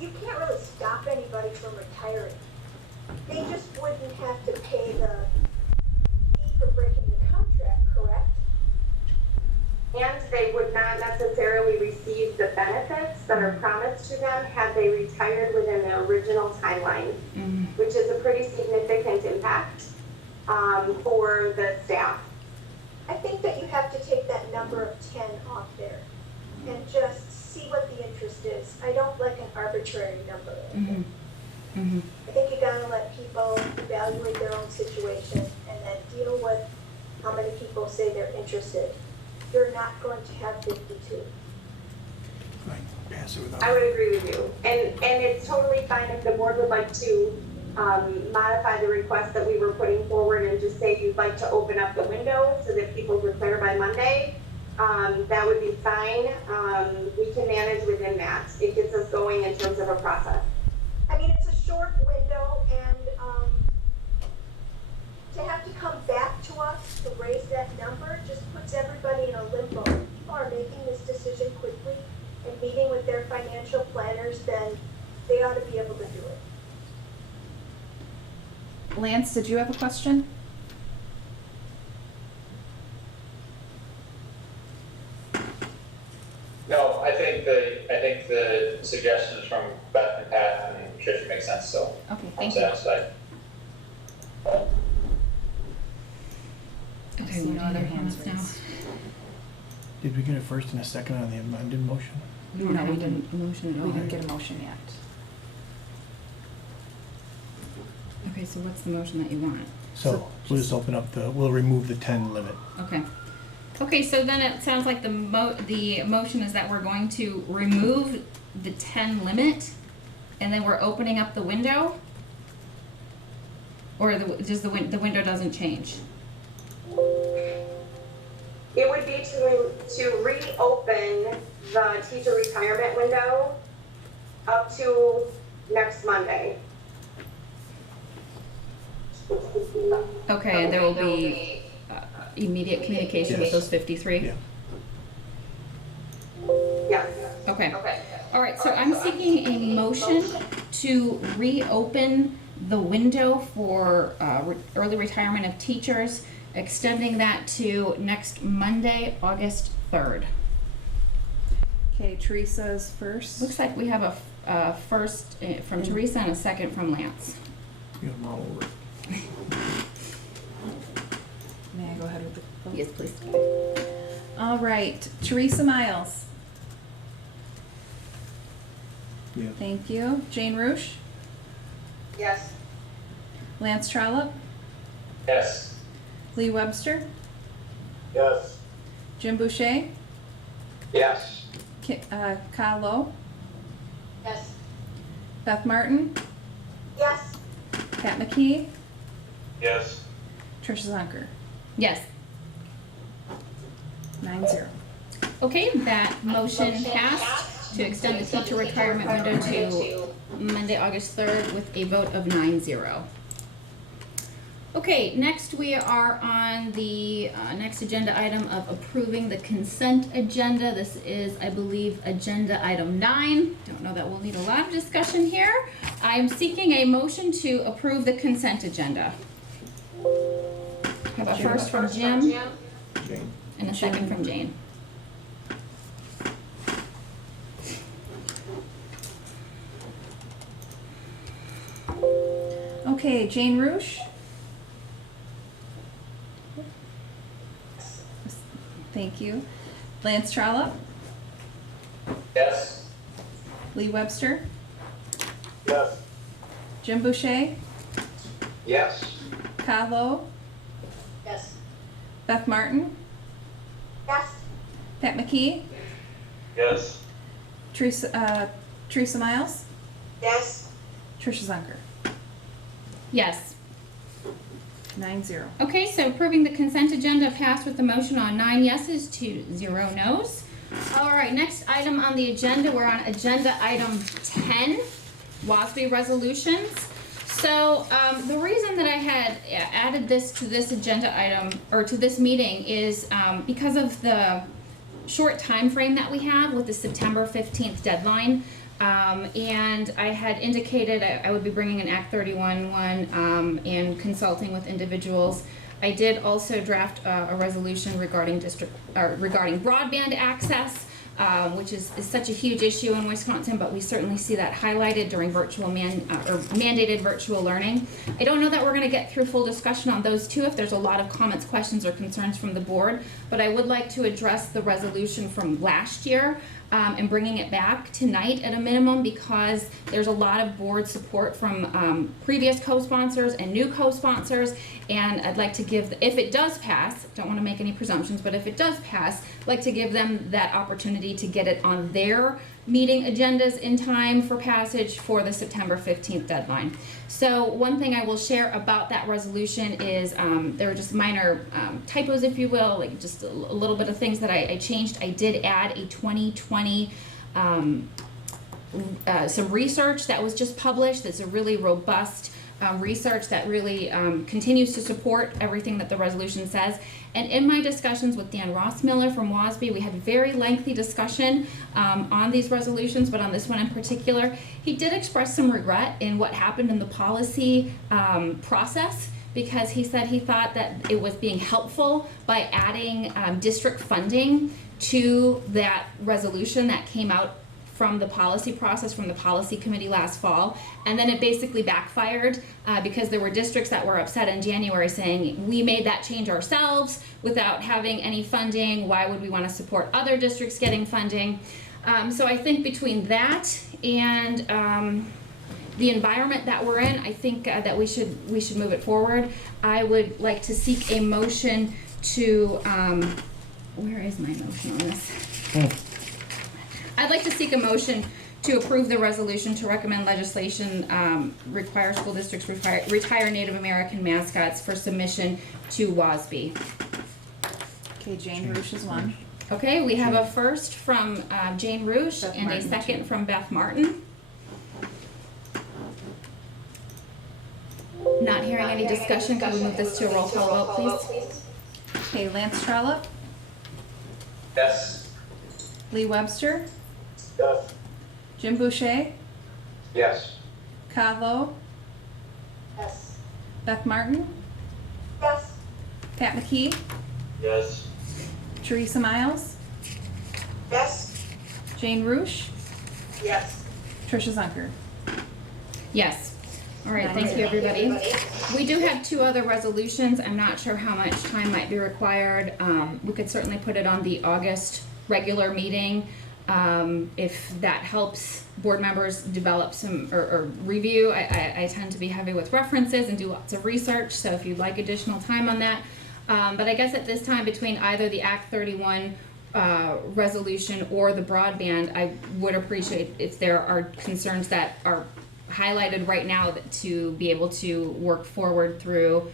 you can't really stop anybody from retiring. They just wouldn't have to pay the fee for breaking the contract, correct? And they would not necessarily receive the benefits that are promised to them had they retired within the original timeline, which is a pretty significant impact for the staff. I think that you have to take that number of 10 off there and just see what the interest is. I don't like an arbitrary number. I think you gotta let people evaluate their own situation and then deal with how many people say they're interested. You're not going to have 52. I would agree with you. And it's totally fine if the board would like to modify the request that we were putting forward and just say you'd like to open up the window so that people declare by Monday. That would be fine. We can manage within that. It gets us going in terms of a process. I mean, it's a short window, and to have to come back to us to raise that number just puts everybody in a limbo. If people are making this decision quickly and meeting with their financial planners, then they ought to be able to do it. Lance, did you have a question? No, I think the suggestions from Beth and Pat and Tricia make sense, so okay, I'm satisfied. see no other hands raised. Did we get a first and a second on the amended motion? No, we didn't. Motion at all. We didn't get a motion yet. Okay, so what's the motion that you want? So we'll just open up we'll remove the 10 limit. Okay. Okay, so then it sounds like the motion is that we're going to remove the 10 limit, and then we're opening up the window? Or the window doesn't change? It would be to reopen the teacher retirement window up to next Monday. Okay, and there will be immediate communication with those 53? Yeah. Yes. Okay. All right, so I'm seeking a motion to reopen the window for early retirement of teachers, extending that to next Monday, August 3rd. Okay, Teresa's first. Looks like we have a first from Teresa and a second from Lance. You have them all over. May I go ahead with the vote? Yes, please. All right, Teresa Miles. Yes. Thank you. Jane Roosh, Yes. Lance Trollope, Yes. Lee Webster, Yes. Jim Boucher, Yes. Kyle Lowe, Yes. Beth Martin, Yes. Pat McKee, Yes. Tricia Zunker. Yes. 9-0. Okay, that motion passed to extend the teacher retirement window to Monday, August 3rd with a vote of 9-0. Okay, next we are on the next agenda item of approving the consent agenda. This is, I believe, agenda item 9. Don't know that we'll need a lot of discussion here. I'm seeking a motion to approve the consent agenda. Have a first from Jim Jane. and a second from Jane. Okay, Jane Roosh. Thank you. Lance Trollope, Yes. Lee Webster, Yes. Jim Boucher, Yes. Kyle Lowe, Yes. Beth Martin, Yes. Pat McKee, Yes. Teresa Miles, Yes. Tricia Zunker. Yes. 9-0. Okay, so approving the consent agenda passed with the motion on 9 yeses to 0 nos. All right, next item on the agenda, we're on agenda item 10, WASB resolutions. So the reason that I had added this to this agenda item, or to this meeting, is because of the short time frame that we have with the September 15th deadline. And I had indicated I would be bringing an Act 31 one and consulting with individuals. I did also draft a resolution regarding regarding broadband access, which is such a huge issue in Wisconsin, but we certainly see that highlighted during mandated virtual learning. I don't know that we're going to get through full discussion on those two if there's a lot of comments, questions, or concerns from the board, but I would like to address the resolution from last year and bringing it back tonight at a minimum, because there's a lot of board support from previous co-sponsors and new co-sponsors, and I'd like to give, if it does pass, don't want to make any presumptions, but if it does pass, I'd like to give them that opportunity to get it on their meeting agendas in time for passage for the September 15th deadline. So one thing I will share about that resolution is there are just minor typos, if you will, like just a little bit of things that I changed. I did add a 2020 some research that was just published that's a really robust research that really continues to support everything that the resolution says. And in my discussions with Dan Rossmiller from WASB, we had very lengthy discussion on these resolutions, but on this one in particular, he did express some regret in what happened in the policy process, because he said he thought that it was being helpful by adding district funding to that resolution that came out from the policy process, from the policy committee last fall. And then it basically backfired because there were districts that were upset in January saying, we made that change ourselves without having any funding. Why would we want to support other districts getting funding? So I think between that and the environment that we're in, I think that we should move it forward. I would like to seek a motion to, where is my motion on this? I'd like to seek a motion to approve the resolution to recommend legislation require school districts retire Native American mascots for submission to WASB. Okay, Jane Roosh is one. Okay, we have a first from Jane Roosh Beth and a Martin, second too. from Beth Martin. Not hearing any discussion, can we move this to a roll call vote, please? Okay, Lance Trollope, Yes. Lee Webster, Yes. Jim Boucher, Yes. Ka Lo, Yes. Beth Martin, Yes. Pat McKee, Yes. Teresa Miles, Yes? Jane Roosh, Yes. Tricia Zunker. Yes. All right, thank you, everybody. We do have two other resolutions. I'm not sure how much time might be required. We could certainly put it on the August regular meeting. If that helps board members develop some, or review. I tend to be heavy with references and do lots of research, so if you'd like additional time on that. But I guess at this time, between either the Act 31 resolution or the broadband, I would appreciate if there are concerns that are highlighted right now to be able to work forward through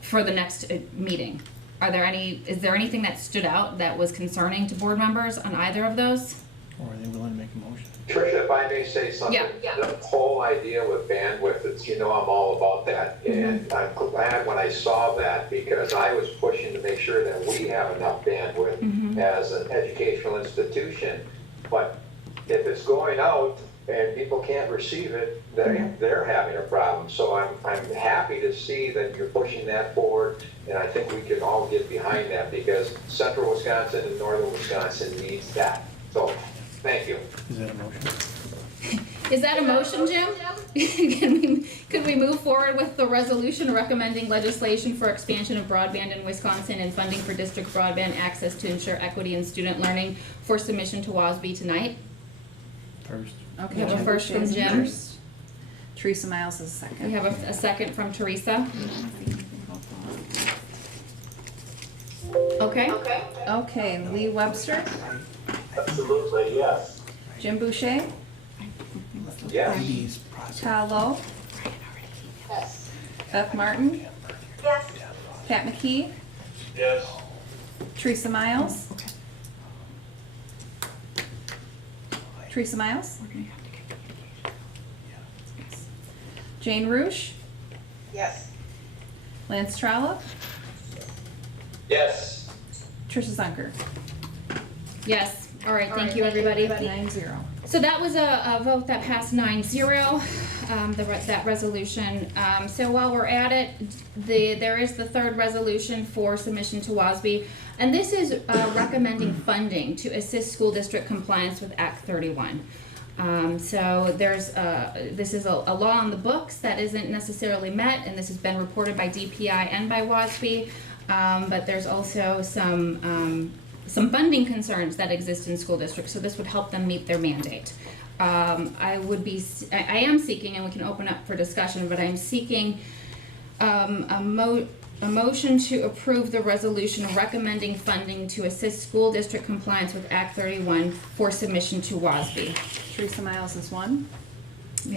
for the next meeting. Is there anything that stood out that was concerning to board members on either of those? Or are they willing to make a motion? Tricia, if I may say something, the whole idea with bandwidth, it's, I'm all about that. And I'm glad when I saw that, because I was pushing to make sure that we have enough bandwidth as an educational institution. But if it's going out and people can't receive it, they're having a problem. So I'm happy to see that you're pushing that forward, and I think we can all get behind that, because central Wisconsin and northern Wisconsin needs that. So, thank you. Is that a motion? Is that a motion, Jim? Could we move forward with the resolution recommending legislation for expansion of broadband in Wisconsin and funding for district broadband access to ensure equity in student learning for submission to WASB tonight? First. Okay, We have a Jim first Boucher from is Jim. first. Teresa Miles is second. We have a second from Teresa. Okay? Okay, Lee Webster, Absolutely, yes. Jim Boucher, Yes. Ka Lo, Yes. Beth Martin, Yes. Pat McKee, Yes. Teresa Miles. Teresa Miles. Jane Roosh, Yes. Lance Trollope, Yes. Tricia Zunker. Yes. All right, thank you, everybody. 9-0. So that was a vote that passed 9-0, that resolution. So while we're at it, there is the third resolution for submission to WASB. And this is recommending funding to assist school district compliance with Act 31. So this is a law on the books that isn't necessarily met, and this has been reported by DPI and by WASB. But there's also some funding concerns that exist in school districts, so this would help them meet their mandate. I am seeking, and we can open up for discussion, but I'm seeking a motion to approve the resolution recommending funding to assist school district compliance with Act 31 for submission to WASB. Teresa Miles is one. We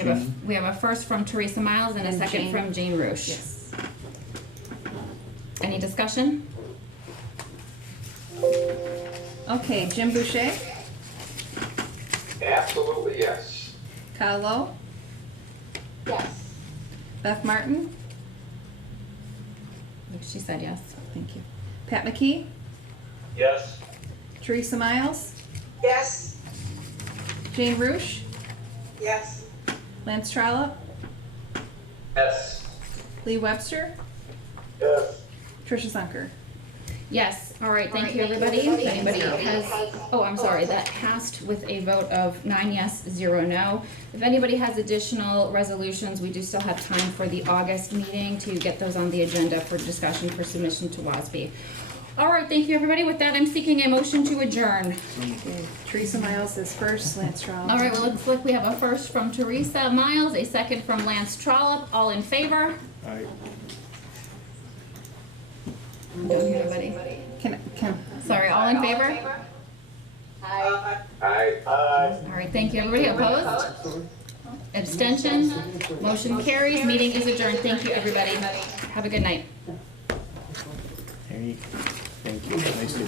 have a first from Teresa Miles and a second from Jane Roosh. Yes. Any discussion? Okay, Jim Boucher, Absolutely, yes. Ka Lo, Yes. Beth Martin. She said yes. Thank you. Pat McKee, Yes. Teresa Miles, Yes? Jane Roosh, Yes. Lance Trollope, Yes. Lee Webster, Yes. Tricia Zunker. Yes, all right, thank you, everybody. If anybody has, oh, I'm sorry, that passed with a vote of 9 yes, 0 no. If anybody has additional resolutions, we do still have time for the August meeting to get those on the agenda for discussion for submission to WASB. All right, thank you, everybody. With that, I'm seeking a motion to adjourn. Okay, Teresa Miles is first, Lance Trollope. All right, well, it looks like we have a first from Teresa Miles, a second from Lance Trollope. All in favor? Aye. Down here, buddy. Sorry, all in favor? Aye. All right, thank you, everybody. Opposed? Abstentions? Motion carries. Meeting is adjourned. Thank you, everybody. Have a good night. There you go. Thank you. Nice to